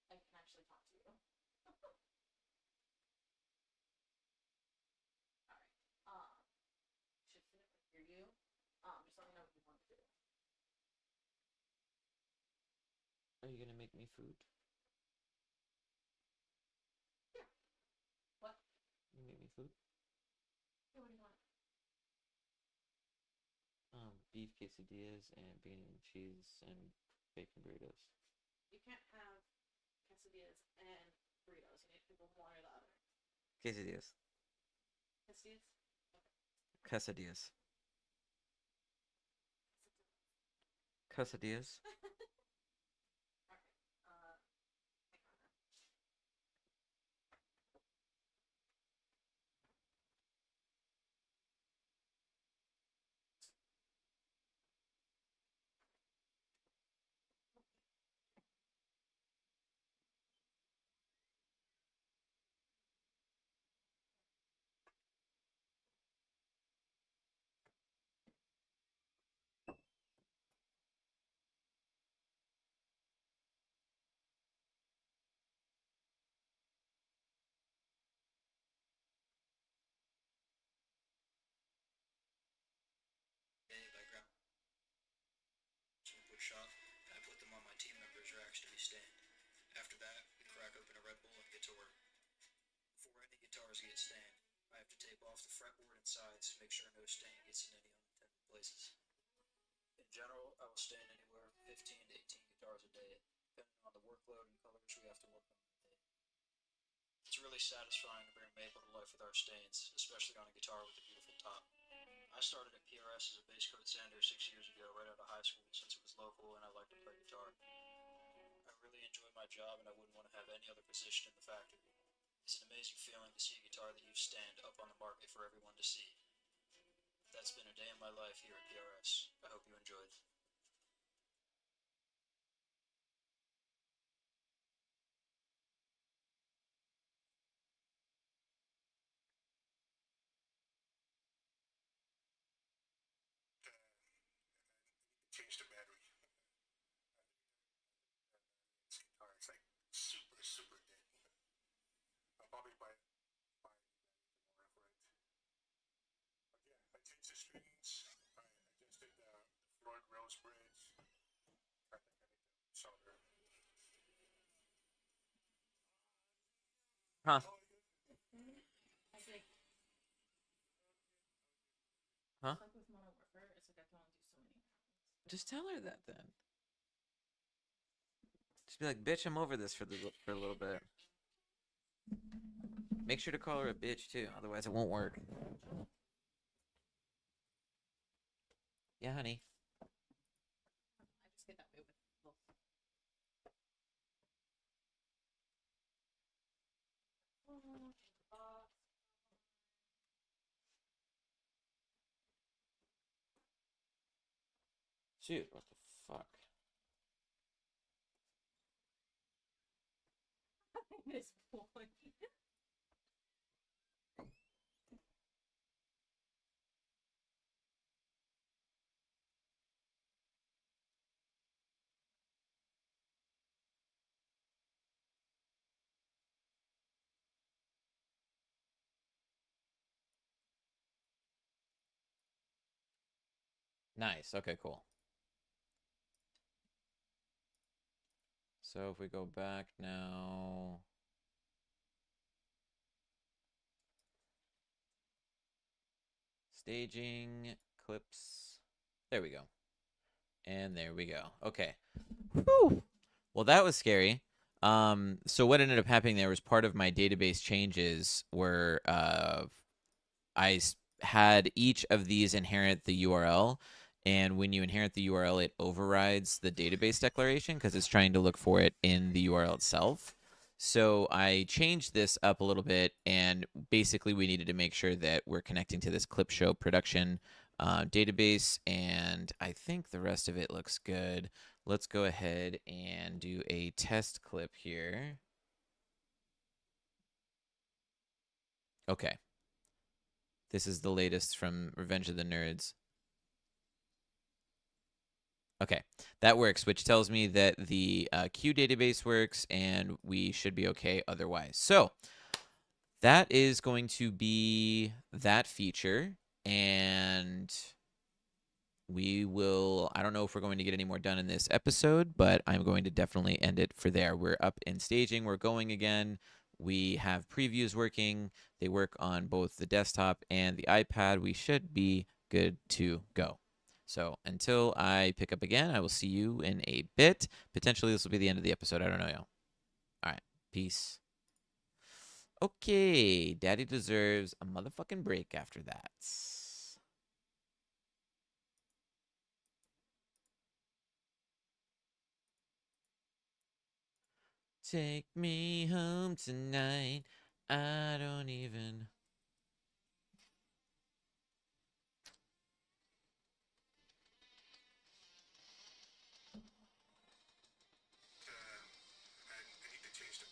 I can actually talk to you. Alright. Should hear you. Just let me know what you want to do. Are you gonna make me food? Yeah. What? You make me food? Yeah, what do you want? Beef quesadillas and bean and cheese and bacon burritos. You can't have quesadillas and burritos. You need to pick one or the other. Quesadillas. Quesadillas? Quesadillas. Quesadillas. Alright. Hang on. Background wood shop, and I put them on my team members' racks to be stained. After that, we crack open a Red Bull and get to work. Before any guitars get stained, I have to tape off the fretboard and sides to make sure no stain gets in any unintended places. In general, I will stain anywhere from 15 to 18 guitars a day, depending on the workload and colors we have to work on that day. It's really satisfying to bring Maple to life with our stains, especially on a guitar with a beautiful top. I started at PRS as a bass coat sander 6 years ago, right out of high school, since it was local and I liked to play guitar. I really enjoy my job and I wouldn't want to have any other position in the factory. It's an amazing feeling to see a guitar that you've stand up on the market for everyone to see. That's been a day in my life here at PRS. I hope you enjoyed. Change the battery. This guitar is like super dead. I'll probably buy tomorrow for it. But yeah, I changed the strings. I adjusted the Floyd Rose bridge. I think I need to solder. Huh. I think. Huh? It's like with Modern Warfare, it's like I can only do so many rounds. Just tell her that then. Just be like, bitch, I'm over this for a little bit. Make sure to call her a bitch too, otherwise it won't work. Yeah, honey. I just get that way with both. Dude, what the fuck? This boy. Nice. Okay, cool. So if we go back now. Staging, clips. There we go. And there we go. Okay. Whew. Well, that was scary. So what ended up happening there was part of my database changes were had each of these inherit the URL, and when you inherit the URL, it overrides the database declaration because it's trying to look for it in the URL itself. So I changed this up a little bit, and basically we needed to make sure that we're connecting to this clip show production database, and I think the rest of it looks good. Let's go ahead and do a test clip here. Okay. This is the latest from Revenge of the Nerds. Okay, that works, which tells me that the Q database works and we should be okay otherwise. So that is going to be that feature, and we will, I don't know if we're going to get any more done in this episode, but I'm going to definitely end it for there. We're up in staging, we're going again. We have previews working. They work on both the desktop and the iPad. We should be good to go. So until I pick up again, I will see you in a bit. Potentially this will be the end of the episode. I don't know, y'all. All right. Peace. Okay. Daddy deserves a motherfucking break after that. Take me home tonight. I don't even. I need to change the.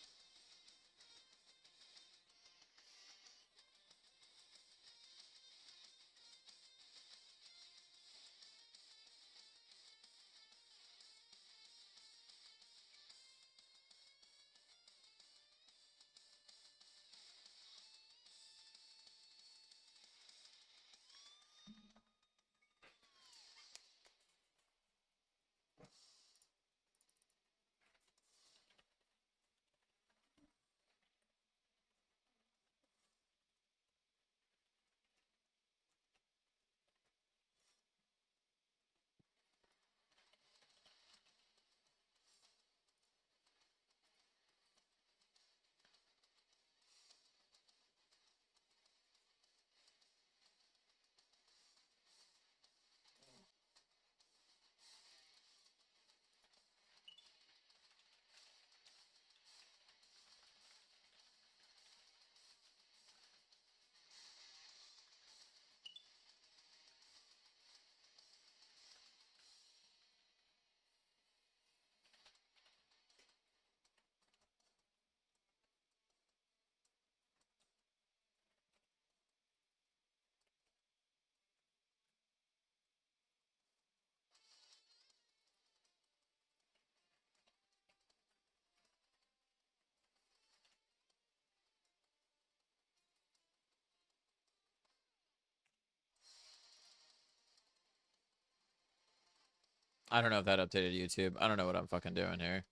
I don't know if that updated YouTube. I don't know what I'm fucking doing here.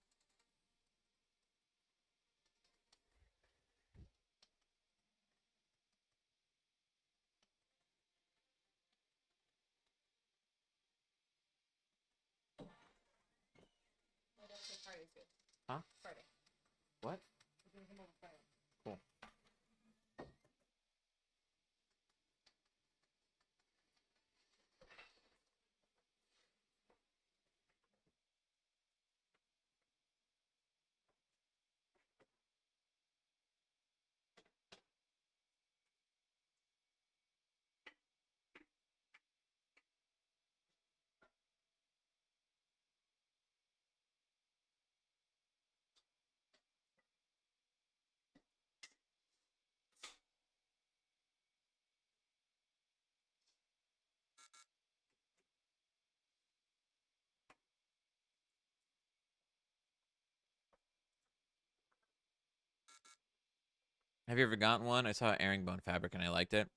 Friday's good. Huh? Friday. What? We're gonna come over Friday. Cool. Have you ever gotten one? I saw herringbone fabric and I liked it.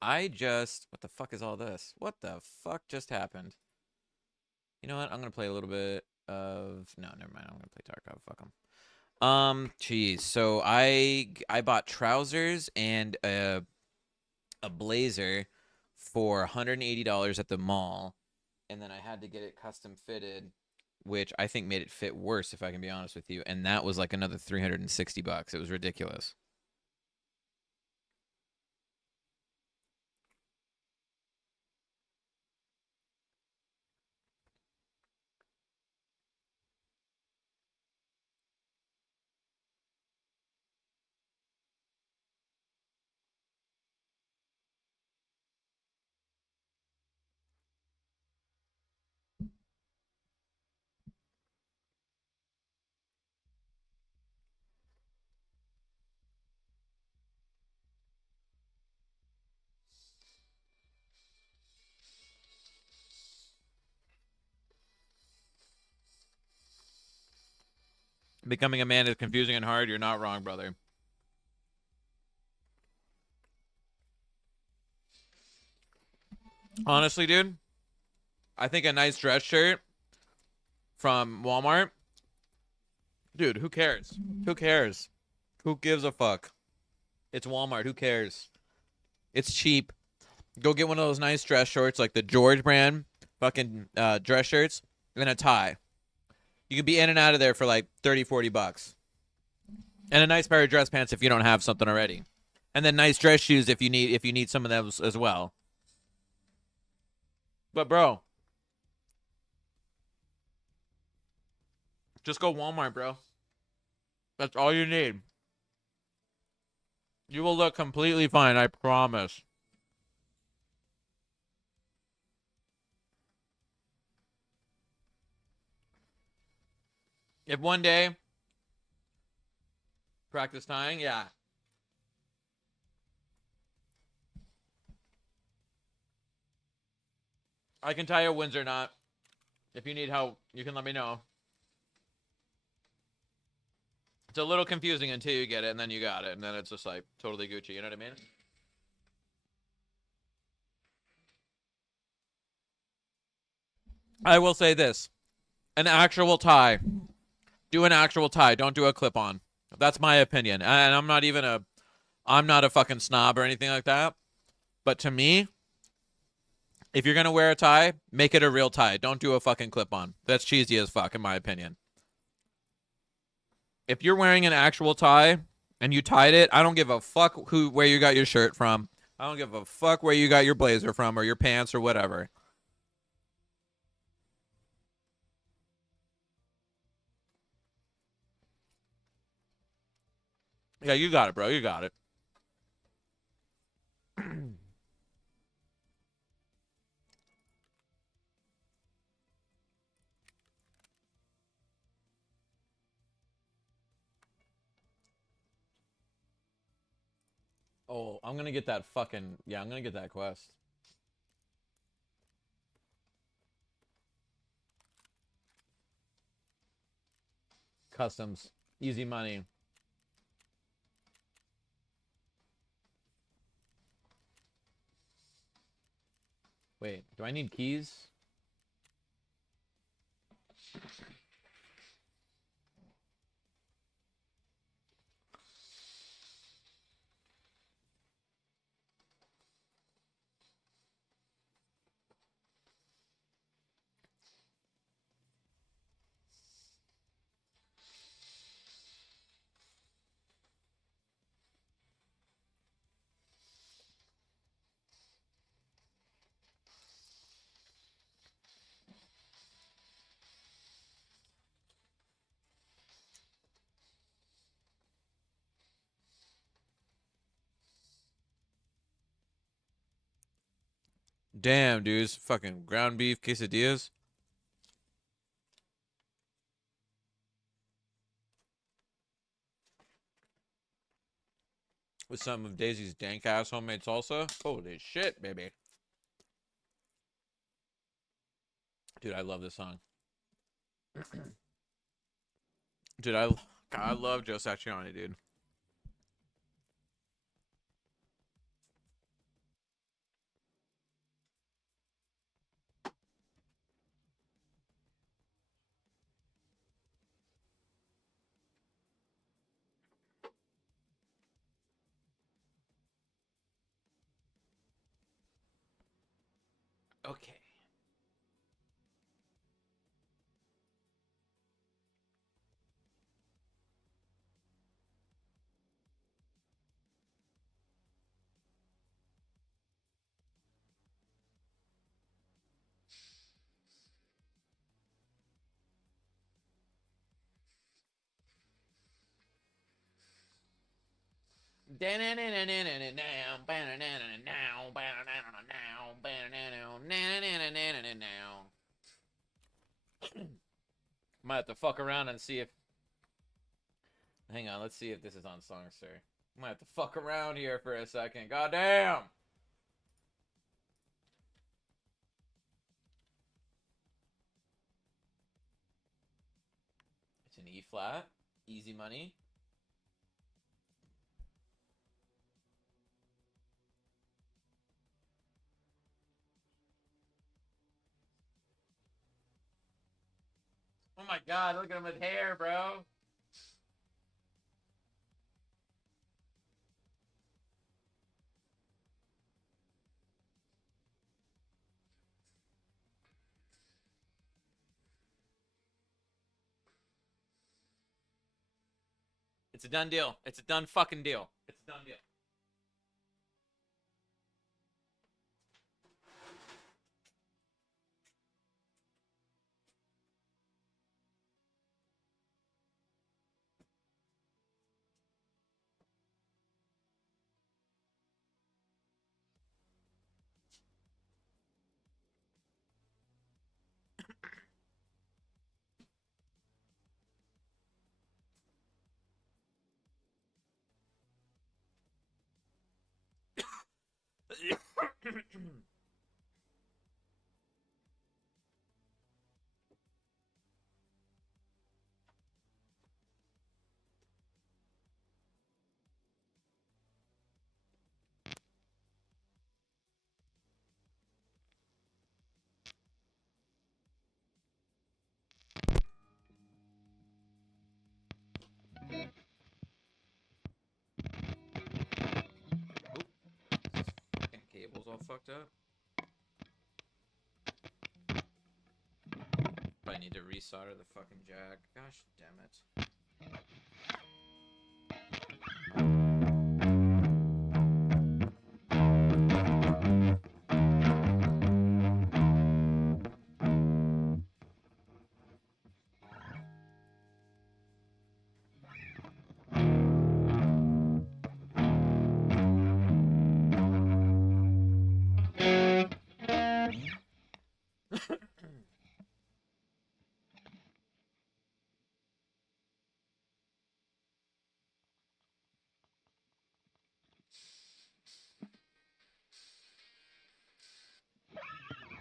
What the fuck is all this? What the fuck just happened? You know what? I'm gonna play a little bit of. No, never mind. I'm gonna play Tarkov. Fuck them. Geez. So I bought trousers and a blazer for $180 at the mall, and then I had to get it custom fitted, which I think made it fit worse, if I can be honest with you. And that was like another $360. It was ridiculous. Becoming a man is confusing and hard. You're not wrong, brother. Honestly, dude, I think a nice dress shirt from Walmart, dude, who cares? Who cares? Who gives a fuck? It's Walmart. Who cares? It's cheap. Go get one of those nice dress shorts, like the George brand fucking dress shirts, and a tie. You can be in and out of there for like 30, 40 bucks. And a nice pair of dress pants if you don't have something already. And then nice dress shoes if you need some of those as well. But bro, just go Walmart, bro. That's all you need. You will look completely fine, I promise. If one day practice tying, yeah. I can tie a Windsor knot. If you need help, you can let me know. It's a little confusing until you get it, and then you got it, and then it's just like totally Gucci. You know what I mean? I will say this. An actual tie. Do an actual tie. Don't do a clip-on. That's my opinion. And I'm not a fucking snob or anything like that. But to me, if you're going to wear a tie, make it a real tie. Don't do a fucking clip-on. That's cheesy as fuck, in my opinion. If you're wearing an actual tie and you tied it, I don't give a fuck where you got your shirt from. I don't give a fuck where you got your blazer from or your pants or whatever. Yeah, you got it, bro. You got it. Oh, I'm gonna get that fucking... Yeah, I'm gonna get that quest. Customs. Easy money. Wait, do I need keys? Damn, dudes. Fucking ground beef quesadillas. With some of Daisy's dank ass homemade salsa. Holy shit, baby. Dude, I love this song. Dude, I love Joe Satriani, dude. Okay. Might have to fuck around and see if... Hang on, let's see if this is on Songster. Might have to fuck around here for a second. Goddamn! It's an E flat. Easy money. Oh my god, look at him with hair, bro. It's a done deal. It's a done fucking deal. It's a done deal. Fucking cable's all fucked up. Probably need to resolder the fucking jack. Gosh damn it.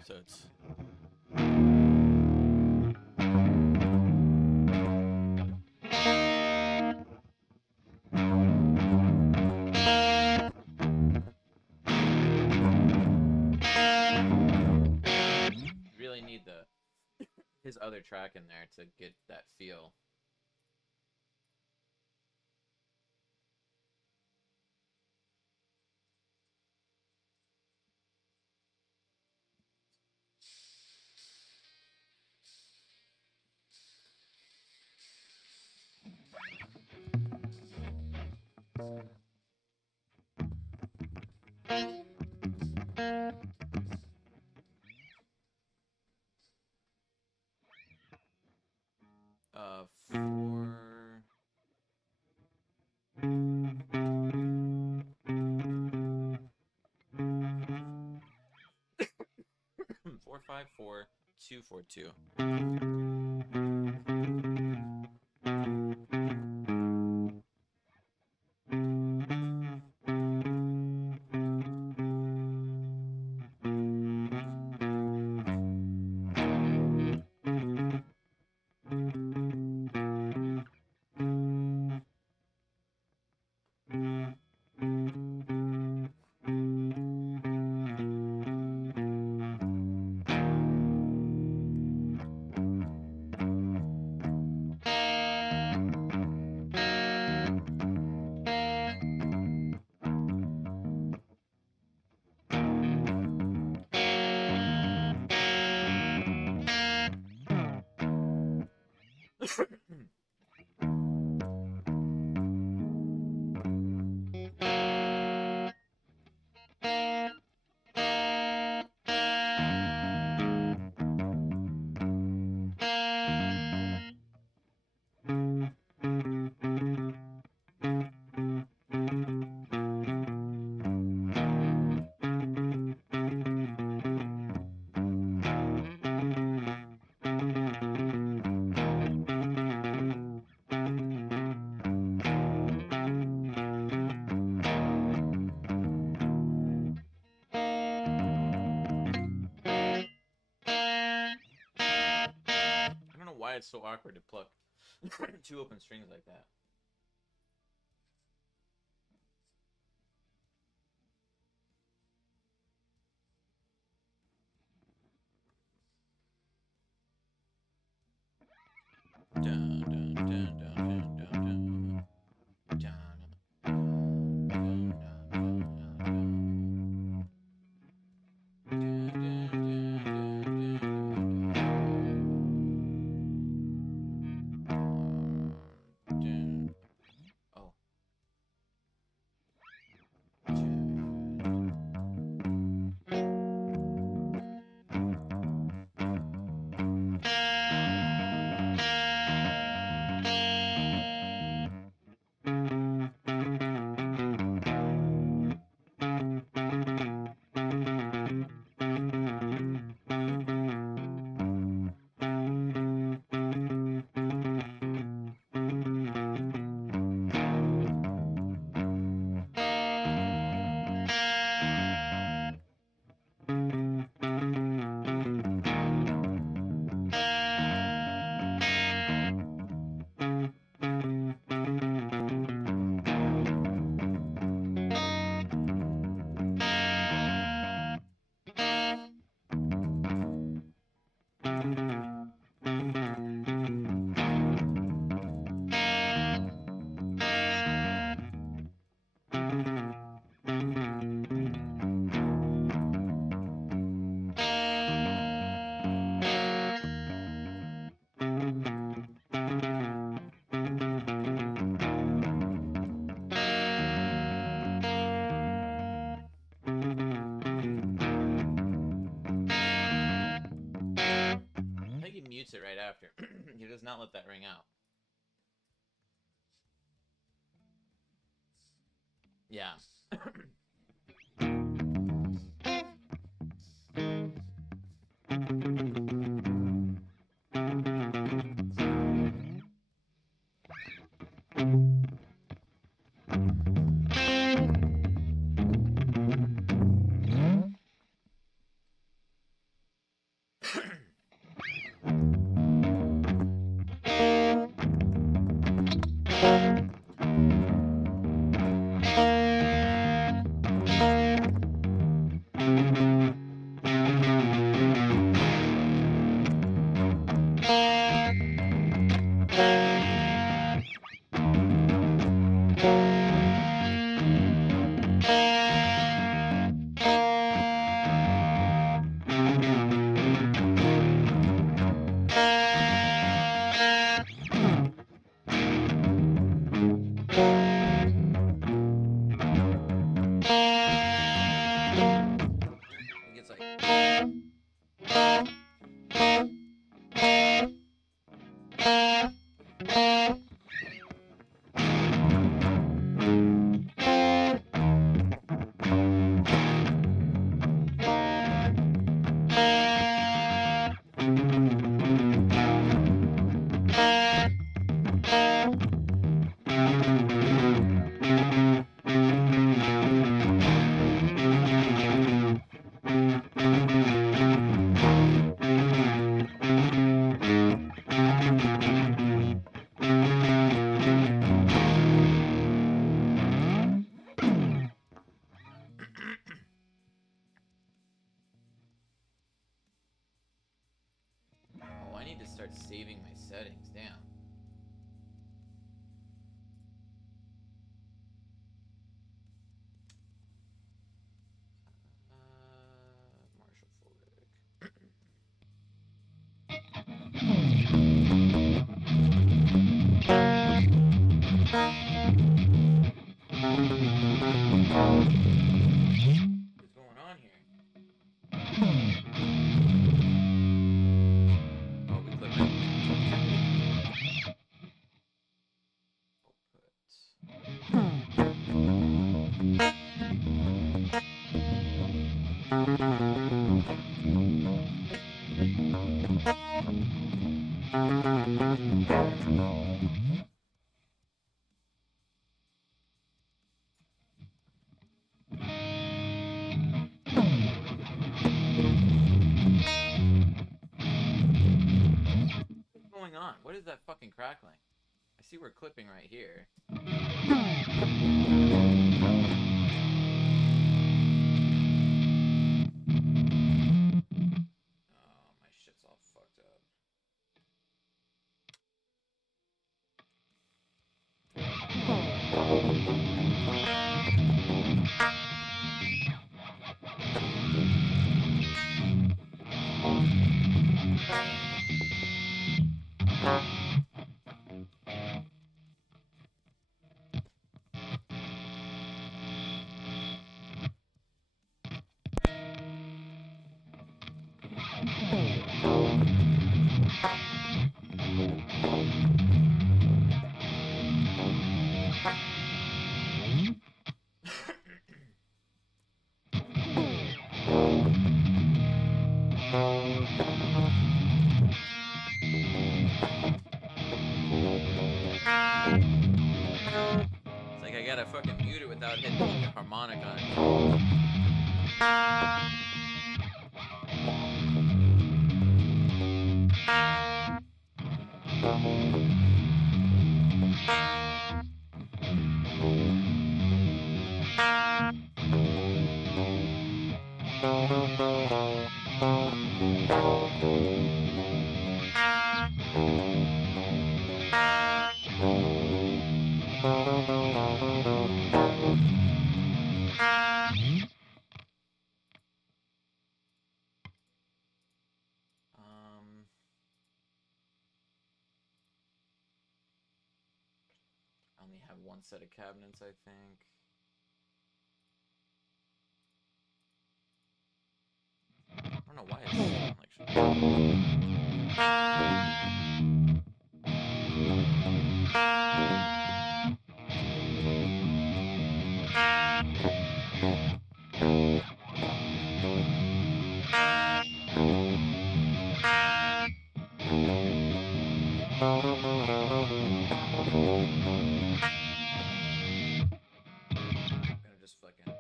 So it's really need his other track in there to get that feel. For 454-242. I don't know why it's so awkward to pluck. Two open strings like that. Dun, dun, dun, dun, dun, dun, dun. Dun, dun, dun, dun, dun. Oh. I think he mutes it right after. He does not let that ring out. Yeah. It's like. Oh, I need to start saving my settings. Damn. Marshall Fulrick. What's going on here? Oh, we clipped it. What's going on? What is that fucking crackling? see we're clipping right here. Oh, my shit's all fucked up. It's like I gotta fucking mute it without hitting the harmonic on it. I only have one set of cabinets, I think. I don't know why it's like I'm gonna just fucking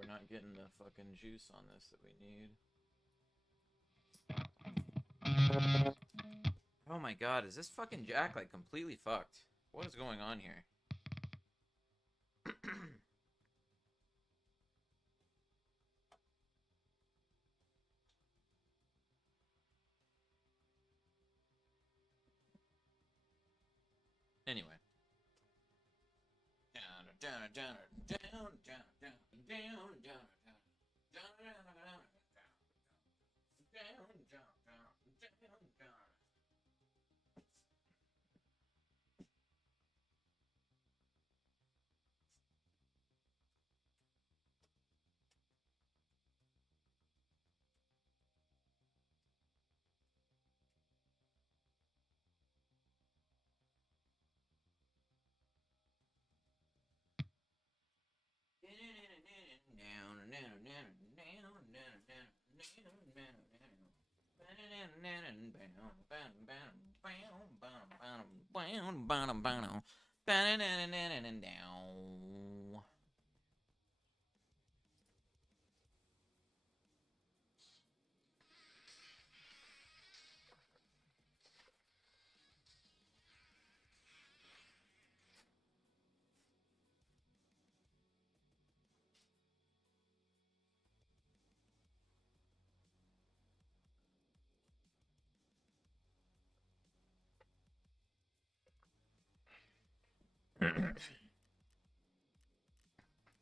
we're not getting the fucking juice on this that we need. Oh my god, is this fucking jack like completely fucked? What is going on here? Anyway.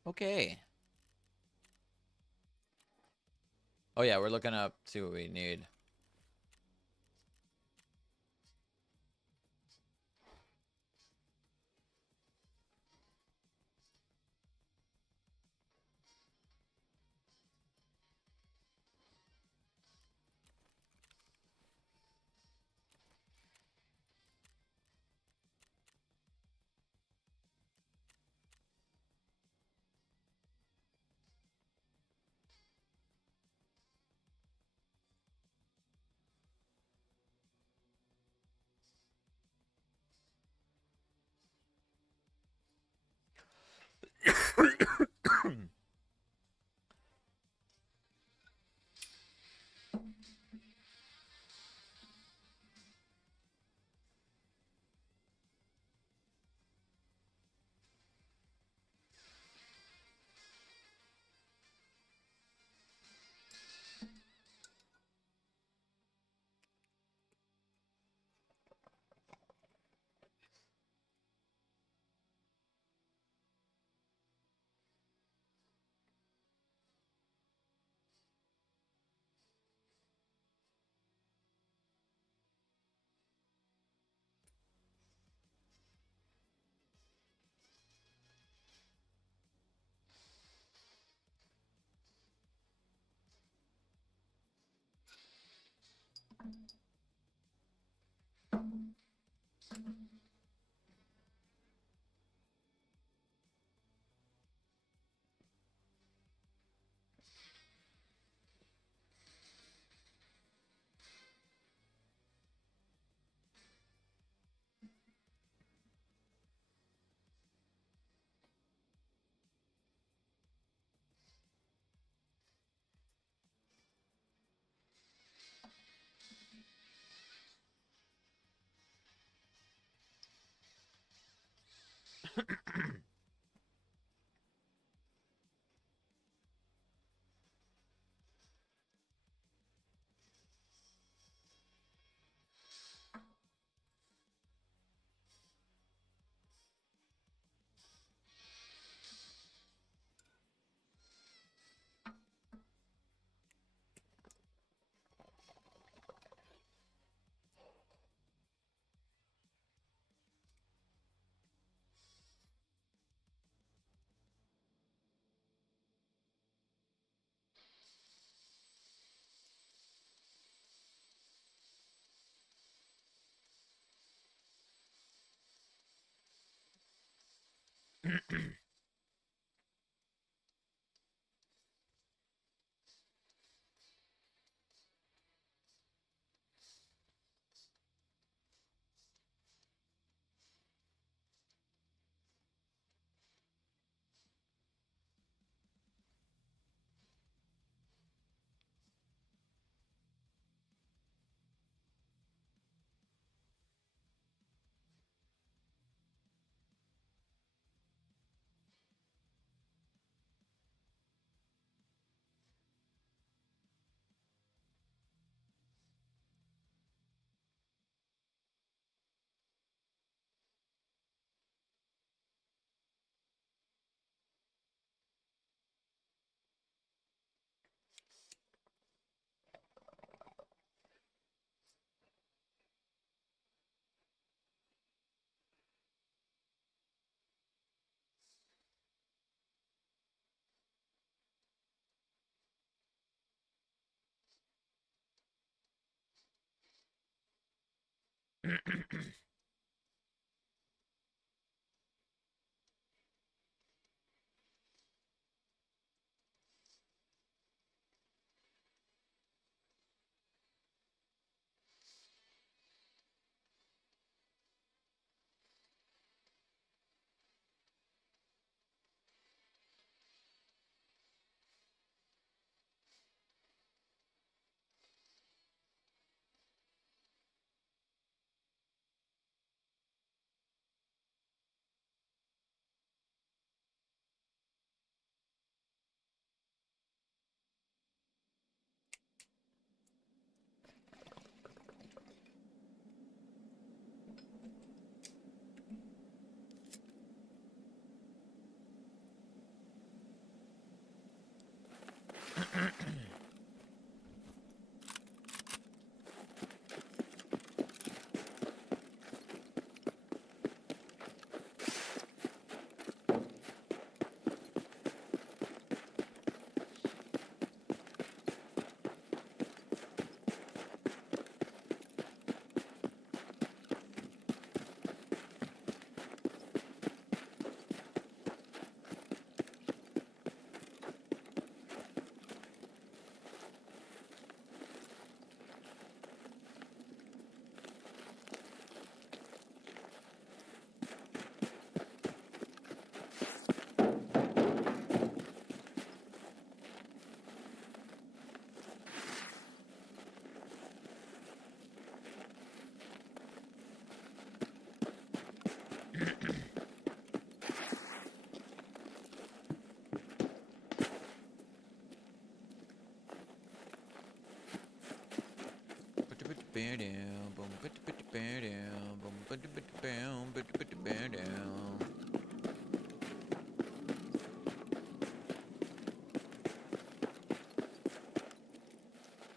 Okay. Oh yeah, we're looking up, see what we need.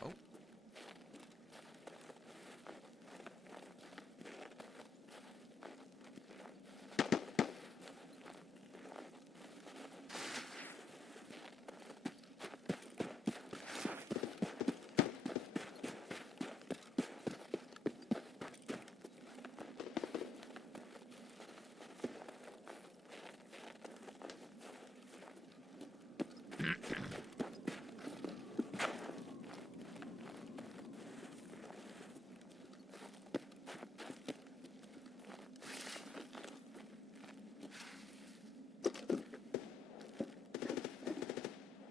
Oh.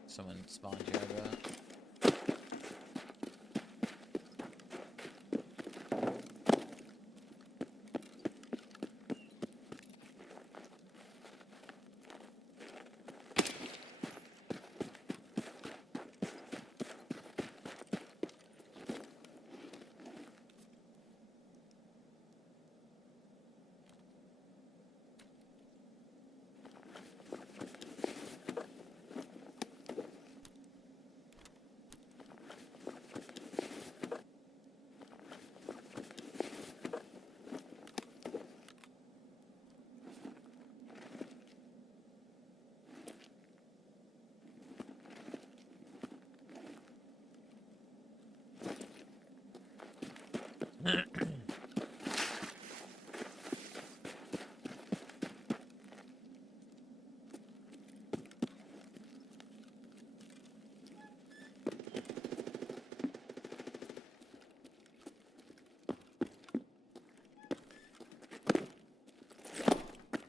Someone spawned here, bro.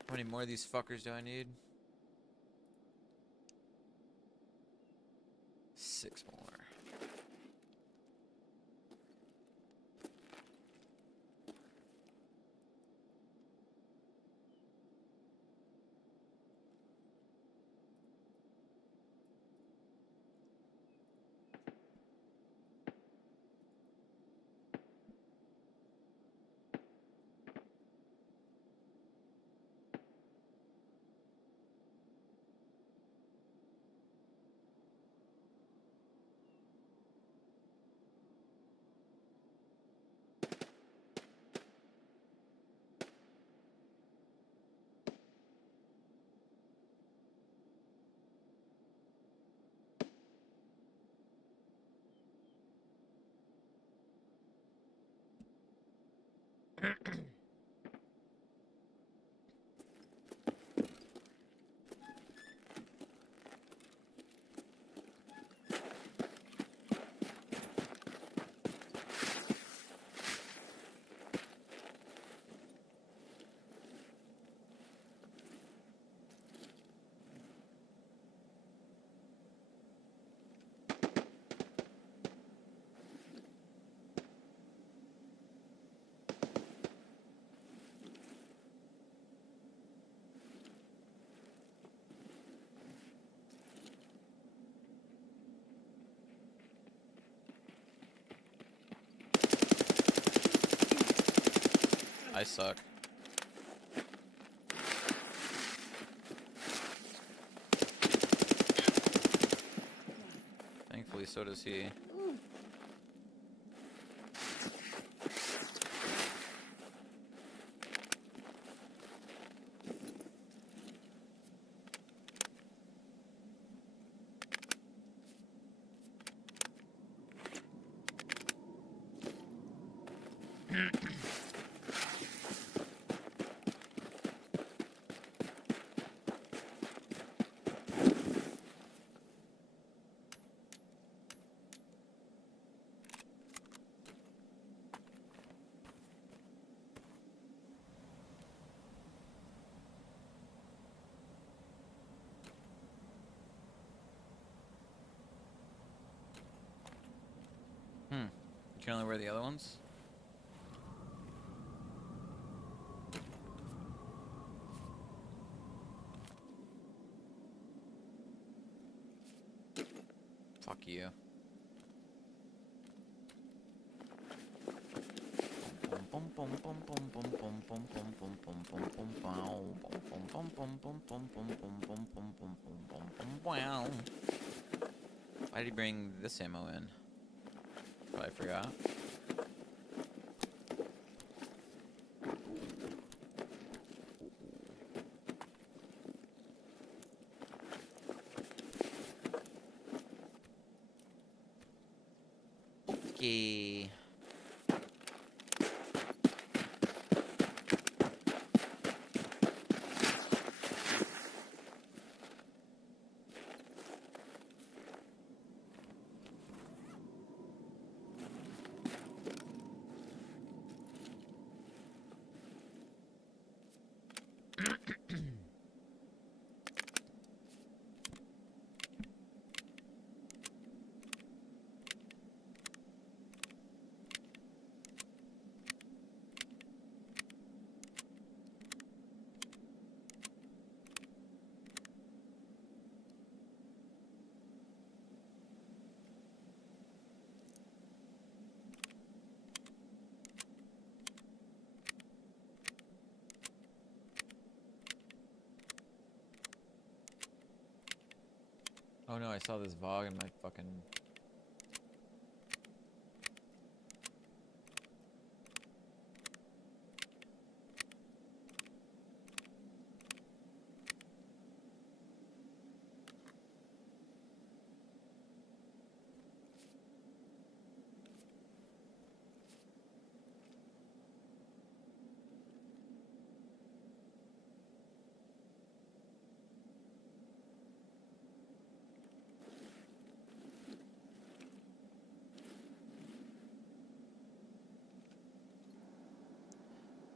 How many more of these fuckers do I need? 6 more. I suck. Thankfully, so does he. You can only wear the other ones? Fuck you. Why did he bring this ammo in? Probably forgot. Okay. Oh no, I saw this VOG in my fucking...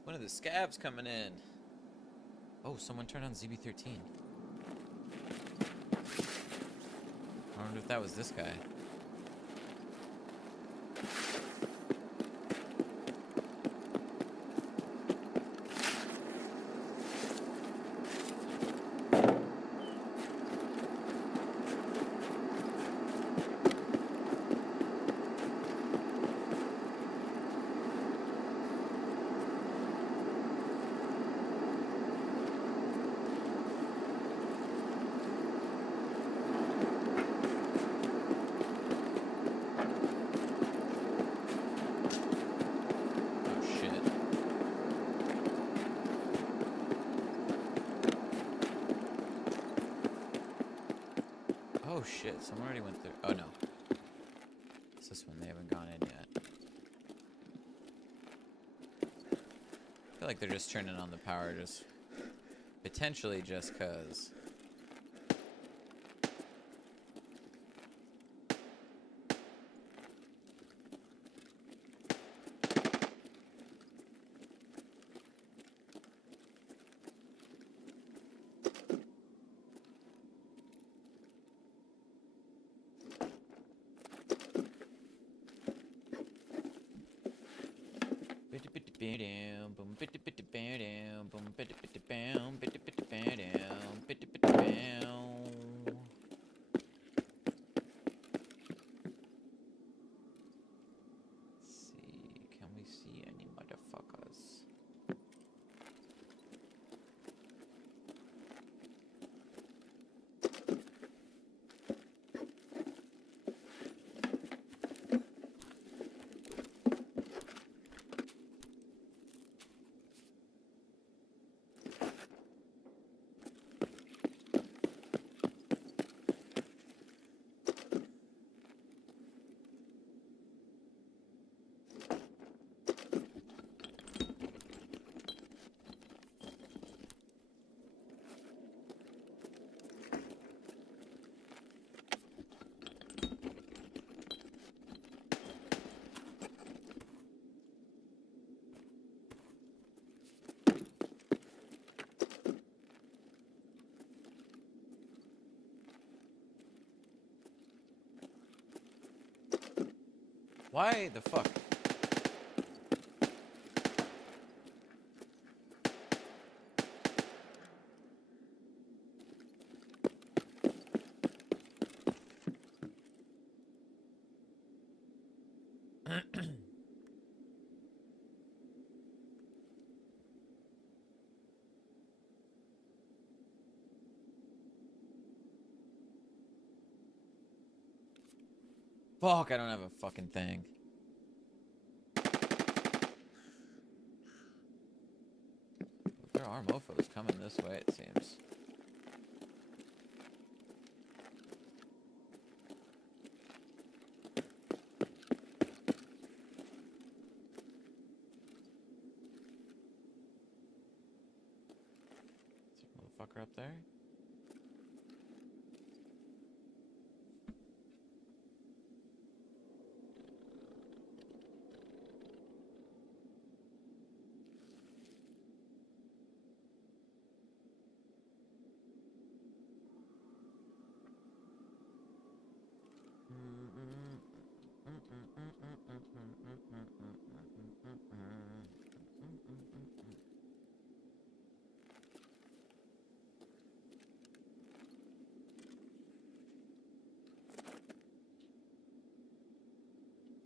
One of the scabs coming in. Oh, someone turned on ZB13. I wonder if that was this guy. Oh shit. Oh shit, someone already went through. Oh no. It's this one, they haven't gone in yet. I feel like they're just turning on the power just... potentially just cause. See, can we see any motherfuckers? Why the fuck? Fuck, I don't have a fucking thing. There are mofos coming this way, it seems. Is there a motherfucker up there?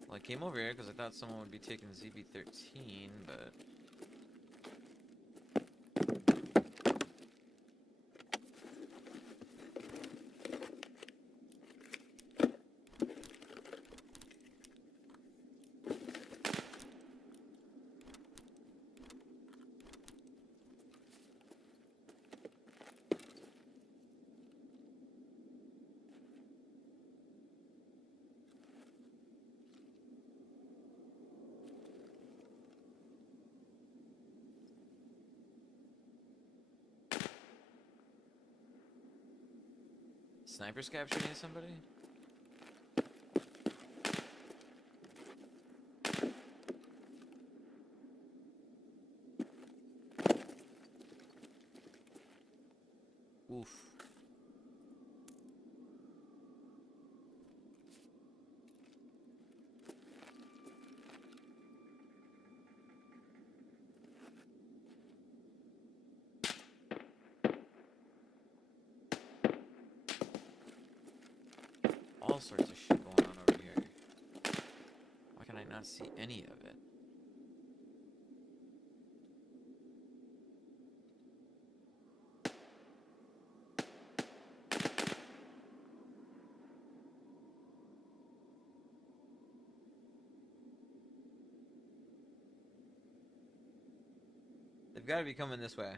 Well, I came over here because I thought someone would be taking the ZB-13, but... Sniper's capturing somebody? Oof. All sorts of shit going on over here. Why can I not see any of it? They've got to be coming this way.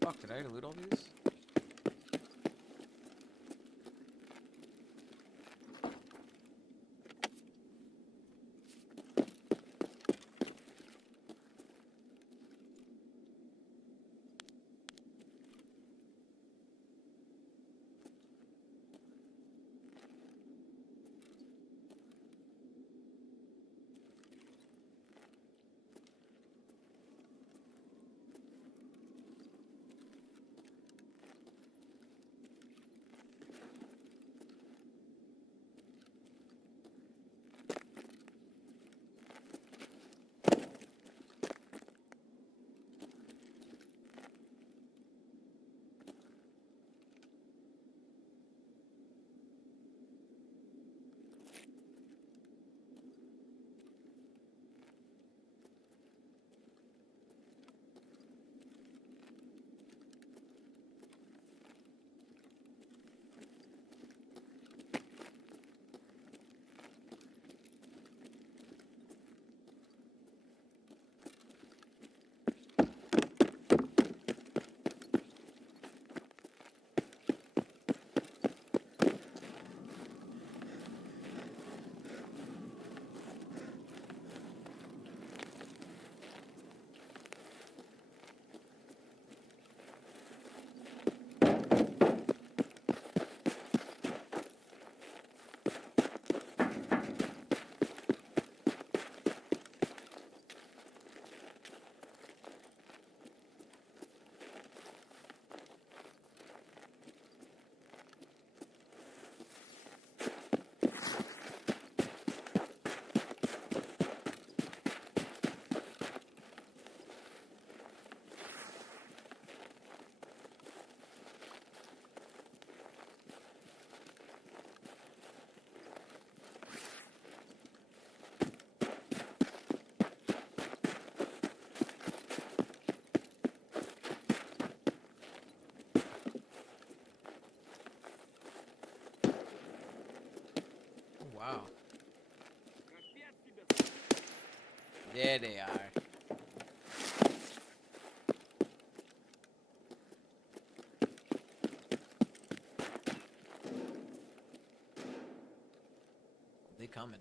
Fuck, did I loot all these? There they are. They coming.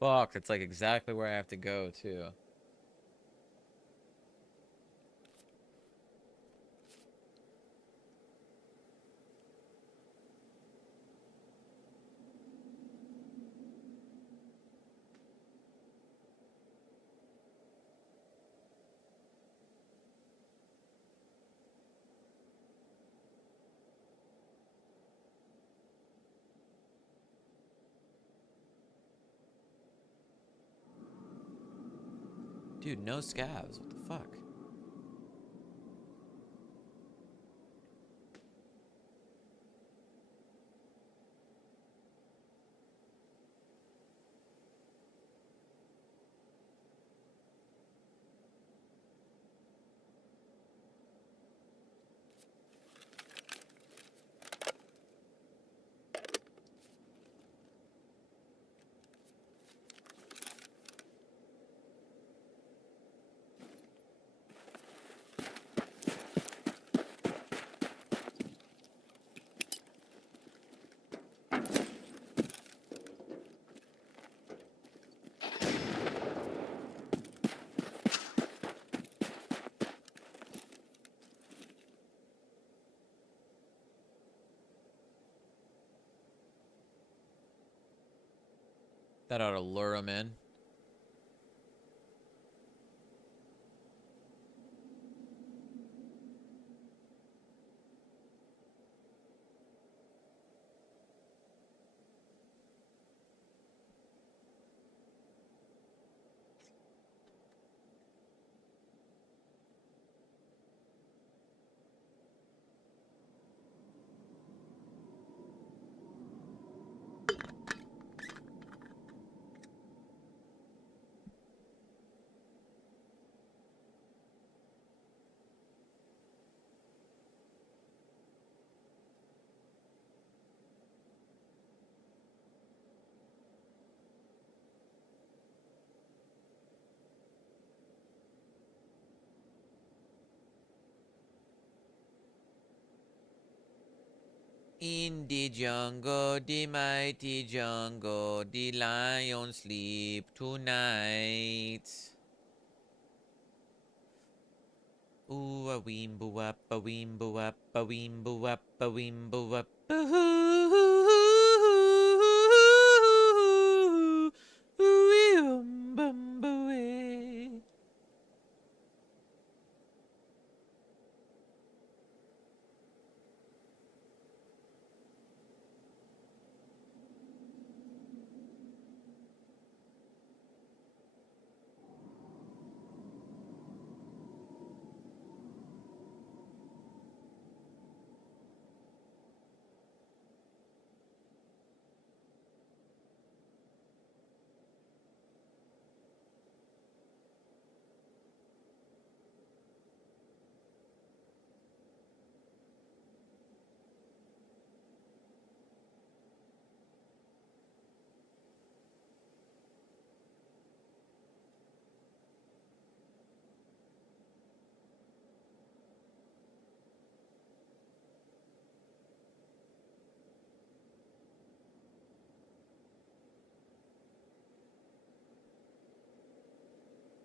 Fuck, it's like exactly where I have to go too. Dude, no scavs. What the fuck? That ought to lure him in. In the jungle, the mighty jungle, the lions sleep tonight. Ooh, a weembo up, a weembo up, a weembo up, a weembo up.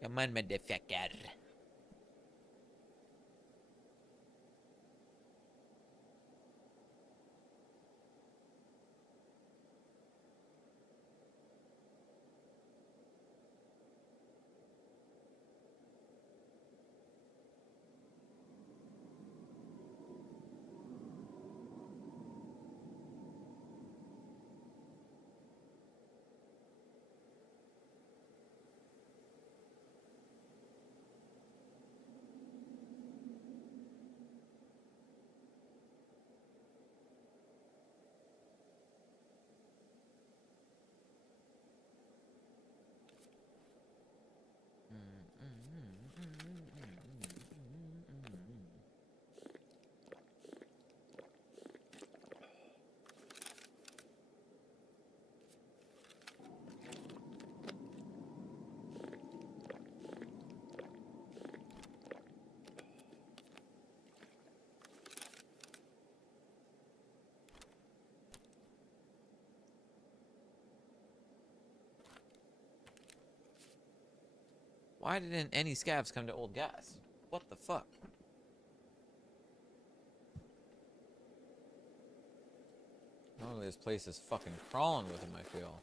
Come on, motherfucker. Why didn't any scavs come to Old Gas? What the fuck? Normally this place is fucking crawling with him, I feel.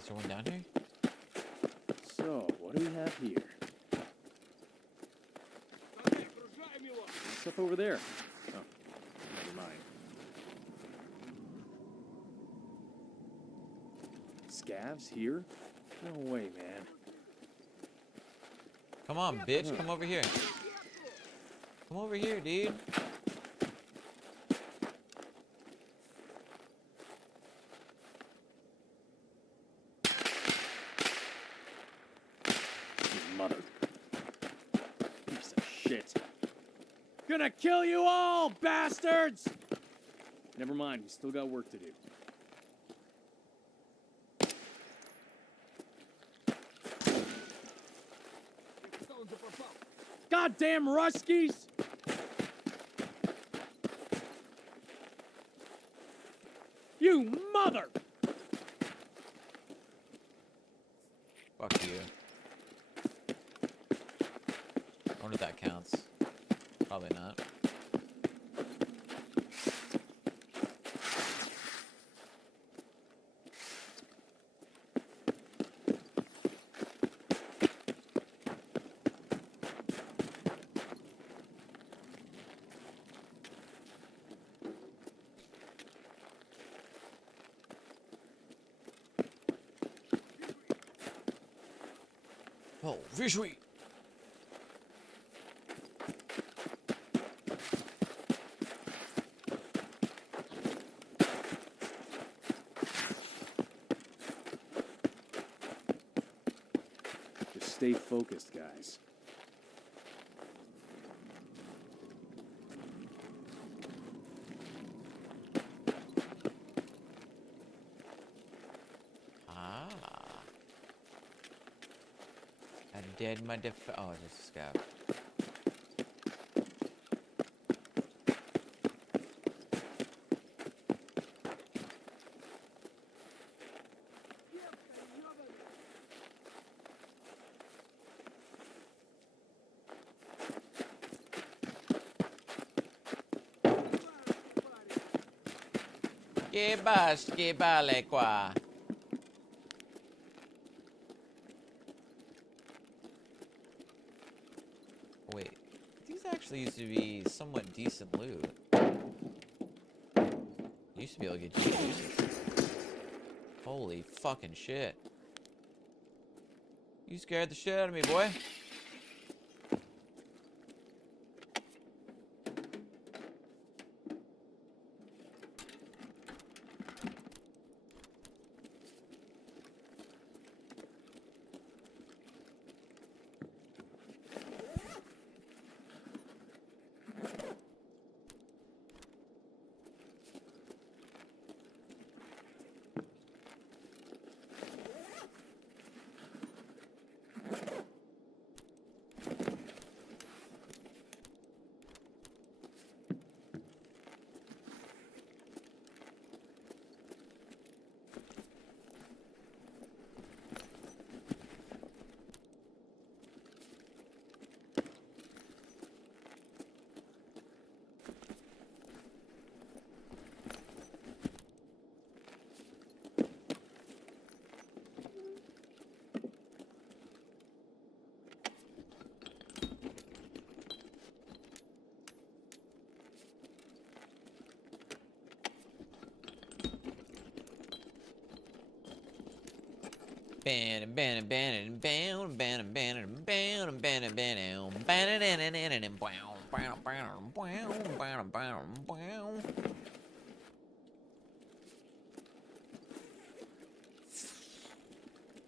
Is there one down here? So, what do we have here? Stuff over there. Oh, never mind. Scavs here? No way, man. Come on, bitch. Come over here. Come over here, dude. You mother. Piece of shit. Gonna kill you all, bastards! Never mind, we still got work to do. Goddamn Ruskies! You mother! Fuck you. I wonder if that counts. Probably not. Oh, visually. Just stay focused, guys. Ah. A dead motherfucker. Oh, just a scout. Che vale qua? Wait, these actually used to be somewhat decent loot. Used to be able to get GPUs. Holy fucking shit. You scared the shit out of me, boy.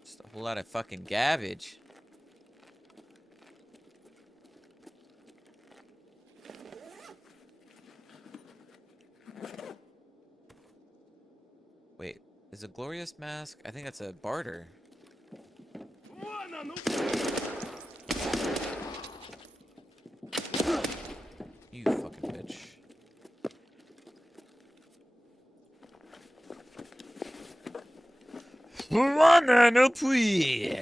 Just a whole lot of fucking garbage. Wait, is a glorious mask? I think that's a barter. You fucking bitch. Banana, please.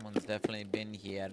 Someone's definitely been here.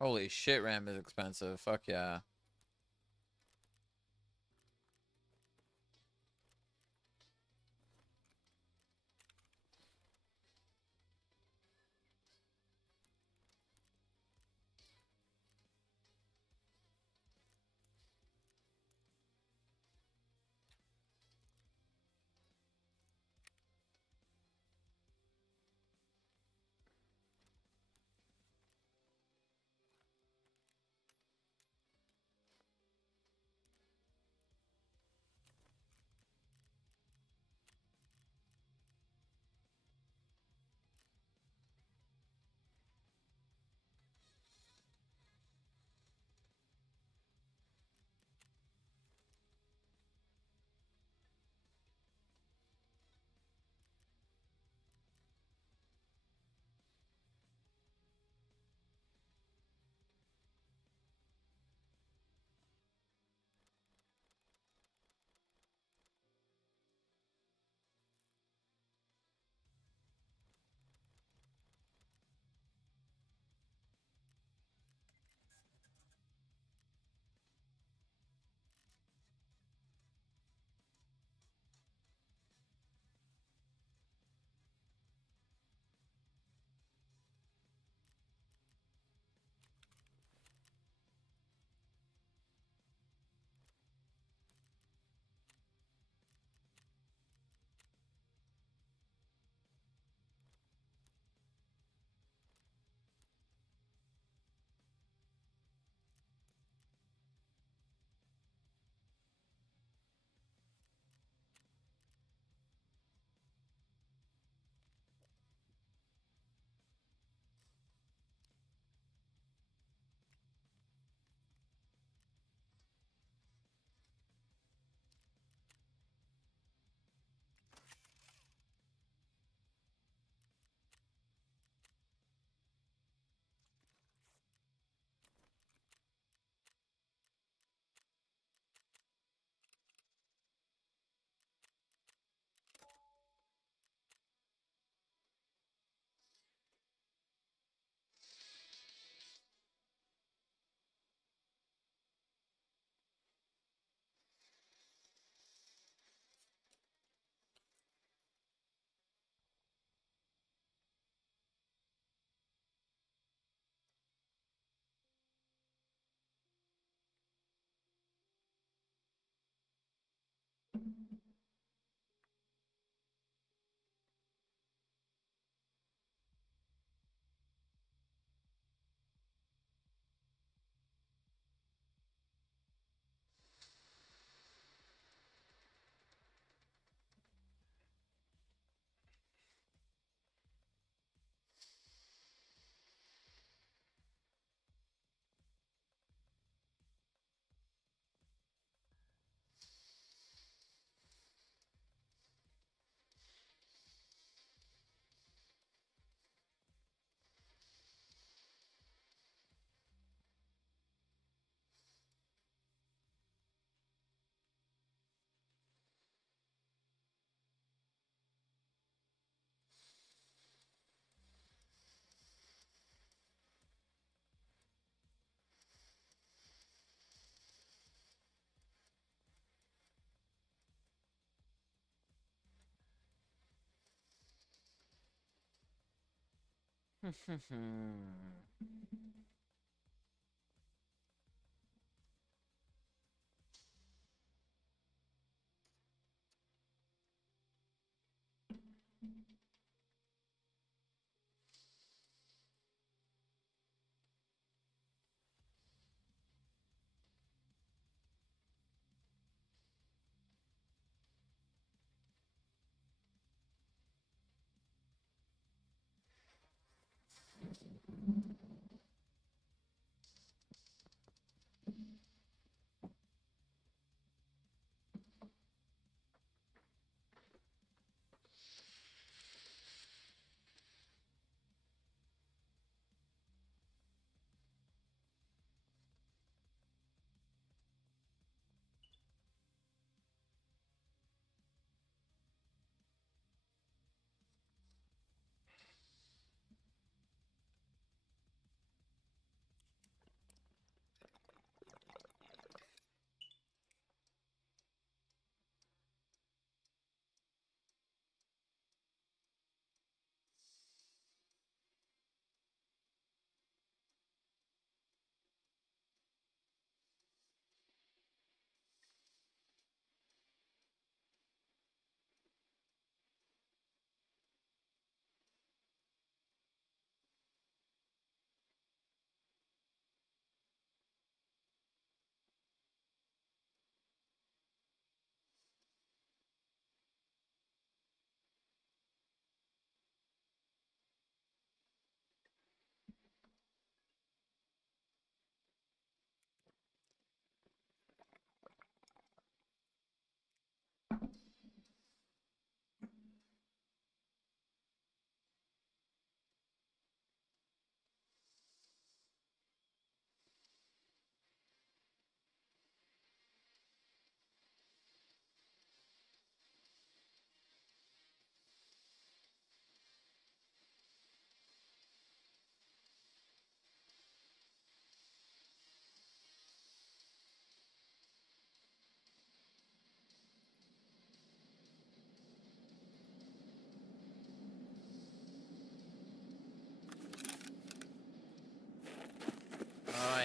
Holy shit, RAM is expensive. Fuck yeah.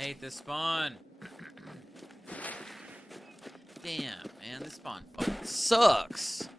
hate this spawn. Damn, man, this spawn fucking sucks.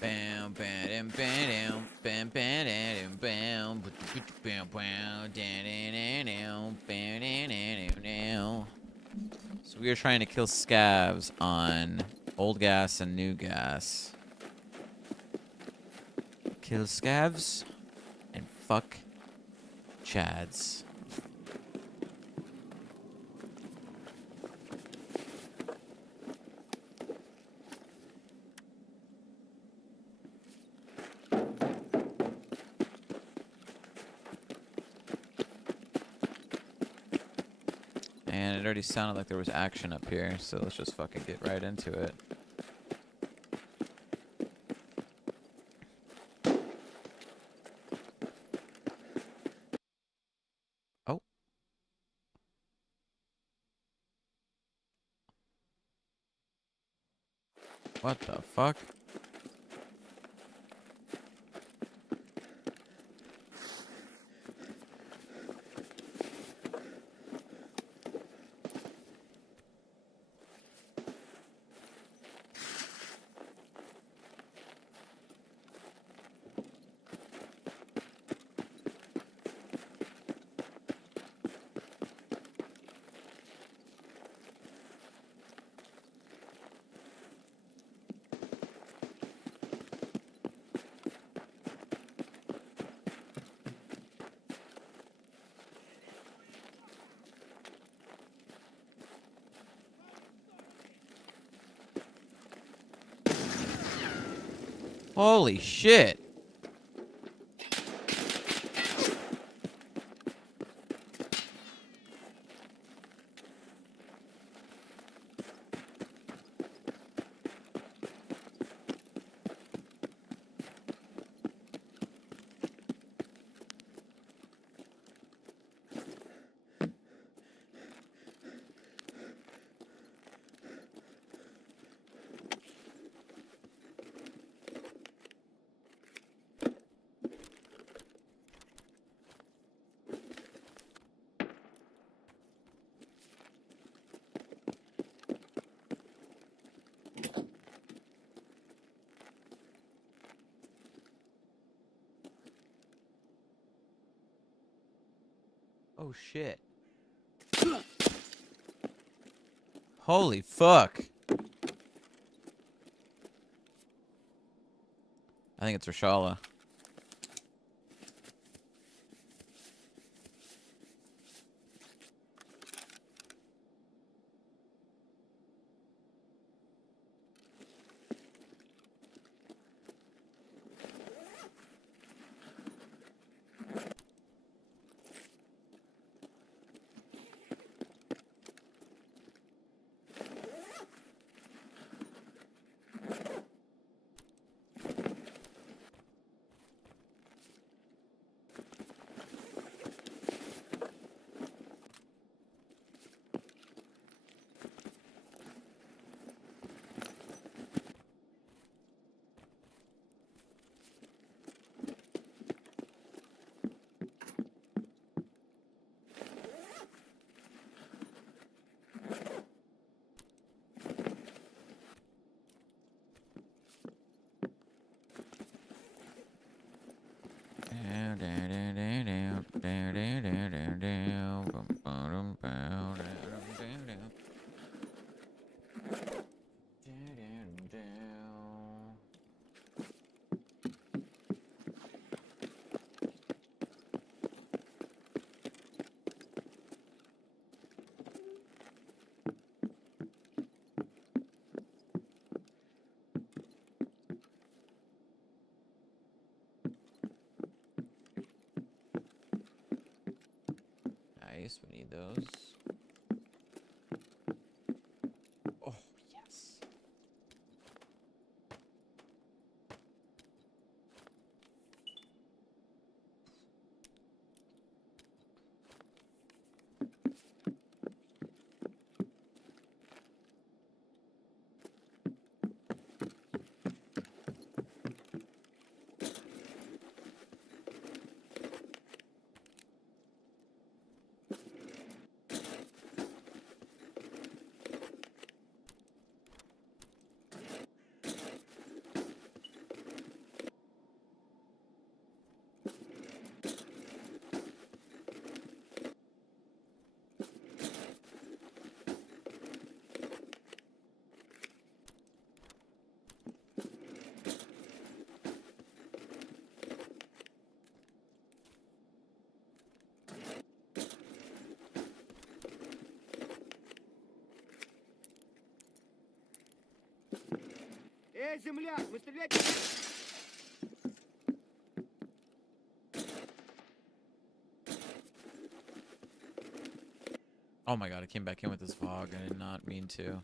Bam, bam, bam, bam, bam, bam, bam, bam, bam. So we are trying to kill scavs on old gas and new gas. Kill scavs and fuck chads. And it already sounded like there was action up here, so let's just fucking get right into it. Oh. What the fuck? Holy shit. Oh shit. Holy fuck. I think it's Rashala. Nice. We need those. Oh, yes. Земляк, вы стреляйте! Oh my god, I came back in with this fog. I did not mean to.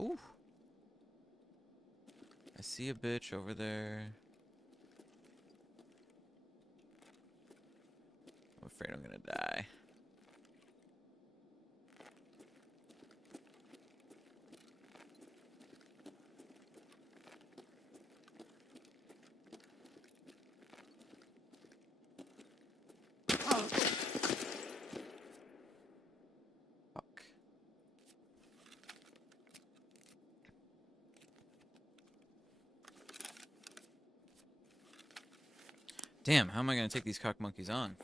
Ooh. I see a bitch over there. I'm afraid I'm gonna die. Fuck. Damn, how am I gonna take these cock monkeys on?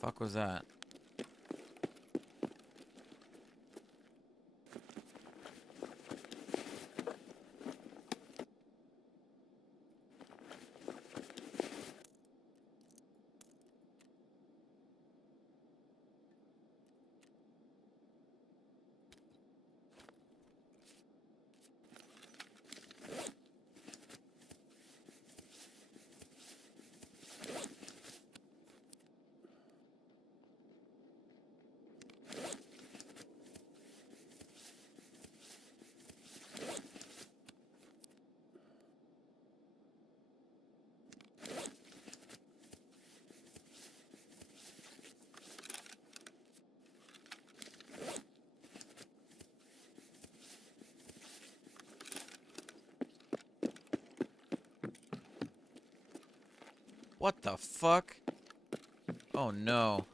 The fuck was that? What the fuck? Oh no.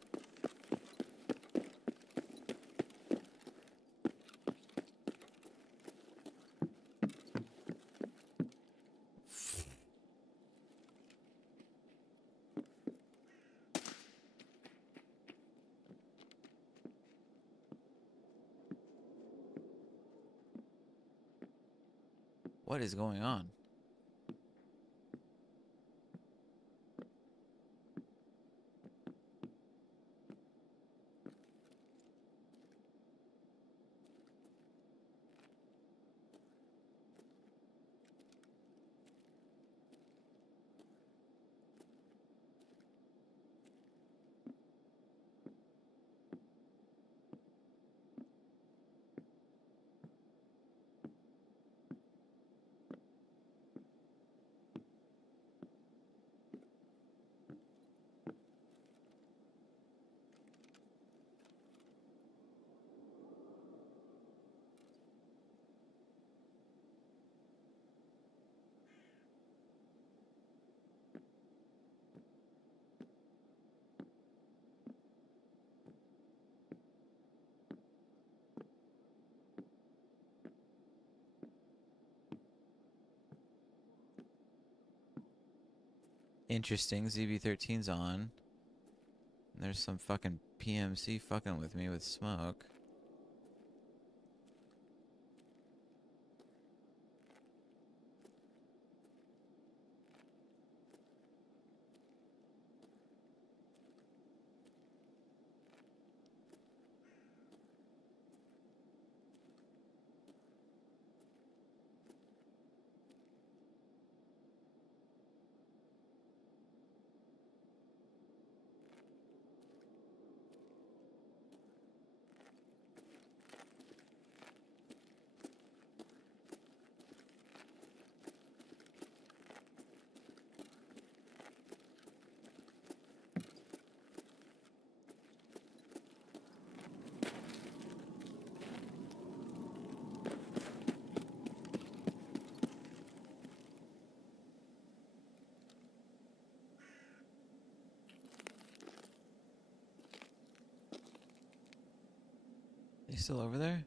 What is going on? Interesting. ZB13's on. There's some fucking PMC fucking with me with smoke. They still over there?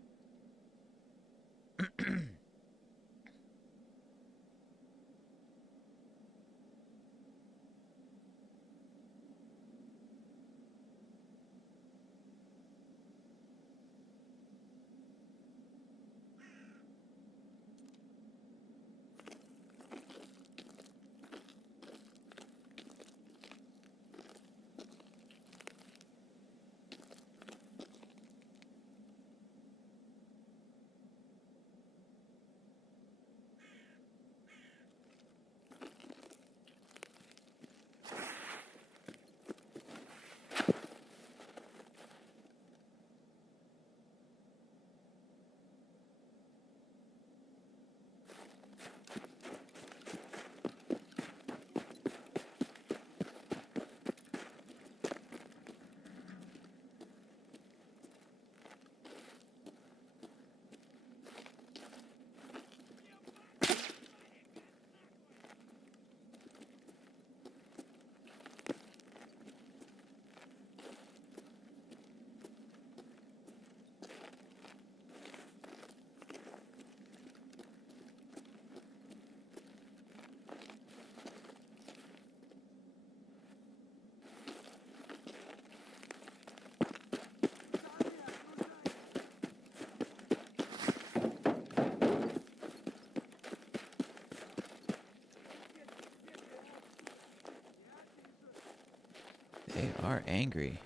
They are angry.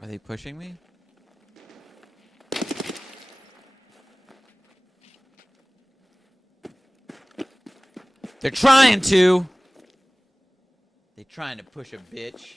Are they pushing me? They're trying to. They trying to push a bitch.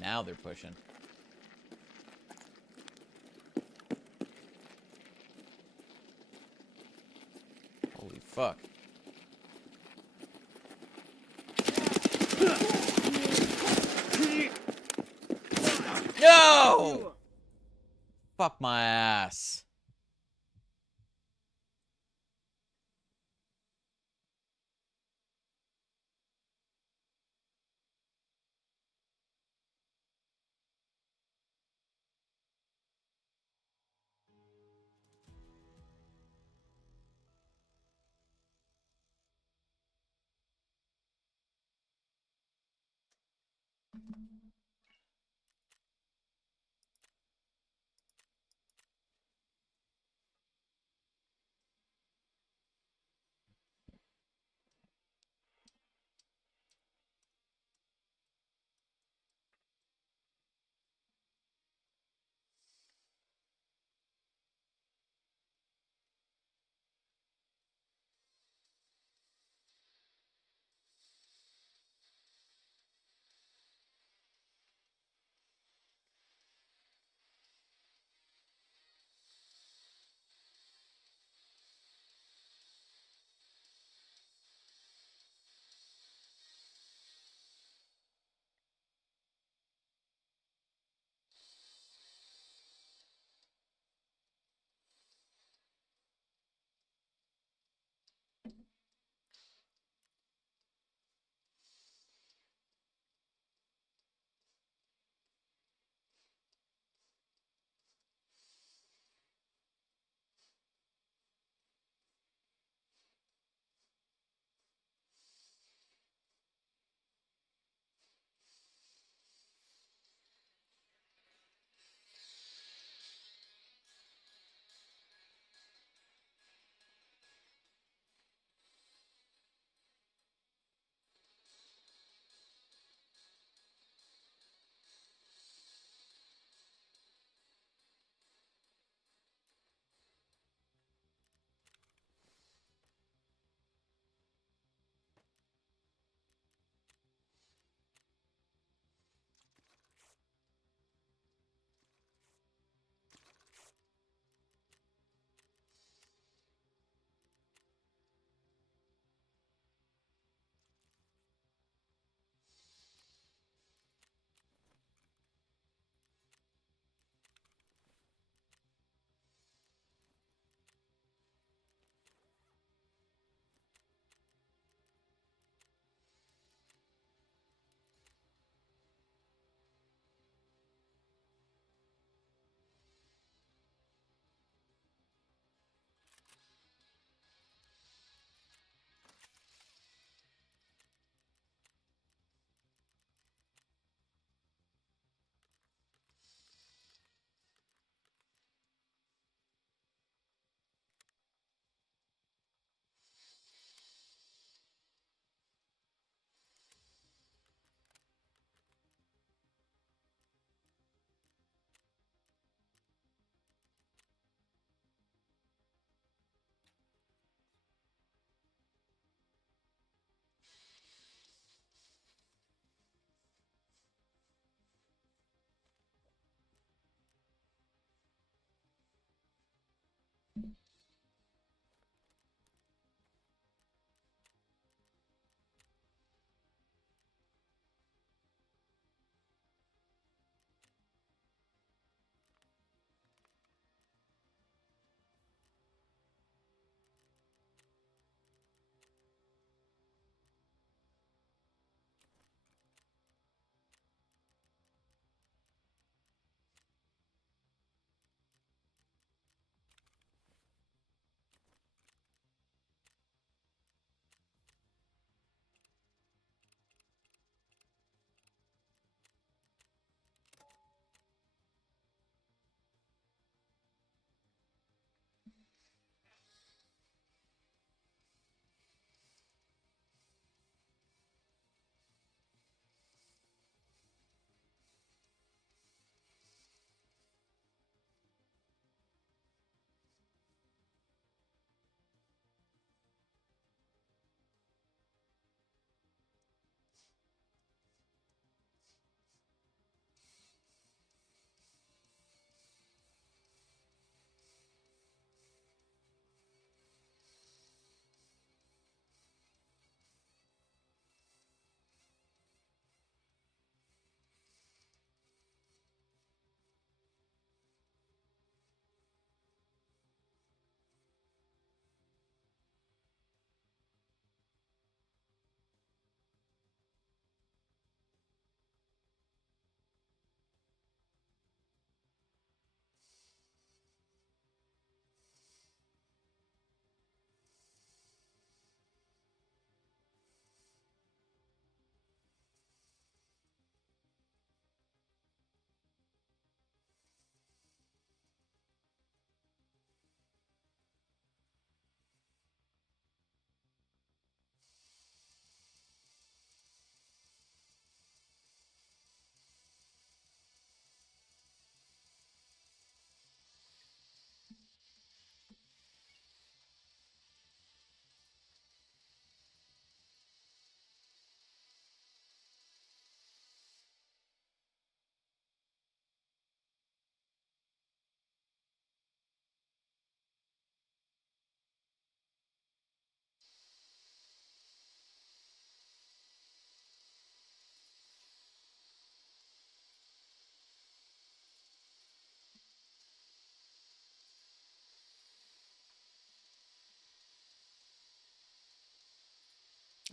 Now they're pushing. fuck? No! Fuck my ass.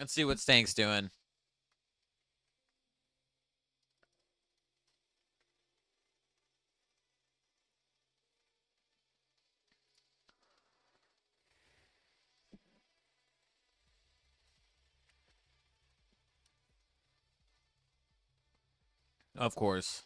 Let's see what Stank's doing. Of course.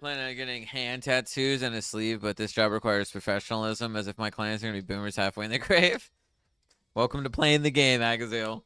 Planning on getting hand tattoos and a sleeve, but this job requires professionalism, as if my clients are going to be boomers halfway in the grave. Welcome to playing the game, Agazil.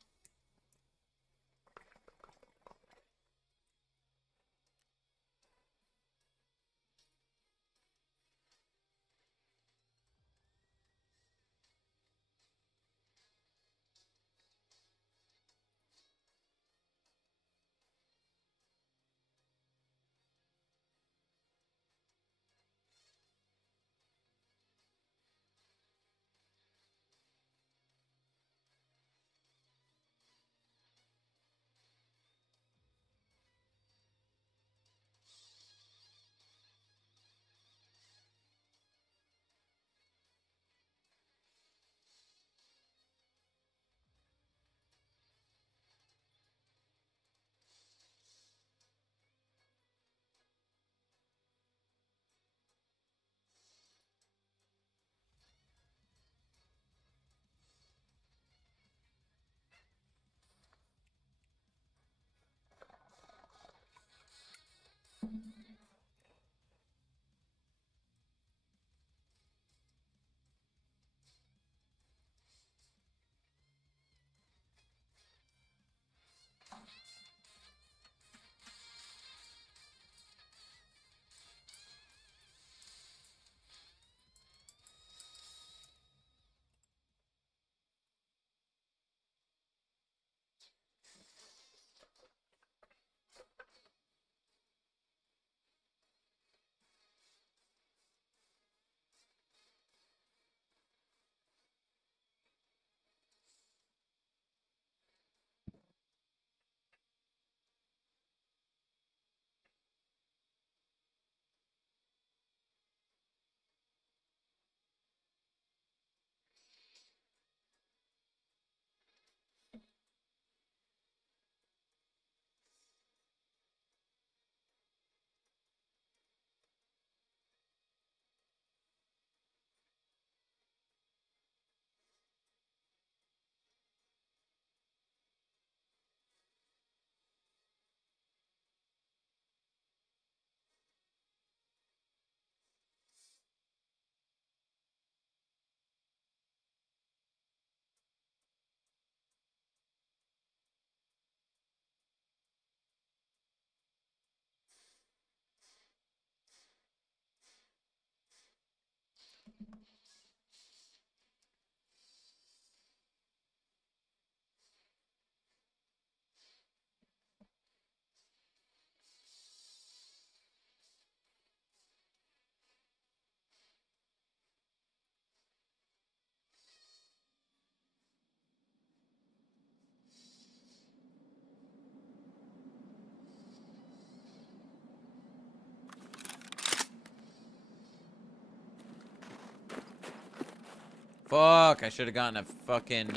Fuck, I should have gotten a fucking,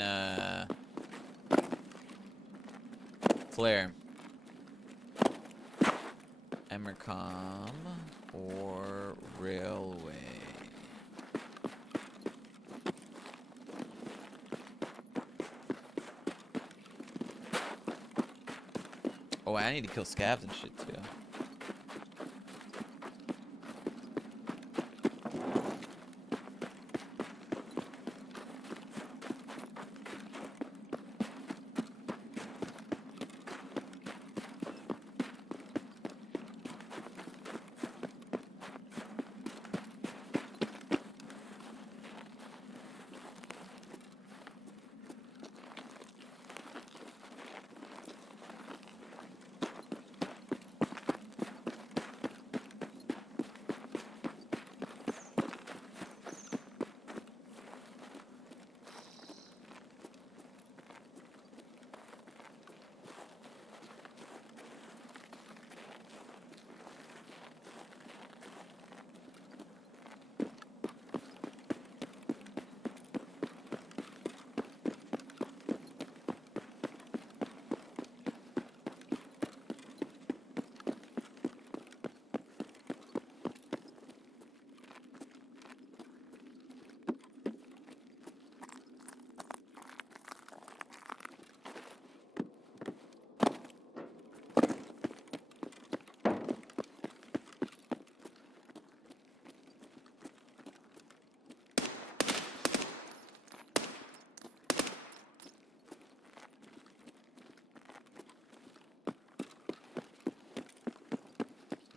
flare. Emercom or railway. Oh, I need to kill scavs and shit too.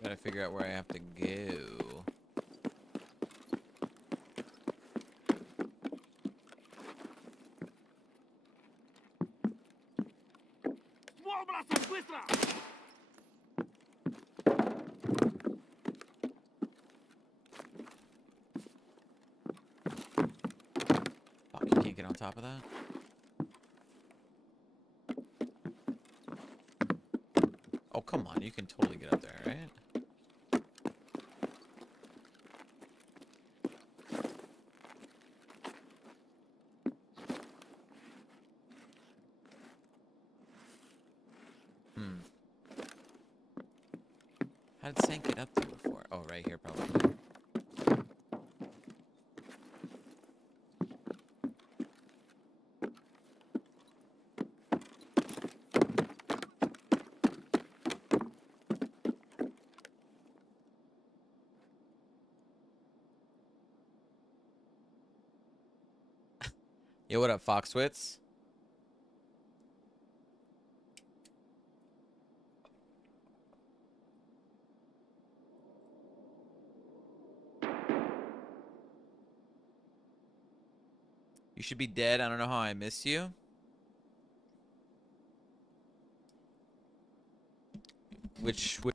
Gotta figure out where I have to go. Fuck, you can't get on top of that? Oh, come on, you can totally get up there, right? How did Sank get up there before? Oh, right here, probably. Yo, what up, Foxwits? You should be dead. I don't know how I miss you. Which raid?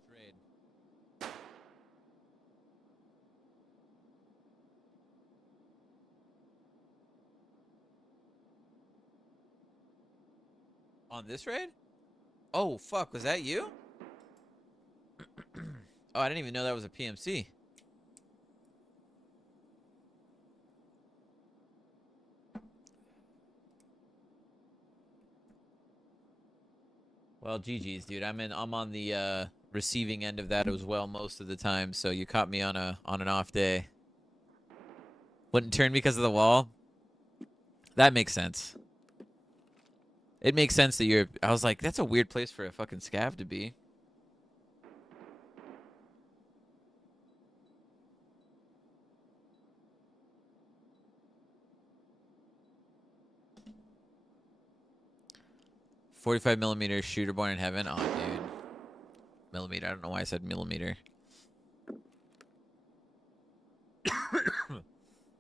On this raid? Oh, fuck. Was that you? Oh, I didn't even know that was a PMC. Well, GG's, dude. I'm on the receiving end of that as well most of the time, so you caught me on an off day. Wouldn't turn because of the wall? That makes sense. It makes sense that you're... I was like, that's a weird place for a fucking scav to be. .45mm shooter born in heaven. Oh, dude. Millimeter. I don't know why I said millimeter.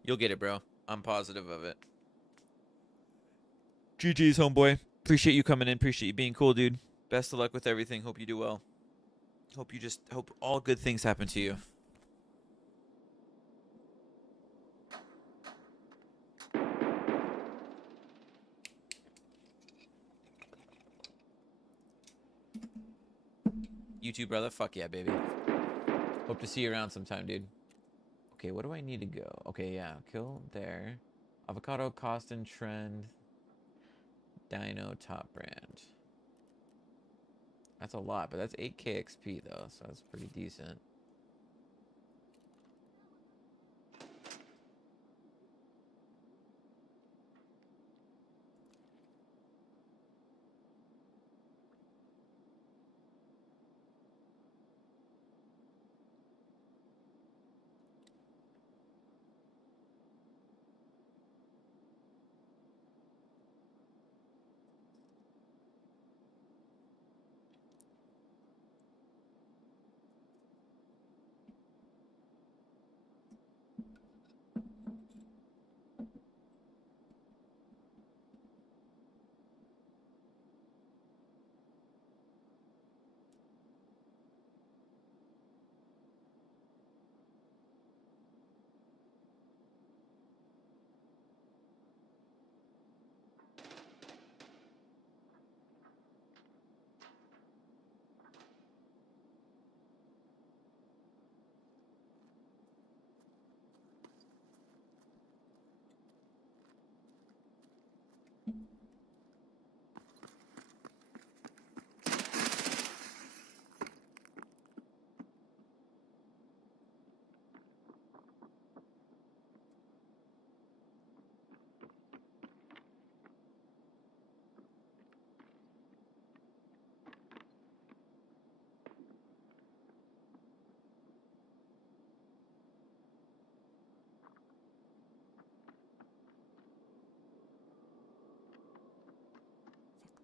You'll get it, bro. I'm positive of it. GG's, homeboy. Appreciate you coming in. Appreciate you being cool, dude. Best of luck with everything. Hope you do well. Hope all good things happen to you. You too, brother. Fuck yeah, baby. Hope to see you around sometime, dude. Okay, what do I need to go? Okay, yeah. Kill there. Avocado cost and trend. Dino top brand. That's a lot, but that's 8k XP though, so that's pretty decent.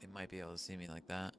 They might be able to see me like that.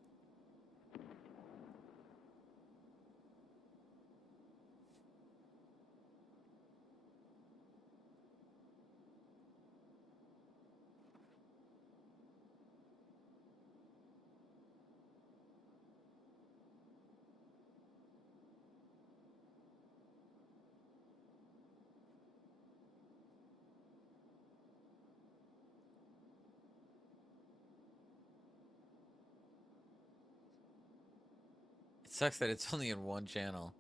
It sucks that it's only in one channel.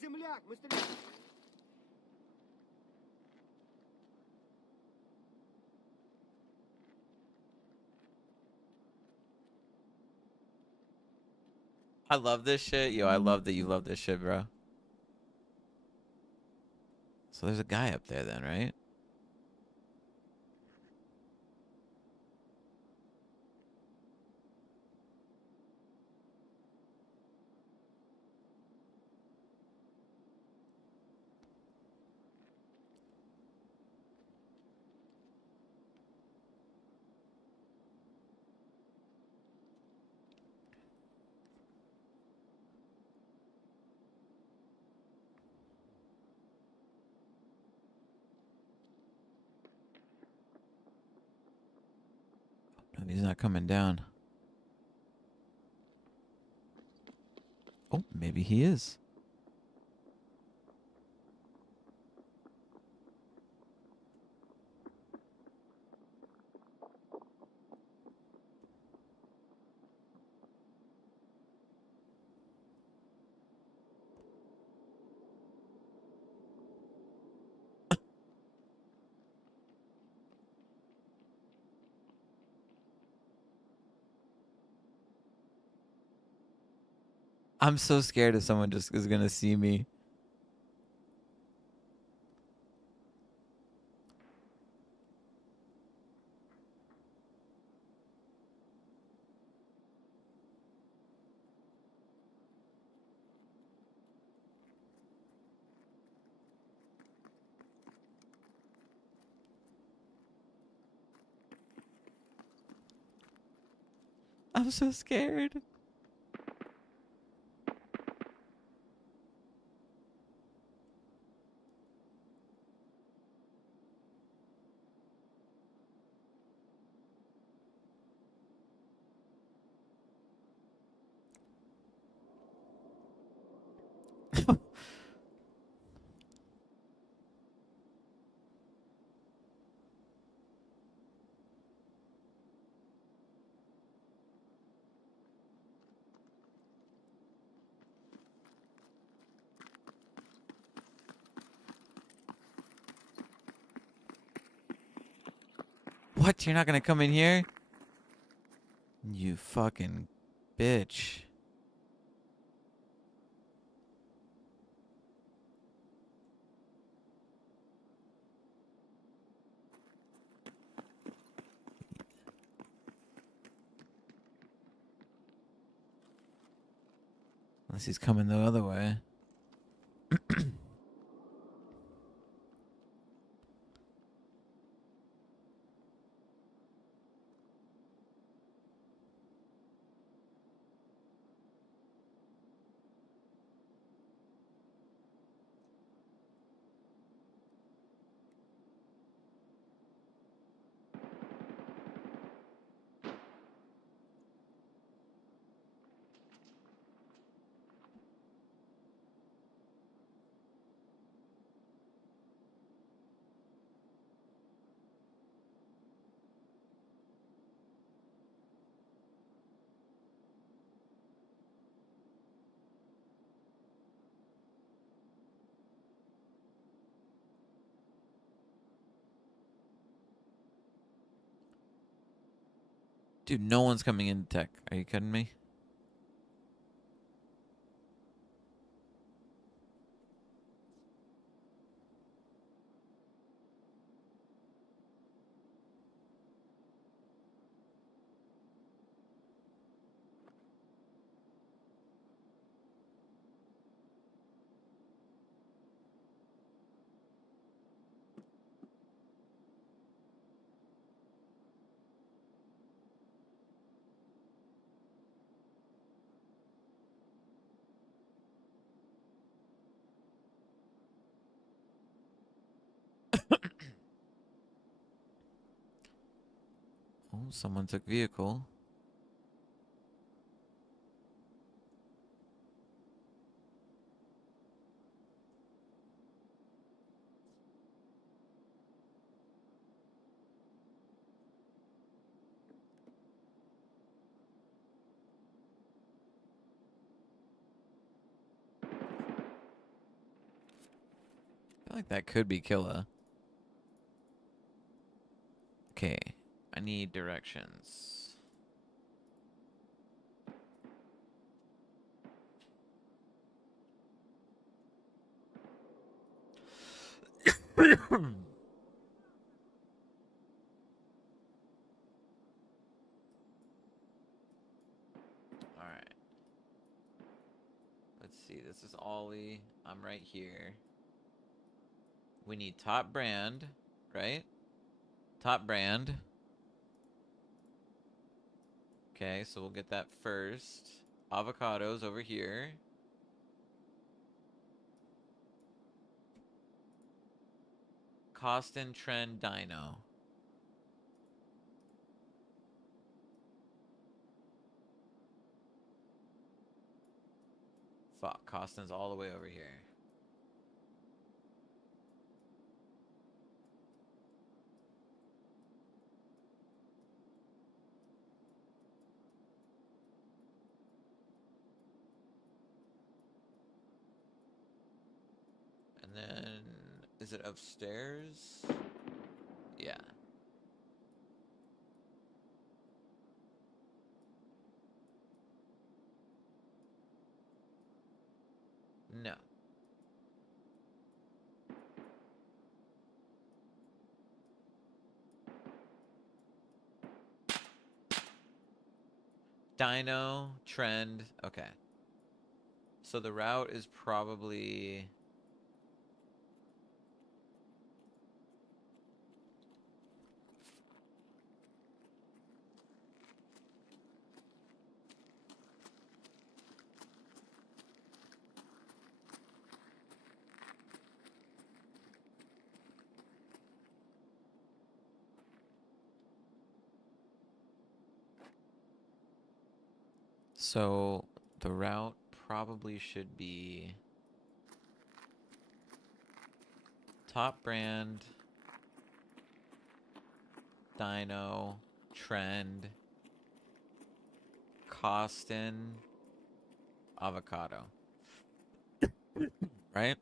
Земляк, мы стреляем. I love this shit. Yo, I love that you love this shit, bro. So there's a guy up there then, right? No, he's not coming down. Oh, maybe he is. I'm so scared if someone just is gonna see me. I'm so scared. What? You're not gonna come in here? You fucking bitch. Unless he's coming the other way. Dude, no one's coming into tech. Are you kidding me? Oh, someone took vehicle. I feel like that could be Killa. Okay, I need directions. Alright. Let's see. This is Ollie. I'm right here. We need top brand, right? Top brand. Okay, so we'll get that first. Avocados over here. Costin Trend Dino. Fuck, Costin's all the way over here. And then, is it upstairs? Yeah. No. Dino, Trend, okay. So the route is probably... So the route probably should be top brand, Dino, Trend, Costin, Avocado. Right?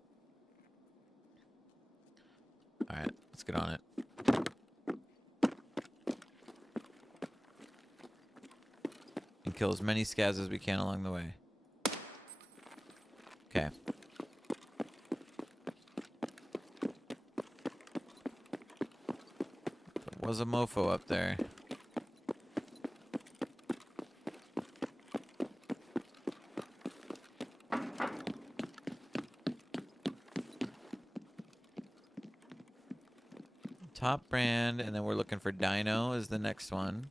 Alright, let's get on it. And kill as many scavs as we can along the way. Okay. There was a mofo up there. Top brand, and then we're looking for Dino is the next one.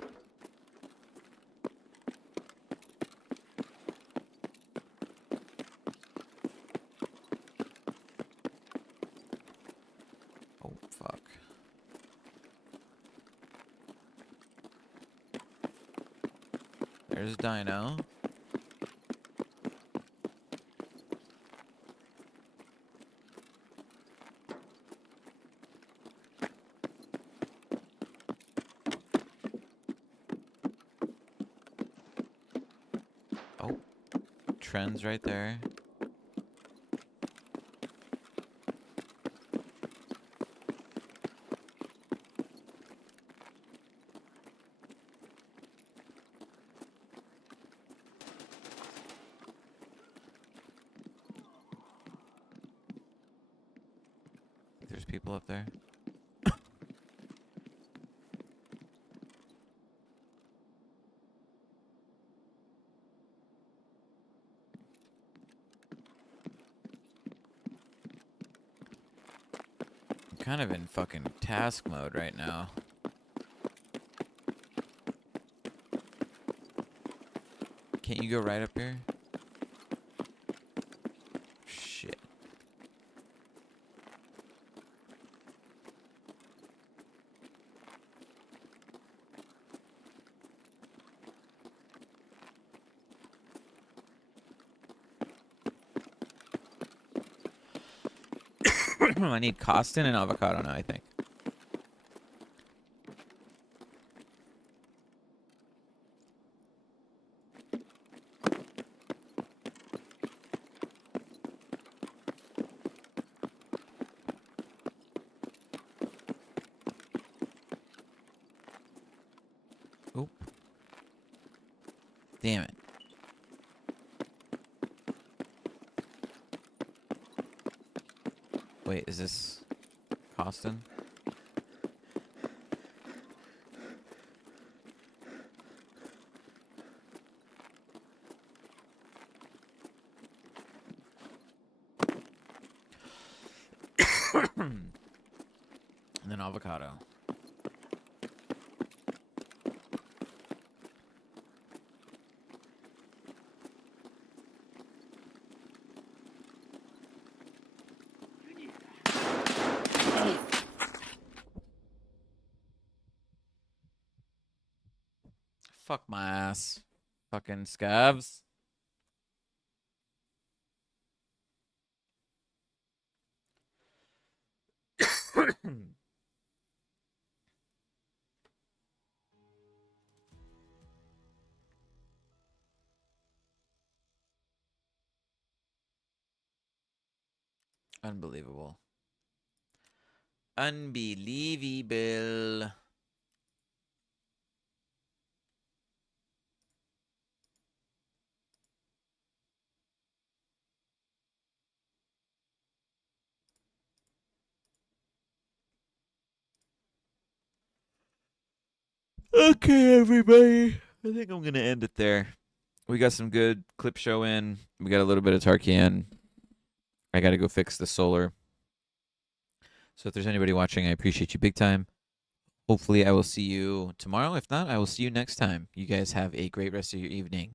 Oh, fuck. There's Dino. Oh, Trend's right there. There's people up there. I'm kind of in fucking task mode right now. Can't you go right up here? Shit. I need Costin and Avocado now, I think. Oh. Damn it. Wait, is this... Costin. And then avocado. Fuck my ass. Fucking scabs. Unbelievable. Unbelievable. Okay, everybody. I think I'm gonna end it there. We got some good clip show in. We got a little bit of Tarkian. I gotta go fix the solar. So if there's anybody watching, I appreciate you big time. Hopefully I will see you tomorrow. If not, I will see you next time. You guys have a great rest of your evening.